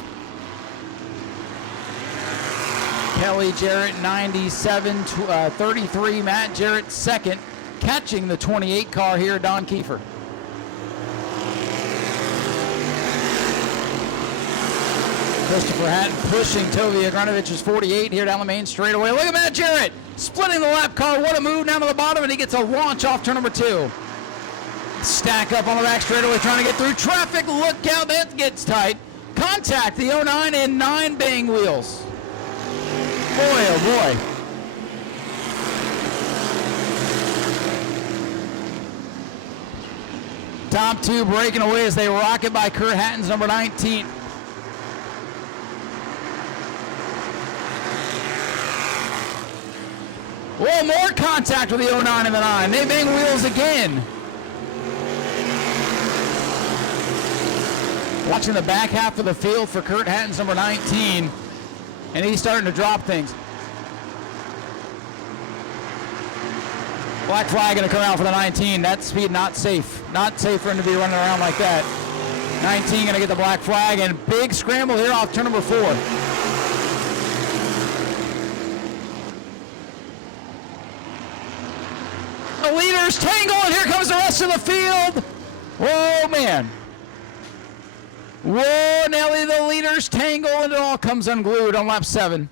Kelly Jarrett, 97, 33. Matt Jarrett, second, catching the 28 car here, Don Kiefer. Christopher Hatton pushing Tovia Granovich's 48 here down the main straightaway. Look at Matt Jarrett splitting the lap car. What a move down to the bottom, and he gets a launch off turn number 2. Stack up on the back straightaway, trying to get through traffic. Look out, that gets tight. Contact the 09 and 9 bang wheels. Boy, oh boy. Top two breaking away as they rock it by Kurt Hatton's number 19. Whoa, more contact with the 09 and the 9. They bang wheels again. Watching the back half of the field for Kurt Hatton's number 19, and he's starting to drop things. Black flag going to come out for the 19. That speed not safe. Not safe for him to be running around like that. 19 going to get the black flag, and big scramble here off turn number 4. The leaders tangle, and here comes the rest of the field. Whoa, man. Whoa, Nelly, the leaders tangle, and it all comes unglued on lap 7.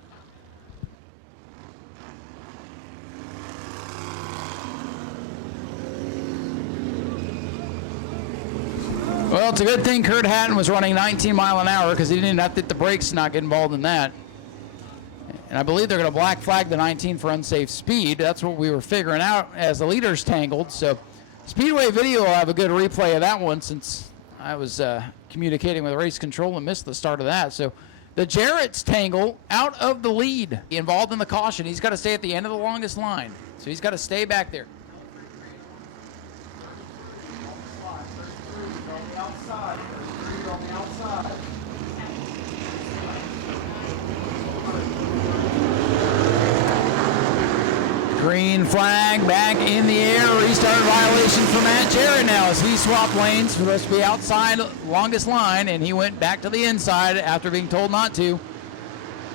Well, it's a good thing Kurt Hatton was running 19 mile an hour because he didn't have to hit the brakes to not get involved in that. And I believe they're going to black flag the 19 for unsafe speed. That's what we were figuring out as the leaders tangled. So Speedway Video will have a good replay of that one since I was communicating with race control and missed the start of that. So the Jarrett's tangle out of the lead. Involved in the caution. He's got to stay at the end of the longest line. So he's got to stay back there. Green flag back in the air. Restart violation for Matt Jarrett now as he swapped lanes. Supposed to be outside longest line, and he went back to the inside after being told not to.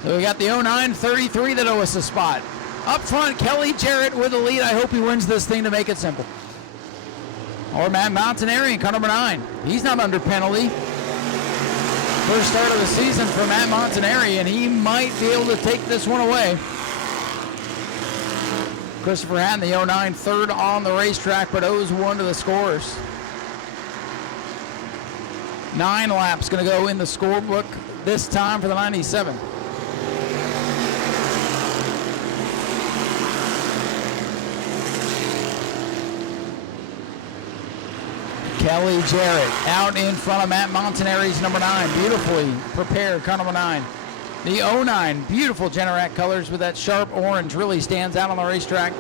So we got the 09-33 that owes us a spot. Up front, Kelly Jarrett with the lead. I hope he wins this thing to make it simple. Or Matt Montanari in car number 9. He's not under penalty. First start of the season for Matt Montanari, and he might be able to take this one away. Christopher Hatton, the 09, third on the racetrack, but owes 1 to the scores. 9 laps going to go in the scorebook this time for the 97. Kelly Jarrett out in front of Matt Montanari's number 9. Beautifully prepared, car number 9. The 09, beautiful Generac colors with that sharp orange, really stands out on the racetrack.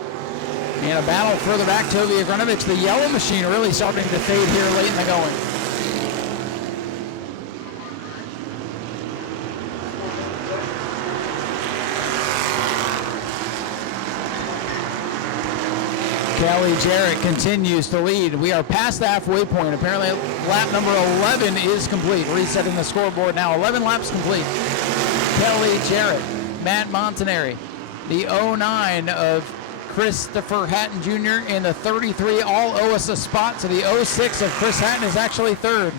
And a battle further back, Toby Agronovich, the yellow machine really starting to fade here late in the going. Kelly Jarrett continues to lead. We are past the halfway point. Apparently lap number 11 is complete. Resetting the scoreboard now. 11 laps complete. Kelly Jarrett, Matt Montanari, the 09 of Christopher Hatton Jr. and the 33 all owe us a spot. So the 06 of Chris Hatton is actually third.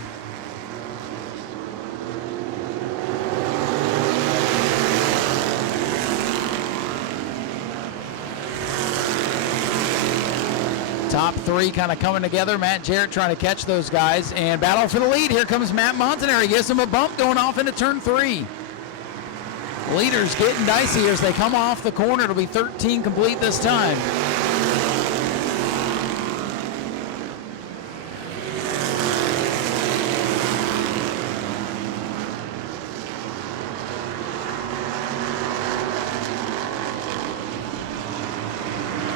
Top 3 kind of coming together. Matt Jarrett trying to catch those guys and battle for the lead. Here comes Matt Montanari. Gives him a bump going off into turn 3. Leaders getting dicey as they come off the corner. It'll be 13 complete this time.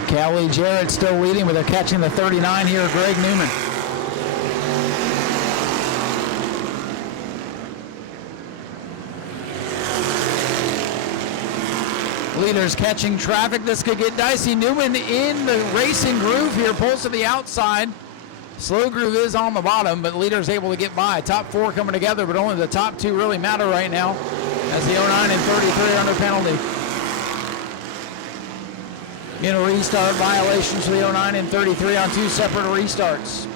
Kelly Jarrett still leading, but they're catching the 39 here, Greg Newman. Leaders catching traffic. This could get dicey. Newman in the racing groove here, pulls to the outside. Slow groove is on the bottom, but leaders able to get by. Top 4 coming together, but only the top 2 really matter right now as the 09 and 33 under penalty. In a restart violations for the 09 and 33 on 2 separate restarts.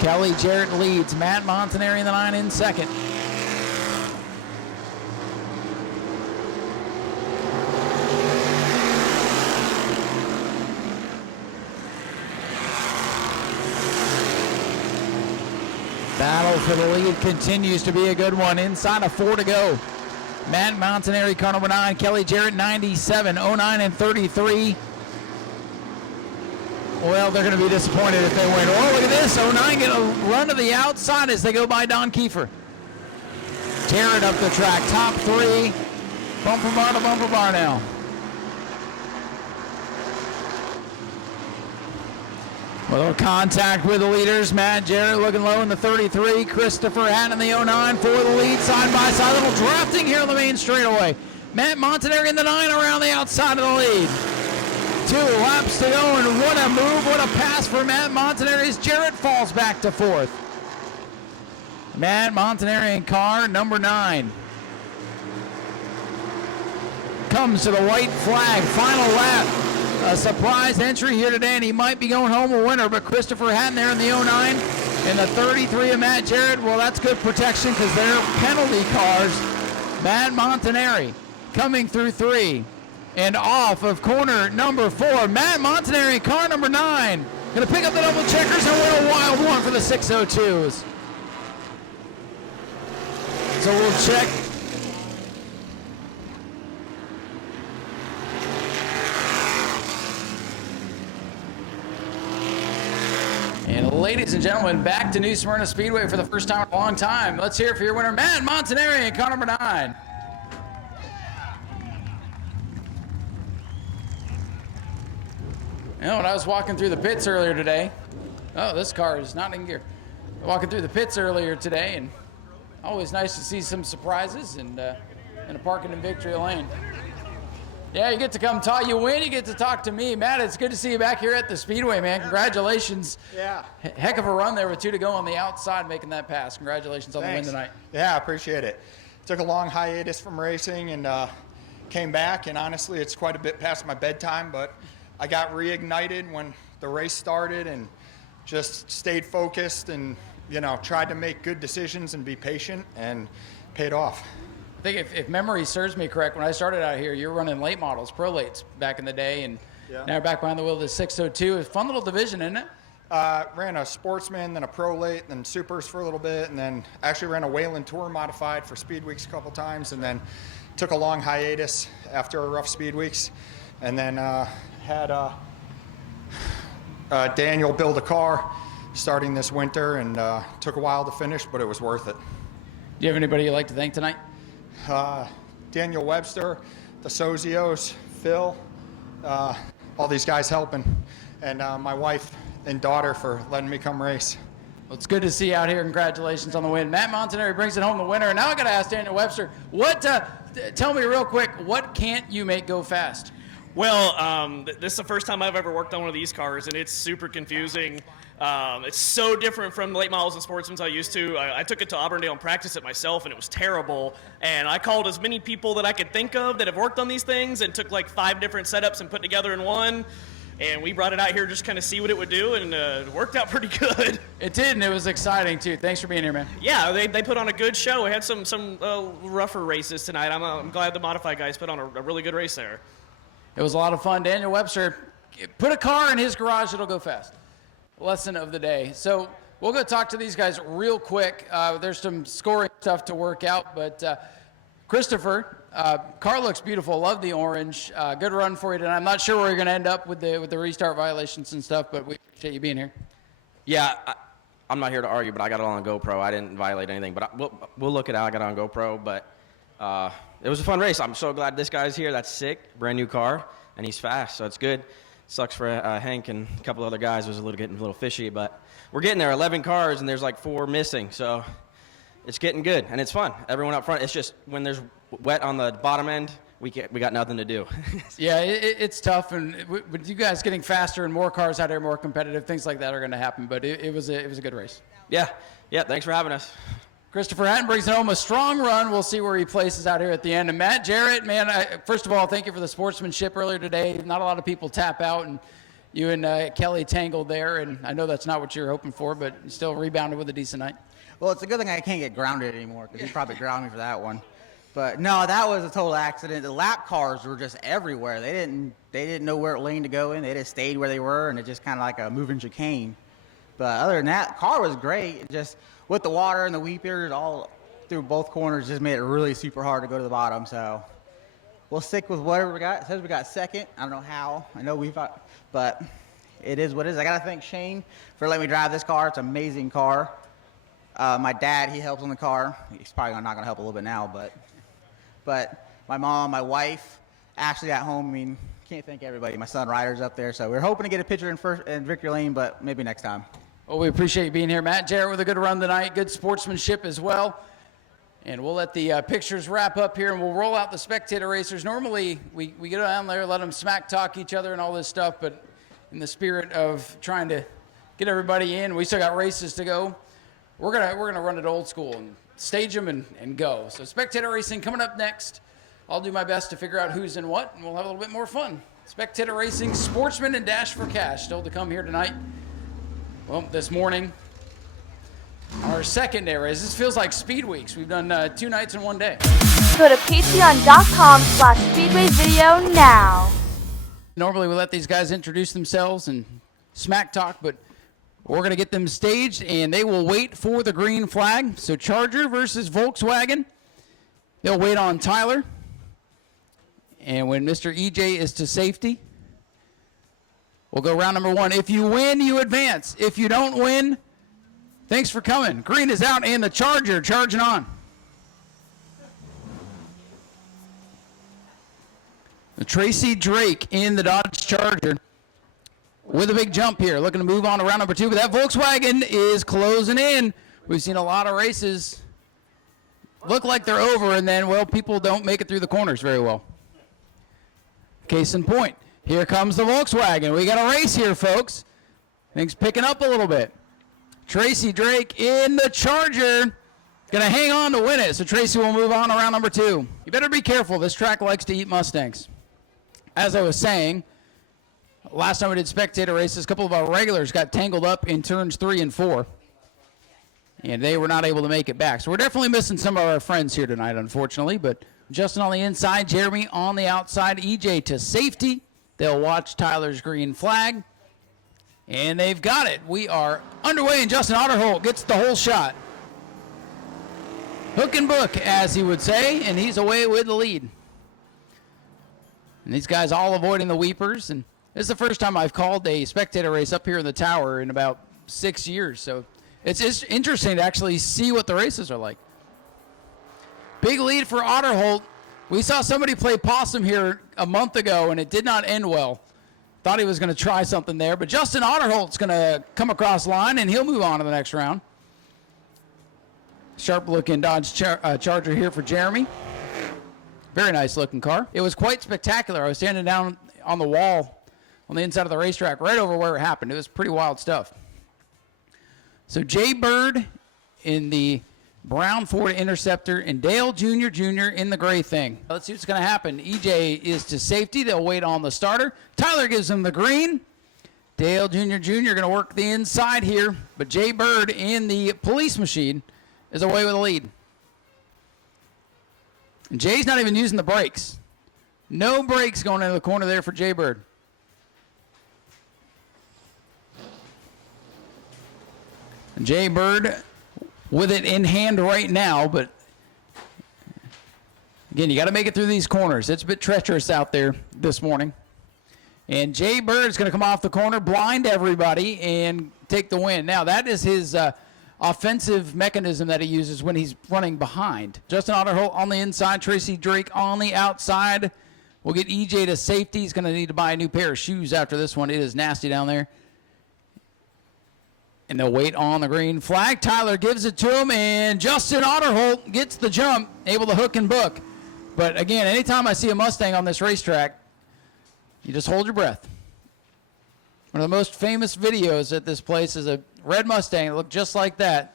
Kelly Jarrett leads. Matt Montanari in the 9 in second. for the lead continues to be a good one. Inside of 4 to go. Matt Montanari, car number 9. Kelly Jarrett, 97. 09 and 33. Well, they're going to be disappointed if they win. Oh, look at this. 09 get a run to the outside as they go by Don Kiefer. Jarrett up the track. Top 3. Bumper bar to bumper bar now. A little contact with the leaders. Matt Jarrett looking low in the 33. Christopher Hatton in the 09 for the lead. Side by side. A little drafting here on the main straightaway. Matt Montanari in the 9 around the outside of the lead. 2 laps to go, and what a move, what a pass for Matt Montanari as Jarrett falls back to 4th. Matt Montanari in car number 9. Comes to the white flag, final lap. A surprise entry here today, and he might be going home a winner, but Christopher Hatton there in the 09 and the 33 of Matt Jarrett. Well, that's good protection because they're penalty cars. Matt Montanari coming through 3 and off of corner number 4. Matt Montanari, car number 9, going to pick up the double checkers and win a wild one for the 602s. So we'll check. And ladies and gentlemen, back to New Smyrna Speedway for the first time in a long time. Let's hear it for your winner, Matt Montanari, and car number 9. You know, when I was walking through the pits earlier today, oh, this car is not in gear. Walking through the pits earlier today, and always nice to see some surprises and a parking in victory lane. Yeah, you get to come talk. You win, you get to talk to me. Matt, it's good to see you back here at the Speedway, man. Congratulations. Yeah. Heck of a run there with 2 to go on the outside making that pass. Congratulations on the win tonight. Yeah, I appreciate it. Took a long hiatus from racing and came back, and honestly, it's quite a bit past my bedtime, but I got reignited when the race started and just stayed focused and, you know, tried to make good decisions and be patient, and paid off. I think if memory serves me correct, when I started out here, you were running late models, pro lates back in the day, and now you're back behind the wheel of the 602. It's a fun little division, isn't it? Ran a Sportsman, then a pro late, then supers for a little bit, and then actually ran a Wayland Tour modified for Speed Weeks a couple times, and then took a long hiatus after a rough Speed Weeks, and then had Daniel build a car starting this winter, and took a while to finish, but it was worth it. Do you have anybody you'd like to thank tonight? Daniel Webster, the Sozios, Phil, all these guys helping, and my wife and daughter for letting me come race. Well, it's good to see you out here. Congratulations on the win. Matt Montanari brings it home the winner. And now I got to ask Daniel Webster, tell me real quick, what can't you make go fast? Well, this is the first time I've ever worked on one of these cars, and it's super confusing. It's so different from late models and Sportsmans I used to. I took it to Auburndale and practiced it myself, and it was terrible. And I called as many people that I could think of that have worked on these things and took like 5 different setups and put together in one. And we brought it out here just kind of see what it would do, and it worked out pretty good. It did, and it was exciting, too. Thanks for being here, man. Yeah, they put on a good show. We had some rougher races tonight. I'm glad the Modified guys put on a really good race there. It was a lot of fun. Daniel Webster, put a car in his garage, it'll go fast. Lesson of the day. So we'll go talk to these guys real quick. There's some scoring stuff to work out, but Christopher, car looks beautiful. Love the orange. Good run for you tonight. I'm not sure where you're going to end up with the restart violations and stuff, but we appreciate you being here. Yeah, I'm not here to argue, but I got it on GoPro. I didn't violate anything, but we'll look at how I got it on GoPro. But it was a fun race. I'm so glad this guy's here. That's sick. Brand new car, and he's fast, so it's good. Sucks for Hank and a couple other guys. It was getting a little fishy, but we're getting there. 11 cars, and there's like 4 missing, so it's getting good, and it's fun. Everyone up front. It's just when there's wet on the bottom end, we got nothing to do. Yeah, it's tough, and with you guys getting faster and more cars out here, more competitive, things like that are going to happen. But it was a good race. Yeah. Thanks for having us. Christopher Hatton brings home a strong run. We'll see where he places out here at the end. And Matt Jarrett, man, first of all, thank you for the sportsmanship earlier today. Not a lot of people tap out, and you and Kelly tangled there. And I know that's not what you were hoping for, but you still rebounded with a decent night. Well, it's a good thing I can't get grounded anymore, because he probably ground me for that one. But no, that was a total accident. The lap cars were just everywhere. They didn't know where lane to go in. They just stayed where they were, and it just kind of like a moving chicane. But other than that, car was great. It just with the water and the weepers all through both corners just made it really super hard to go to the bottom. So we'll stick with whatever we got. It says we got second. I don't know how. I know we've got, but it is what it is. I got to thank Shane for letting me drive this car. It's an amazing car. My dad, he helps on the car. He's probably not going to help a little bit now, but my mom, my wife, Ashley at home. I mean, can't thank everybody. My son Ryder's up there, so we're hoping to get a picture in victory lane, but maybe next time. Well, we appreciate you being here, Matt. Jarrett with a good run tonight, good sportsmanship as well. And we'll let the pictures wrap up here, and we'll roll out the spectator racers. Normally, we get down there, let them smack talk each other and all this stuff, but in the spirit of trying to get everybody in, we still got races to go. We're gonna run it old school and stage them and go. So spectator racing coming up next. I'll do my best to figure out who's in what, and we'll have a little bit more fun. Spectator racing, Sportsman, and Dash for Cash still to come here tonight. Well, this morning, our second day race. This feels like Speed Weeks. We've done 2 nights in 1 day. Go to patreon.com/Speedway video now. Normally we let these guys introduce themselves and smack talk, but we're going to get them staged, and they will wait for the green flag. So Charger versus Volkswagen. They'll wait on Tyler. And when Mr. EJ is to safety, we'll go round number 1. If you win, you advance. If you don't win, thanks for coming. Green is out, and the Charger charging on. The Tracy Drake in the Dodge Charger with a big jump here. Looking to move on to round number 2, but that Volkswagen is closing in. We've seen a lot of races look like they're over, and then, well, people don't make it through the corners very well. Case in point, here comes the Volkswagen. We got a race here, folks. Things picking up a little bit. Tracy Drake in the Charger. Going to hang on to win it, so Tracy will move on to round number 2. You better be careful. This track likes to eat Mustangs. As I was saying, last time we did spectator races, a couple of our regulars got tangled up in turns 3 and 4. And they were not able to make it back. So we're definitely missing some of our friends here tonight, unfortunately. But Justin on the inside, Jeremy on the outside, EJ to safety. They'll watch Tyler's green flag. And they've got it. We are underway, and Justin Otterholt gets the whole shot. Hook and book, as he would say, and he's away with the lead. And these guys all avoiding the weepers. And this is the first time I've called a spectator race up here in the tower in about 6 years. So it's interesting to actually see what the races are like. Big lead for Otterholt. We saw somebody play possum here a month ago, and it did not end well. Thought he was going to try something there, but Justin Otterholt's going to come across line, and he'll move on to the next round. Sharp-looking Dodge Charger here for Jeremy. Very nice-looking car. It was quite spectacular. I was standing down on the wall on the inside of the racetrack right over where it happened. It was pretty wild stuff. So Jay Bird in the brown Ford Interceptor, and Dale Jr. in the gray thing. Let's see what's going to happen. EJ is to safety. They'll wait on the starter. Tyler gives him the green. Dale Jr. going to work the inside here, but Jay Bird in the police machine is away with the lead. And Jay's not even using the brakes. No brakes going into the corner there for Jay Bird. And Jay Bird with it in hand right now, but again, you got to make it through these corners. It's a bit treacherous out there this morning. And Jay Bird's going to come off the corner, blind everybody, and take the win. Now, that is his offensive mechanism that he uses when he's running behind. Justin Otterholt on the inside, Tracy Drake on the outside. We'll get EJ to safety. He's going to need to buy a new pair of shoes after this one. It is nasty down there. And they'll wait on the green flag. Tyler gives it to him, and Justin Otterholt gets the jump, able to hook and book. But again, anytime I see a Mustang on this racetrack, you just hold your breath. One of the most famous videos at this place is a red Mustang that looked just like that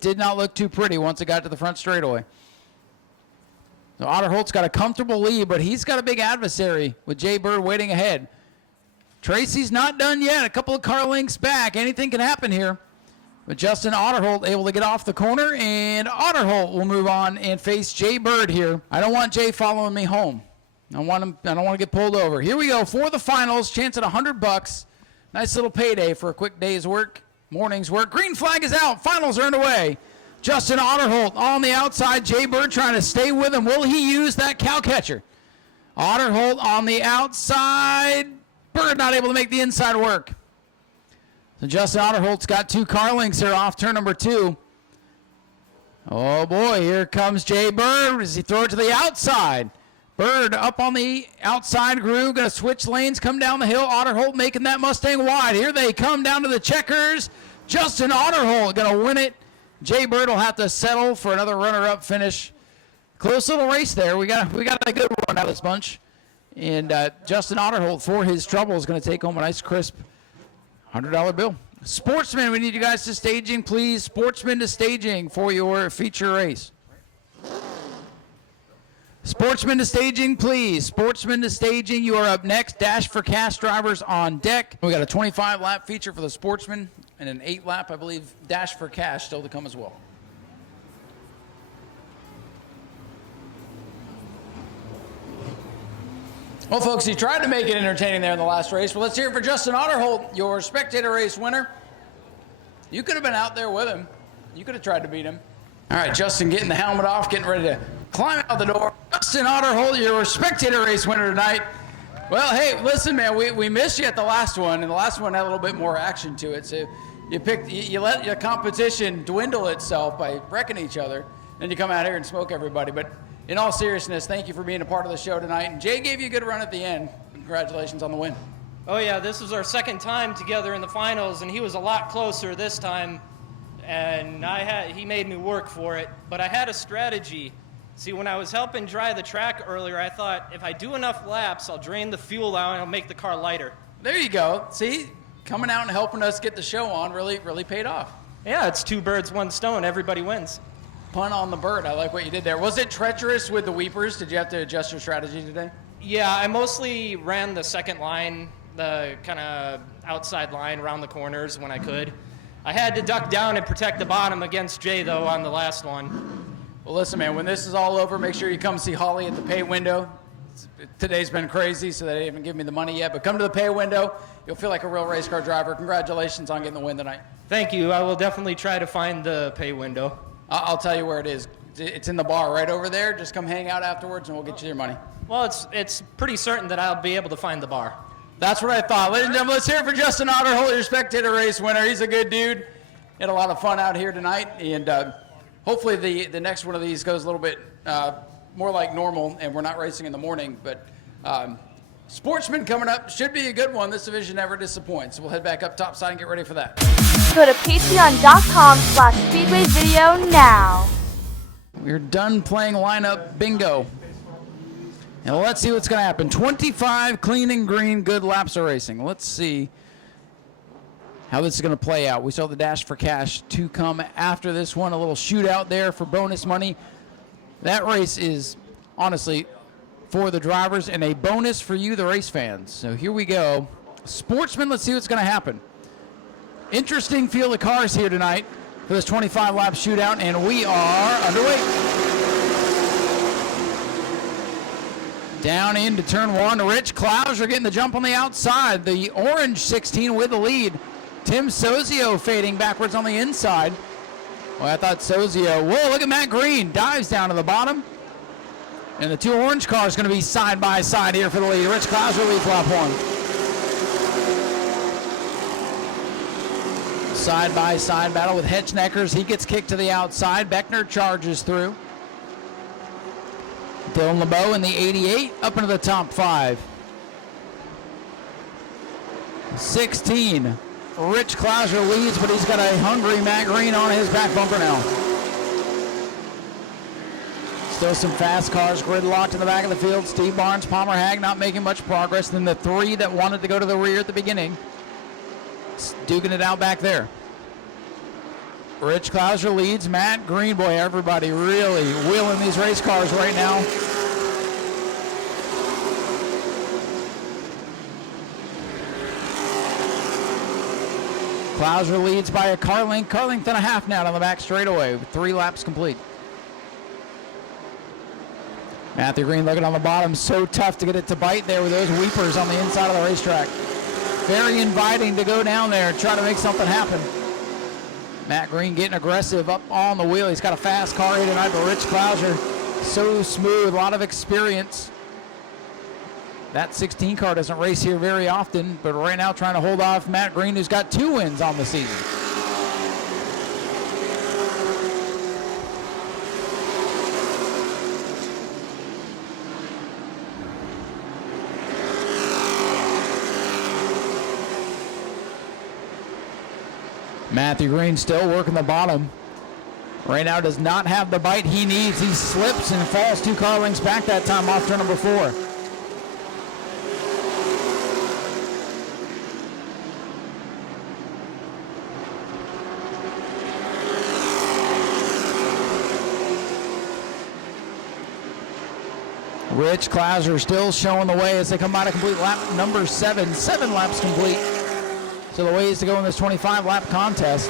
did not look too pretty once it got to the front straightaway. So Otterholt's got a comfortable lead, but he's got a big adversary with Jay Bird waiting ahead. Tracy's not done yet. A couple of car lengths back. Anything can happen here. But Justin Otterholt able to get off the corner, and Otterholt will move on and face Jay Bird here. I don't want Jay following me home. I don't want to get pulled over. Here we go for the finals. Chance at $100. Nice little payday for a quick day's work. morning's work. Green flag is out. Finals are underway. Justin Otterholt on the outside. Jay Bird trying to stay with him. Will he use that cow catcher? Otterholt on the outside. Bird not able to make the inside work. So Justin Otterholt's got 2 car links here off turn number 2. Oh boy, here comes Jay Bird. Does he throw it to the outside? Bird up on the outside groove, going to switch lanes, come down the hill. Otterholt making that Mustang wide. Here they come down to the checkers. Justin Otterholt going to win it. Jay Bird will have to settle for another runner-up finish. Close little race there. We got a good run out of this bunch. And Justin Otterholt, for his trouble, is going to take home a nice, crisp $100 bill. Sportsman, we need you guys to staging, please. Sportsman to staging for your feature race. Sportsman to staging, please. Sportsman to staging. You are up next. Dash for cash drivers on deck. We got a 25-lap feature for the Sportsman and an 8-lap, I believe, dash for cash still to come as well. Well, folks, he tried to make it entertaining there in the last race. Well, let's hear it for Justin Otterholt, your Spectator race winner. You could have been out there with him. You could have tried to beat him. All right, Justin getting the helmet off, getting ready to climb out the door. Justin Otterholt, your Spectator race winner tonight. Well, hey, listen, man, we missed you at the last one, and the last one had a little bit more action to it. So you let your competition dwindle itself by wrecking each other, then you come out here and smoke everybody. But in all seriousness, thank you for being a part of the show tonight. And Jay gave you a good run at the end. Congratulations on the win. Oh yeah, this was our second time together in the finals, and he was a lot closer this time, and he made me work for it. But I had a strategy. See, when I was helping dry the track earlier, I thought if I do enough laps, I'll drain the fuel out and I'll make the car lighter. There you go. See, coming out and helping us get the show on really paid off. Yeah, it's 2 birds, 1 stone. Everybody wins. Pun on the bird. I like what you did there. Was it treacherous with the weepers? Did you have to adjust your strategy today? Yeah, I mostly ran the second line, the kind of outside line around the corners when I could. I had to duck down and protect the bottom against Jay, though, on the last one. Well, listen, man, when this is all over, make sure you come see Holly at the pay window. Today's been crazy, so they haven't given me the money yet. But come to the pay window. You'll feel like a real race car driver. Congratulations on getting the win tonight. Thank you. I will definitely try to find the pay window. I'll tell you where it is. It's in the bar right over there. Just come hang out afterwards, and we'll get you your money. Well, it's pretty certain that I'll be able to find the bar. That's what I thought. Ladies and gentlemen, let's hear it for Justin Otterholt, your Spectator race winner. He's a good dude. Had a lot of fun out here tonight, and hopefully the next one of these goes a little bit more like normal, and we're not racing in the morning. But Sportsman coming up should be a good one. This division never disappoints. So we'll head back up topside and get ready for that. Go to patreon.com/Speedway video now. We're done playing lineup bingo. And let's see what's going to happen. 25 clean and green good laps of racing. Let's see how this is going to play out. We saw the dash for cash to come after this one. A little shootout there for bonus money. That race is honestly for the drivers and a bonus for you, the race fans. So here we go. Sportsman, let's see what's going to happen. Interesting field of cars here tonight for this 25-lap shootout, and we are underway. Down into turn 1, Rich Clouser getting the jump on the outside. The orange 16 with the lead. Tim Sozio fading backwards on the inside. Well, I thought Sozio, whoa, look at Matt Green, dives down to the bottom. And the 2 orange cars going to be side by side here for the lead. Rich Clouser leads lap 1. Side by side battle with Hetchneckers. He gets kicked to the outside. Beckner charges through. Dylan LeBeau in the 88 up into the top 5. 16. Rich Clouser leads, but he's got a hungry Matt Green on his back bumper now. Still some fast cars gridlocked in the back of the field. Steve Barnes, Palmer Hag not making much progress. Then the 3 that wanted to go to the rear at the beginning, duking it out back there. Rich Clouser leads. Matt Green, boy, everybody really wheeling these race cars right now. Clouser leads by a car length and a half now on the back straightaway with 3 laps complete. Matthew Green looking on the bottom. So tough to get it to bite there with those weepers on the inside of the racetrack. Very inviting to go down there and try to make something happen. Matt Green getting aggressive up on the wheel. He's got a fast car here tonight, but Rich Clouser, so smooth, a lot of experience. That 16 car doesn't race here very often, but right now trying to hold off Matt Green, who's got 2 wins on the season. Matthew Green still working the bottom. Right now does not have the bite he needs. He slips and falls 2 car lengths back that time off turn number 4. Rich Clouser still showing the way as they come out of complete lap number 7. 7 laps complete. So the ways to go in this 25-lap contest.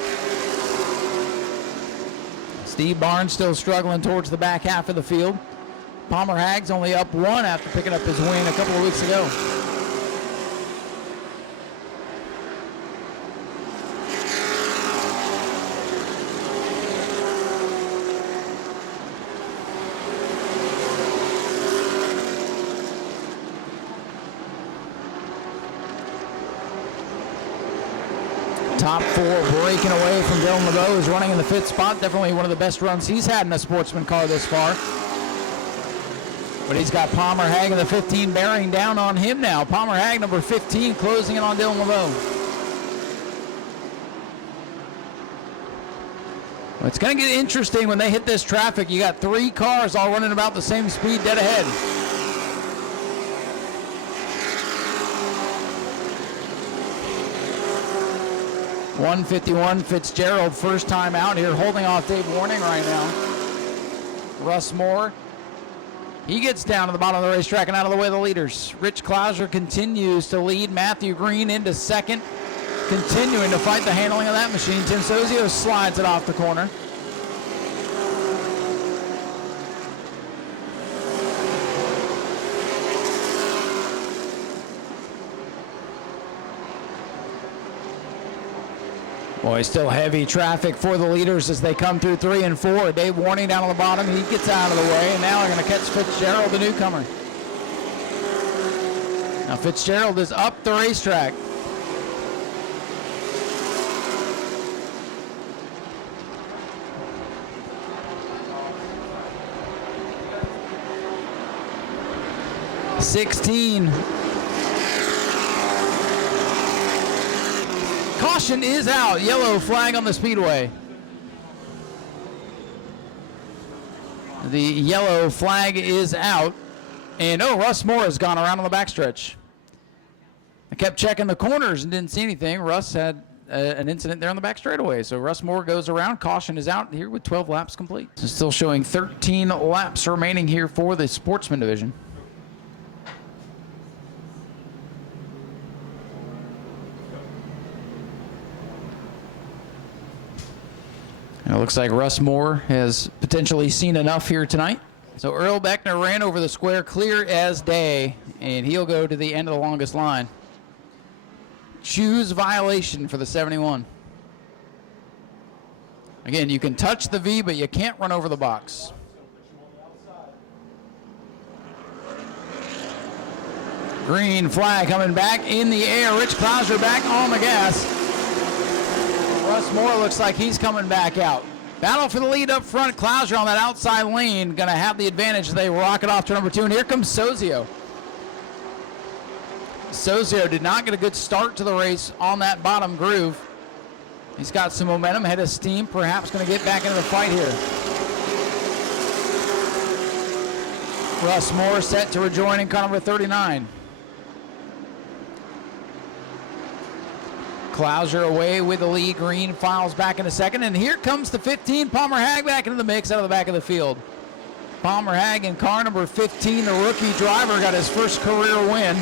Steve Barnes still struggling towards the back half of the field. Palmer Hagg's only up 1 after picking up his win a couple of weeks ago. Top 4 breaking away from Dylan LeBeau, who's running in the 5th spot. Definitely one of the best runs he's had in a Sportsman car this far. But he's got Palmer Hagg in the 15 bearing down on him now. Palmer Hagg, number 15, closing in on Dylan LeBeau. Well, it's going to get interesting when they hit this traffic. You got 3 cars all running about the same speed dead ahead. .151 Fitzgerald, first time out here, holding off Dave Warning right now. Russ Moore, he gets down to the bottom of the racetrack and out of the way of the leaders. Rich Clouser continues to lead. Matthew Green into second, continuing to fight the handling of that machine. Tim Sozio slides it off the corner. Boy, still heavy traffic for the leaders as they come through 3 and 4. Dave Warning down on the bottom. He gets out of the way, and now they're going to catch Fitzgerald, the newcomer. Now Fitzgerald is up the racetrack. .16. Caution is out. Yellow flag on the Speedway. The yellow flag is out. And Russ Moore has gone around on the backstretch. I kept checking the corners and didn't see anything. Russ had an incident there on the back straightaway. So Russ Moore goes around. Caution is out here with 12 laps complete. So still showing 13 laps remaining here for the Sportsman division. And it looks like Russ Moore has potentially seen enough here tonight. So Earl Beckner ran over the square clear as day, and he'll go to the end of the longest line. Choose violation for the 71. Again, you can touch the V, but you can't run over the box. Green flag coming back in the air. Rich Clouser back on the gas. Russ Moore looks like he's coming back out. Battle for the lead up front. Clouser on that outside lane. Going to have the advantage as they rocket off to number 2. And here comes Sozio. Sozio did not get a good start to the race on that bottom groove. He's got some momentum, head of steam, perhaps going to get back into the fight here. Russ Moore set to rejoin in car number 39. Clouser away with the lead. Green files back into second, and here comes the 15. Palmer Hagg back into the mix out of the back of the field. Palmer Hagg in car number 15, the rookie driver, got his first career win.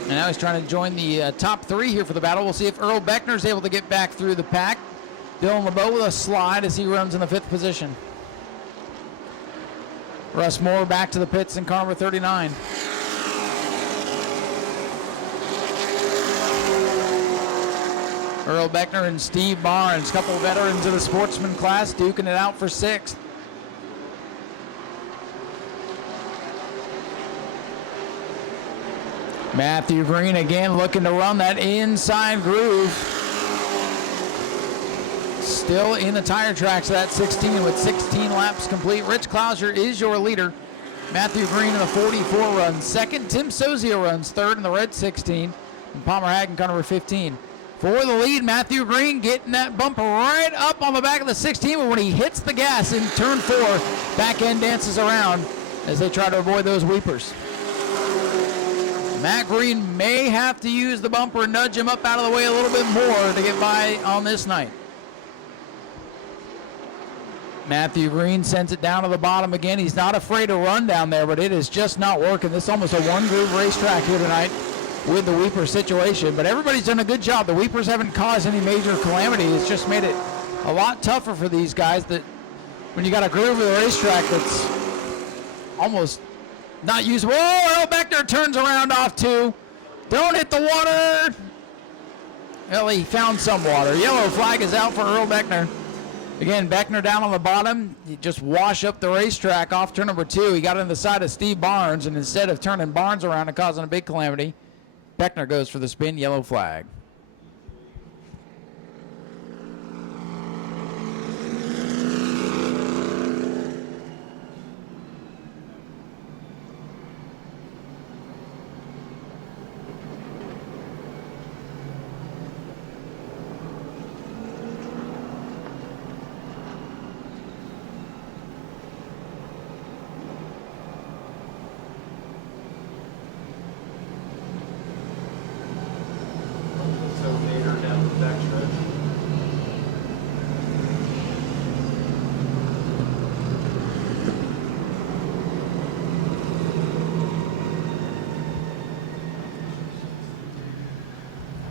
And now he's trying to join the top 3 here for the battle. We'll see if Earl Beckner is able to get back through the pack. Dylan LeBeau with a slide as he runs in the 5th position. Russ Moore back to the pits in car number 39. Earl Beckner and Steve Barnes, a couple veterans of the Sportsman class, duking it out for 6th. Matthew Green again looking to run that inside groove. Still in the tire tracks of that 16 with 16 laps complete. Rich Clouser is your leader. Matthew Green in the 44 runs second. Tim Sozio runs third in the red 16. And Palmer Hagen car number 15. For the lead, Matthew Green getting that bumper right up on the back of the 16, but when he hits the gas in turn 4, back end dances around as they try to avoid those weepers. Matt Green may have to use the bumper and nudge him up out of the way a little bit more to get by on this night. Matthew Green sends it down to the bottom again. He's not afraid to run down there, but it is just not working. This is almost a one-groove racetrack here tonight with the weeper situation, but everybody's done a good job. The weepers haven't caused any major calamity. It's just made it a lot tougher for these guys that when you got a groove of the racetrack that's almost not usable. Oh, Earl Beckner turns around off 2. Don't hit the water. Well, he found some water. Yellow flag is out for Earl Beckner. Again, Beckner down on the bottom. He just wash up the racetrack off turn number 2. He got on the side of Steve Barnes, and instead of turning Barnes around and causing a big calamity, Beckner goes for the spin, yellow flag.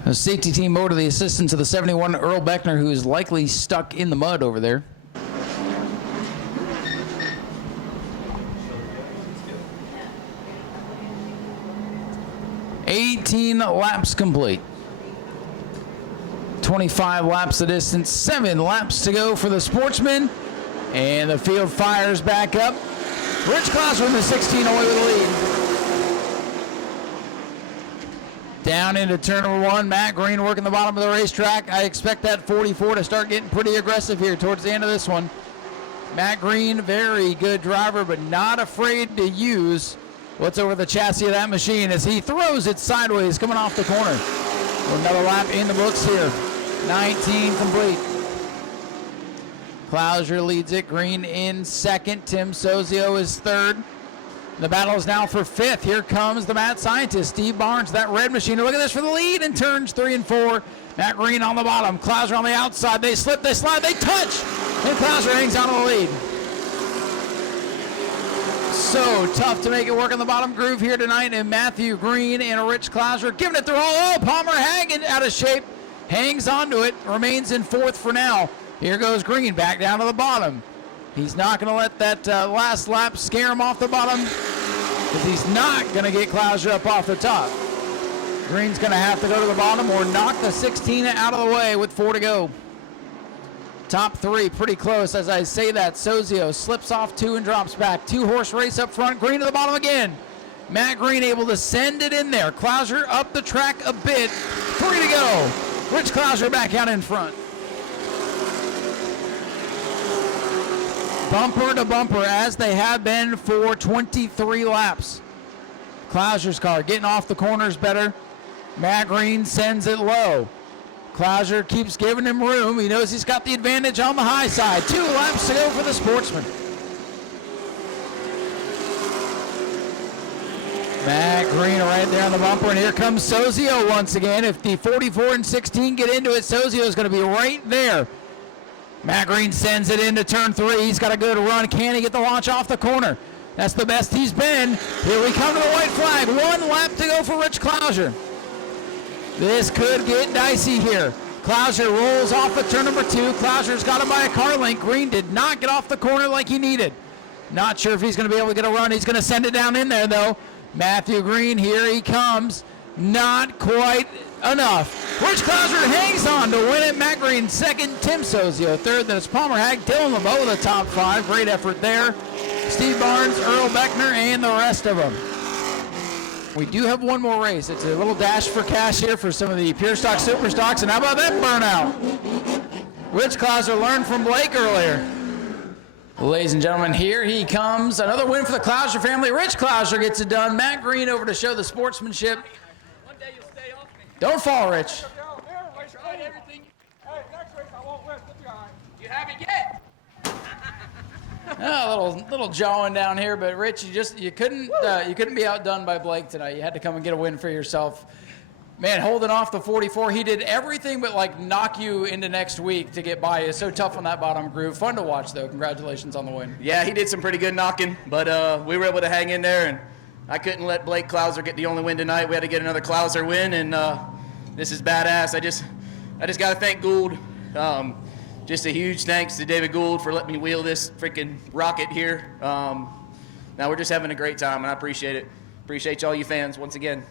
The safety team over to the assistance of the 71, Earl Beckner, who is likely stuck in the mud over there. $18 laps complete. 25 laps the distance, 7 laps to go for the Sportsman. And the field fires back up. Rich Clouser in the 16 away with the lead. Down into turn number 1, Matt Green working the bottom of the racetrack. I expect that 44 to start getting pretty aggressive here towards the end of this one. Matt Green, very good driver, but not afraid to use what's over the chassis of that machine as he throws it sideways coming off the corner. Another lap in the books here. 19 complete. Clouser leads it. Green in second. Tim Sozio is third. The battle is now for 5th. Here comes the mad scientist, Steve Barnes, that red machine. Look at this for the lead in turns 3 and 4. Matt Green on the bottom. Clouser on the outside. They slip, they slide, they touch. And Clouser hangs on to the lead. So tough to make it work in the bottom groove here tonight. And Matthew Green and a Rich Clouser giving it their all. Oh, Palmer Hagen out of shape. Hangs onto it. Remains in 4th for now. Here goes Green back down to the bottom. He's not going to let that last lap scare him off the bottom because he's not going to get Clouser up off the top. Green's going to have to go to the bottom or knock the 16 out of the way with 4 to go. Top 3 pretty close. As I say that, Sozio slips off 2 and drops back. 2-horse race up front. Green to the bottom again. Matt Green able to send it in there. Clouser up the track a bit. 3 to go. Rich Clouser back out in front. Bumper to bumper as they have been for 23 laps. Clouser's car getting off the corners better. Matt Green sends it low. Clouser keeps giving him room. He knows he's got the advantage on the high side. 2 laps to go for the Sportsman. Matt Green right there on the bumper, and here comes Sozio once again. If the 44 and 16 get into it, Sozio is going to be right there. Matt Green sends it into turn 3. He's got a good run. Can he get the launch off the corner? That's the best he's been. Here we come to the white flag. 1 lap to go for Rich Clouser. This could get dicey here. Clouser rolls off at turn number 2. Clouser's got him by a car length. Green did not get off the corner like he needed. Not sure if he's going to be able to get a run. He's going to send it down in there, though. Matthew Green, here he comes. Not quite enough. Rich Klauser hangs on to win it. Matt Green second, Tim Sozio third. Then it's Palmer Hack, Dylan LeBeau with the top 5. Great effort there. Steve Barnes, Earl Beckner, and the rest of them. We do have one more race. It's a little dash for cash here for some of the Pure Stock Super Stocks. And how about that burnout? Rich Klauser learned from Blake earlier. Ladies and gentlemen, here he comes. Another win for the Klauser family. Rich Klauser gets it done. Matt Green over to show the sportsmanship. One day you'll stay off me. Don't fall, Rich. Tried everything. Hey, next race I won't win. You haven't yet. Little jawing down here, but Rich, you couldn't be outdone by Blake tonight. You had to come and get a win for yourself. Man, holding off the 44, he did everything but like knock you into next week to get by. It's so tough on that bottom groove. Fun to watch though. Congratulations on the win. Yeah, he did some pretty good knocking, but we were able to hang in there, and I couldn't let Blake Klauser get the only win tonight. We had to get another Klauser win, and this is badass. I just got to thank Gould. Just a huge thanks to David Gould for letting me wheel this freaking rocket here. Now we're just having a great time, and I appreciate it. Appreciate all you fans once again.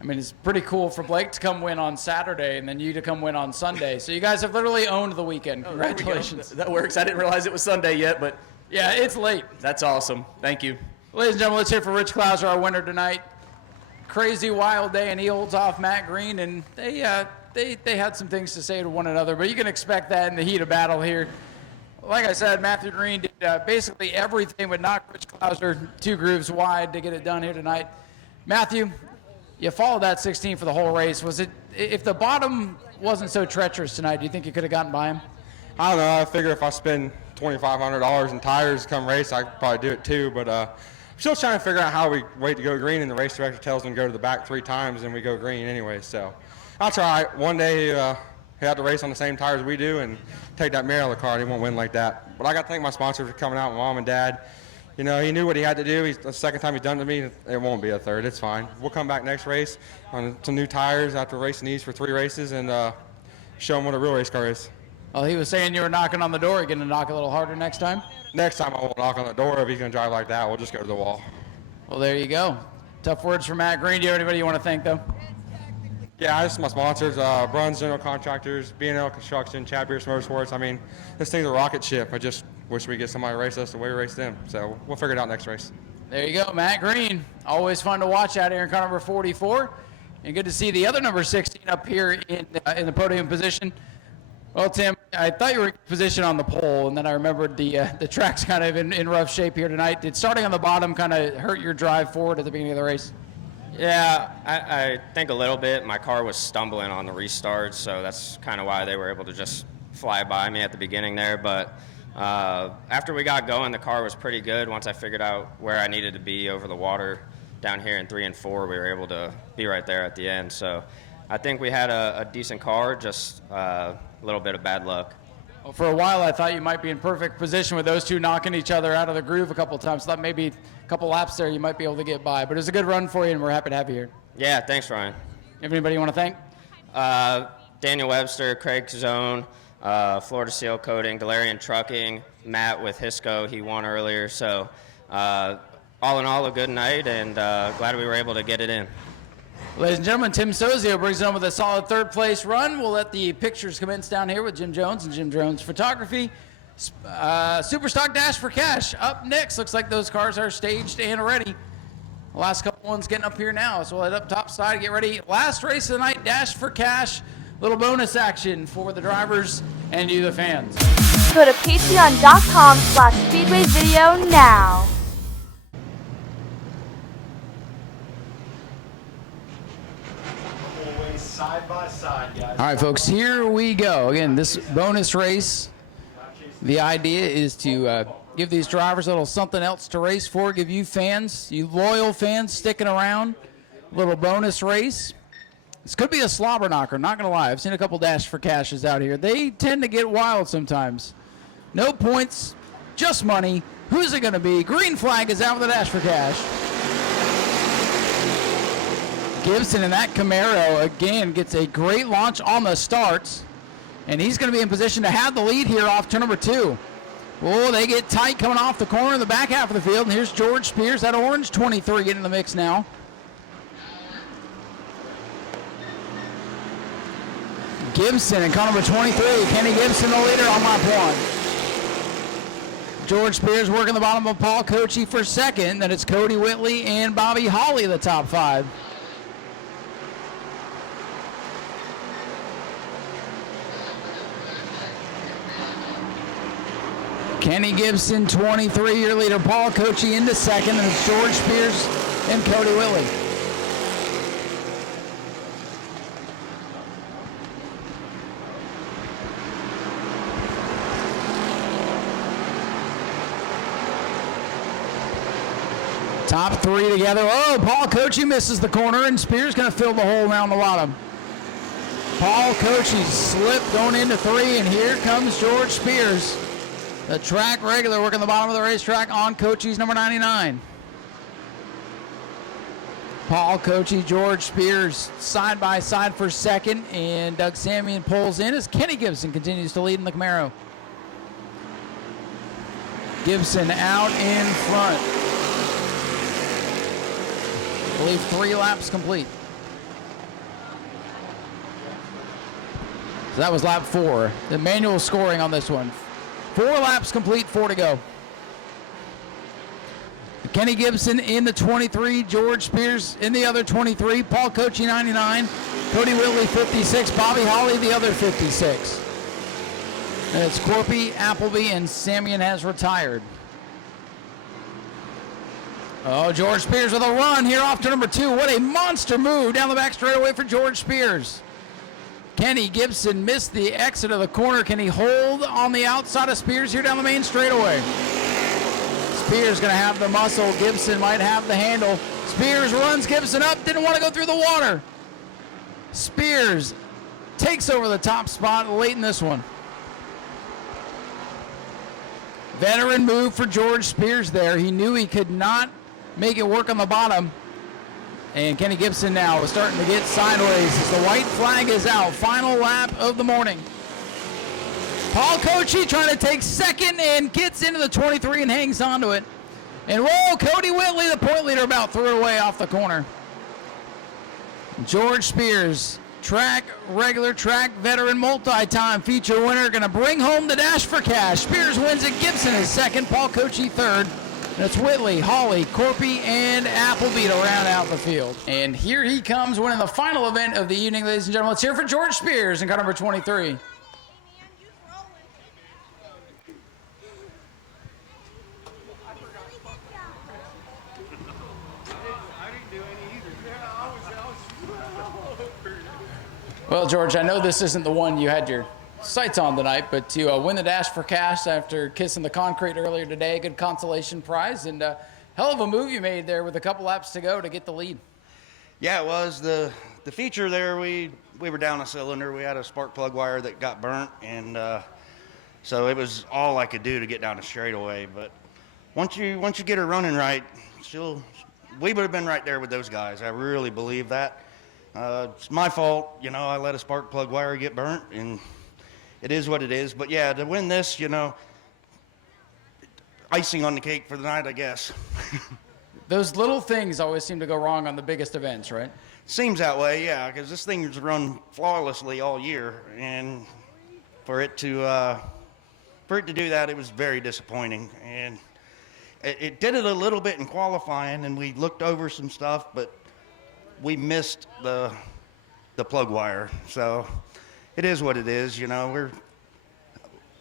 I mean, it's pretty cool for Blake to come win on Saturday and then you to come win on Sunday. So you guys have literally owned the weekend. Congratulations. That works. I didn't realize it was Sunday yet, but yeah, it's late. That's awesome. Thank you. Ladies and gentlemen, let's hear for Rich Klauser, our winner tonight. Crazy wild day, and he holds off Matt Green, and they had some things to say to one another, but you can expect that in the heat of battle here. Like I said, Matthew Green did basically everything but knock Rich Klauser 2 grooves wide to get it done here tonight. Matthew, you followed that 16 for the whole race. Was it, if the bottom wasn't so treacherous tonight, do you think you could have gotten by him? I don't know. I figure if I spend $2,500 in tires come race, I could probably do it too. But I'm still trying to figure out how we wait to go green, and the race director tells them to go to the back 3 times, and we go green anyway. So I'll try. One day he had to race on the same tires we do and take that mirror out of the car. He won't win like that. But I got to thank my sponsors for coming out, my mom and dad. You know, he knew what he had to do. The second time he's done it to me, it won't be a third. It's fine. We'll come back next race on some new tires after racing these for 3 races and show him what a real race car is. Well, he was saying you were knocking on the door. Are you going to knock a little harder next time? Next time I won't knock on the door. If he's going to drive like that, we'll just go to the wall. Well, there you go. Tough words from Matt Green. Do you have anybody you want to thank, though? Yeah, just my sponsors, Bruns General Contractors, B&L Construction, Chad Pierce Motorsports. I mean, this thing's a rocket ship. I just wish we get somebody to race us the way we race them. So we'll figure it out next race. There you go, Matt Green. Always fun to watch out here in car number 44. And good to see the other number 16 up here in the podium position. Well, Tim, I thought you were in position on the pole, and then I remembered the track's kind of in rough shape here tonight. Did starting on the bottom kind of hurt your drive forward at the beginning of the race? Yeah, I think a little bit. My car was stumbling on the restart, so that's kind of why they were able to just fly by me at the beginning there. But after we got going, the car was pretty good. Once I figured out where I needed to be over the water down here in 3 and 4, we were able to be right there at the end. So I think we had a decent car, just a little bit of bad luck. Well, for a while, I thought you might be in perfect position with those two knocking each other out of the groove a couple of times. Thought maybe a couple laps there you might be able to get by. But it was a good run for you, and we're happy to have you here. Yeah, thanks, Ryan. You have anybody you want to thank? Daniel Webster, Craig Zone, Florida Seal Coating, Galarian Trucking, Matt with Hisco. He won earlier. So all in all, a good night, and glad we were able to get it in. Ladies and gentlemen, Tim Sozio brings it on with a solid third-place run. We'll let the pictures commence down here with Jim Jones and Jim Jones Photography. Superstock Dash for Cash up next. Looks like those cars are staged and ready. The last couple ones getting up here now, so we'll head up top side, get ready. Last race of the night, Dash for Cash. Little bonus action for the drivers and you, the fans. Go to patreon.com/Speedway video now. Side by side, guys. All right, folks, here we go. Again, this bonus race, the idea is to give these drivers a little something else to race for, give you fans, you loyal fans sticking around, a little bonus race. This could be a slobber knocker, not going to lie. I've seen a couple Dash for Cashes out here. They tend to get wild sometimes. No points, just money. Who's it going to be? Green flag is out with the Dash for Cash. Gibson in that Camaro, again, gets a great launch on the starts, and he's going to be in position to have the lead here off turn number 2. Oh, they get tight coming off the corner in the back half of the field, and here's George Spears, that orange 23 getting in the mix now. Gibson in car number 23. Kenny Gibson, the leader on lap 1. George Spears working the bottom of Paul Kochi for second. Then it's Cody Whitley and Bobby Holly, the top 5. Kenny Gibson, 23, your leader. Paul Kochi into second, and it's George Spears and Cody Whitley. Top 3 together. Oh, Paul Kochi misses the corner, and Spears going to fill the hole around the bottom. Paul Kochi slipped going into 3, and here comes George Spears. The track regular working the bottom of the racetrack on Kochi's number 99. Paul Kochi, George Spears side by side for second, and Doug Samian pulls in as Kenny Gibson continues to lead in the Camaro. Gibson out in front. I believe 3 laps complete. So that was lap 4. The manual scoring on this one. 4 laps complete, 4 to go. Kenny Gibson in the 23, George Spears in the other 23, Paul Kochi 99, Cody Whitley 56, Bobby Holly the other 56. And it's Corpy, Appleby, and Samian has retired. Oh, George Spears with a run here off to number 2. What a monster move down the back straightaway for George Spears. Kenny Gibson missed the exit of the corner. Can he hold on the outside of Spears here down the main straightaway? Spears going to have the muscle. Gibson might have the handle. Spears runs Gibson up. Didn't want to go through the water. Spears takes over the top spot late in this one. Veteran move for George Spears there. He knew he could not make it work on the bottom. And Kenny Gibson now is starting to get sideways as the white flag is out. Final lap of the morning. Paul Kochi trying to take second and gets into the 23 and hangs on to it. And roll, Cody Whitley, the point leader, about threw it away off the corner. George Spears, track, regular track, veteran, multi-time feature winner, going to bring home the dash for cash. Spears wins it, Gibson is second, Paul Kochi third. And it's Whitley, Hawley, Corpy, and Appleby to round out the field. And here he comes winning the final event of the evening, ladies and gentlemen. Let's hear for George Spears in car number 23. Well, George, I know this isn't the one you had your sights on tonight, but to win the dash for cash after kissing the concrete earlier today, good consolation prize, and hell of a move you made there with a couple laps to go to get the lead. Yeah, it was. The feature there, we were down a cylinder. We had a spark plug wire that got burnt, and so it was all I could do to get down the straightaway. But once you get her running right, we would have been right there with those guys. I really believe that. It's my fault, I let a spark plug wire get burnt, and it is what it is. But yeah, to win this, icing on the cake for the night, I guess. Those little things always seem to go wrong on the biggest events, right? Seems that way, yeah, because this thing's run flawlessly all year, and for it to do that, it was very disappointing. And it did it a little bit in qualifying, and we looked over some stuff, but we missed the plug wire. So it is what it is,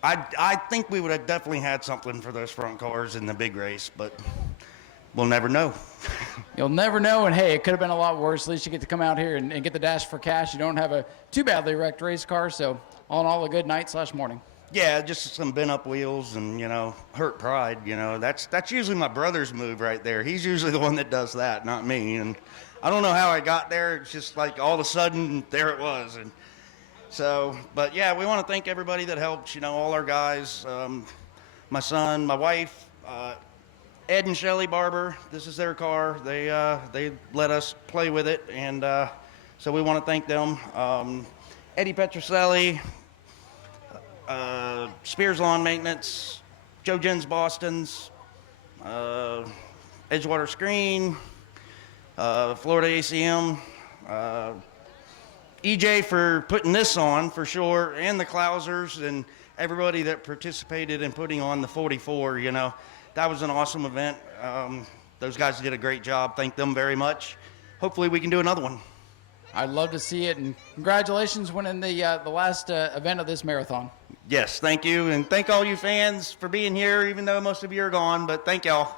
I think we would have definitely had something for those front cars in the big race, but we'll never know. You'll never know, and hey, it could have been a lot worse. At least you get to come out here and get the dash for cash. You don't have a too badly wrecked race car, so all in all, a good night/morning. Yeah, just some bent up wheels and, hurt pride, That's usually my brother's move right there. He's usually the one that does that, not me. And I don't know how I got there. It's just like all of a sudden, there it was. And so, but yeah, we want to thank everybody that helped, all our guys, my son, my wife, Ed and Shelly Barber. This is their car. They let us play with it. And so we want to thank them. Eddie Petroselli, Spears Lawn Maintenance, Joe Jens Boston's, Edgewater Screen, Florida ACM, EJ for putting this on for sure, and the Klausers and everybody that participated in putting on the 44. You know, that was an awesome event. Those guys did a great job. Thank them very much. Hopefully we can do another one. I'd love to see it, and congratulations winning the last event of this marathon. Yes, thank you, and thank all you fans for being here, even though most of you are gone, but thank y'all.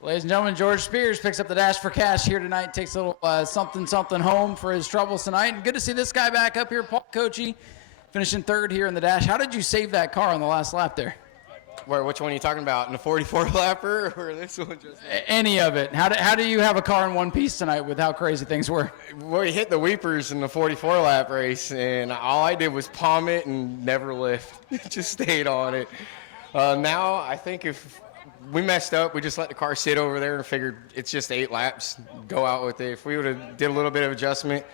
Ladies and gentlemen, George Spears picks up the Dash for Cash here tonight, takes a little something home for his troubles tonight, and good to see this guy back up here, Paul Coachy, finishing third here in the Dash. How did you save that car on the last lap there? Which one are you talking about? In the 44 lapper or this one? Just any of it. How do you have a car in one piece tonight with how crazy things were? Well, we hit the weepers in the 44 lap race, and all I did was palm it and never lift. Just stayed on it. Now I think if we messed up, we just let the car sit over there and figured it's just 8 laps. Go out with it. If we would have did a little bit of adjustment,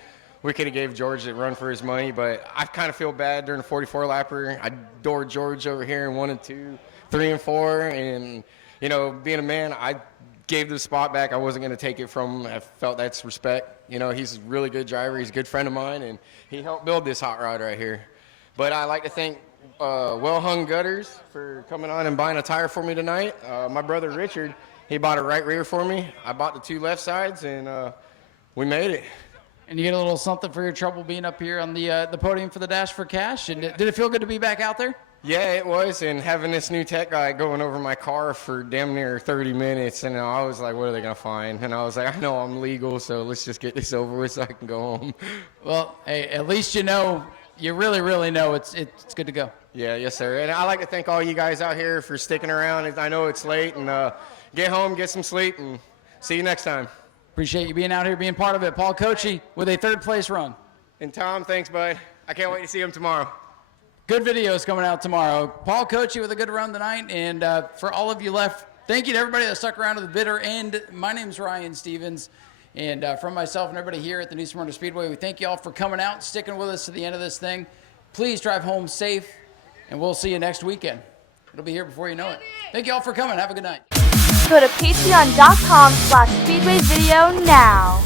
we could have gave George a run for his money. But I kind of feel bad during the 44 lapper. I doored George over here in 1 and 2. 3 and 4, and you know, being a man, I gave the spot back. I wasn't going to take it from him. I felt that's respect. You know, he's a really good driver. He's a good friend of mine, and he helped build this hot rod right here. But I like to thank Well Hung Gutters for coming on and buying a tire for me tonight. My brother Richard, he bought a right rear for me. I bought the 2 left sides, and we made it. And you get a little something for your trouble being up here on the podium for the Dash for Cash. And did it feel good to be back out there? Yeah, it was, and having this new tech guy going over my car for damn near 30 minutes, and I was like, what are they going to find? And I was like, I know I'm legal, so let's just get this over with so I can go home. Well, hey, at least you know, you really, really know it's good to go. Yeah, yes, sir. And I'd like to thank all you guys out here for sticking around. I know it's late, and get home, get some sleep, and see you next time. Appreciate you being out here, being part of it. Paul Coachy with a 3rd place run. And Tom, thanks, bud. I can't wait to see him tomorrow. Good videos coming out tomorrow. Paul Coachy with a good run tonight. And for all of you left, thank you to everybody that stuck around to the bitter end. My name's Ryan Stevens. And from myself and everybody here at the New Smyrna Speedway, we thank you all for coming out, sticking with us to the end of this thing. Please drive home safe, and we'll see you next weekend. It'll be here before you know it. Thank you all for coming. Have a good night. Go to patreon.com/speedwayvideo now.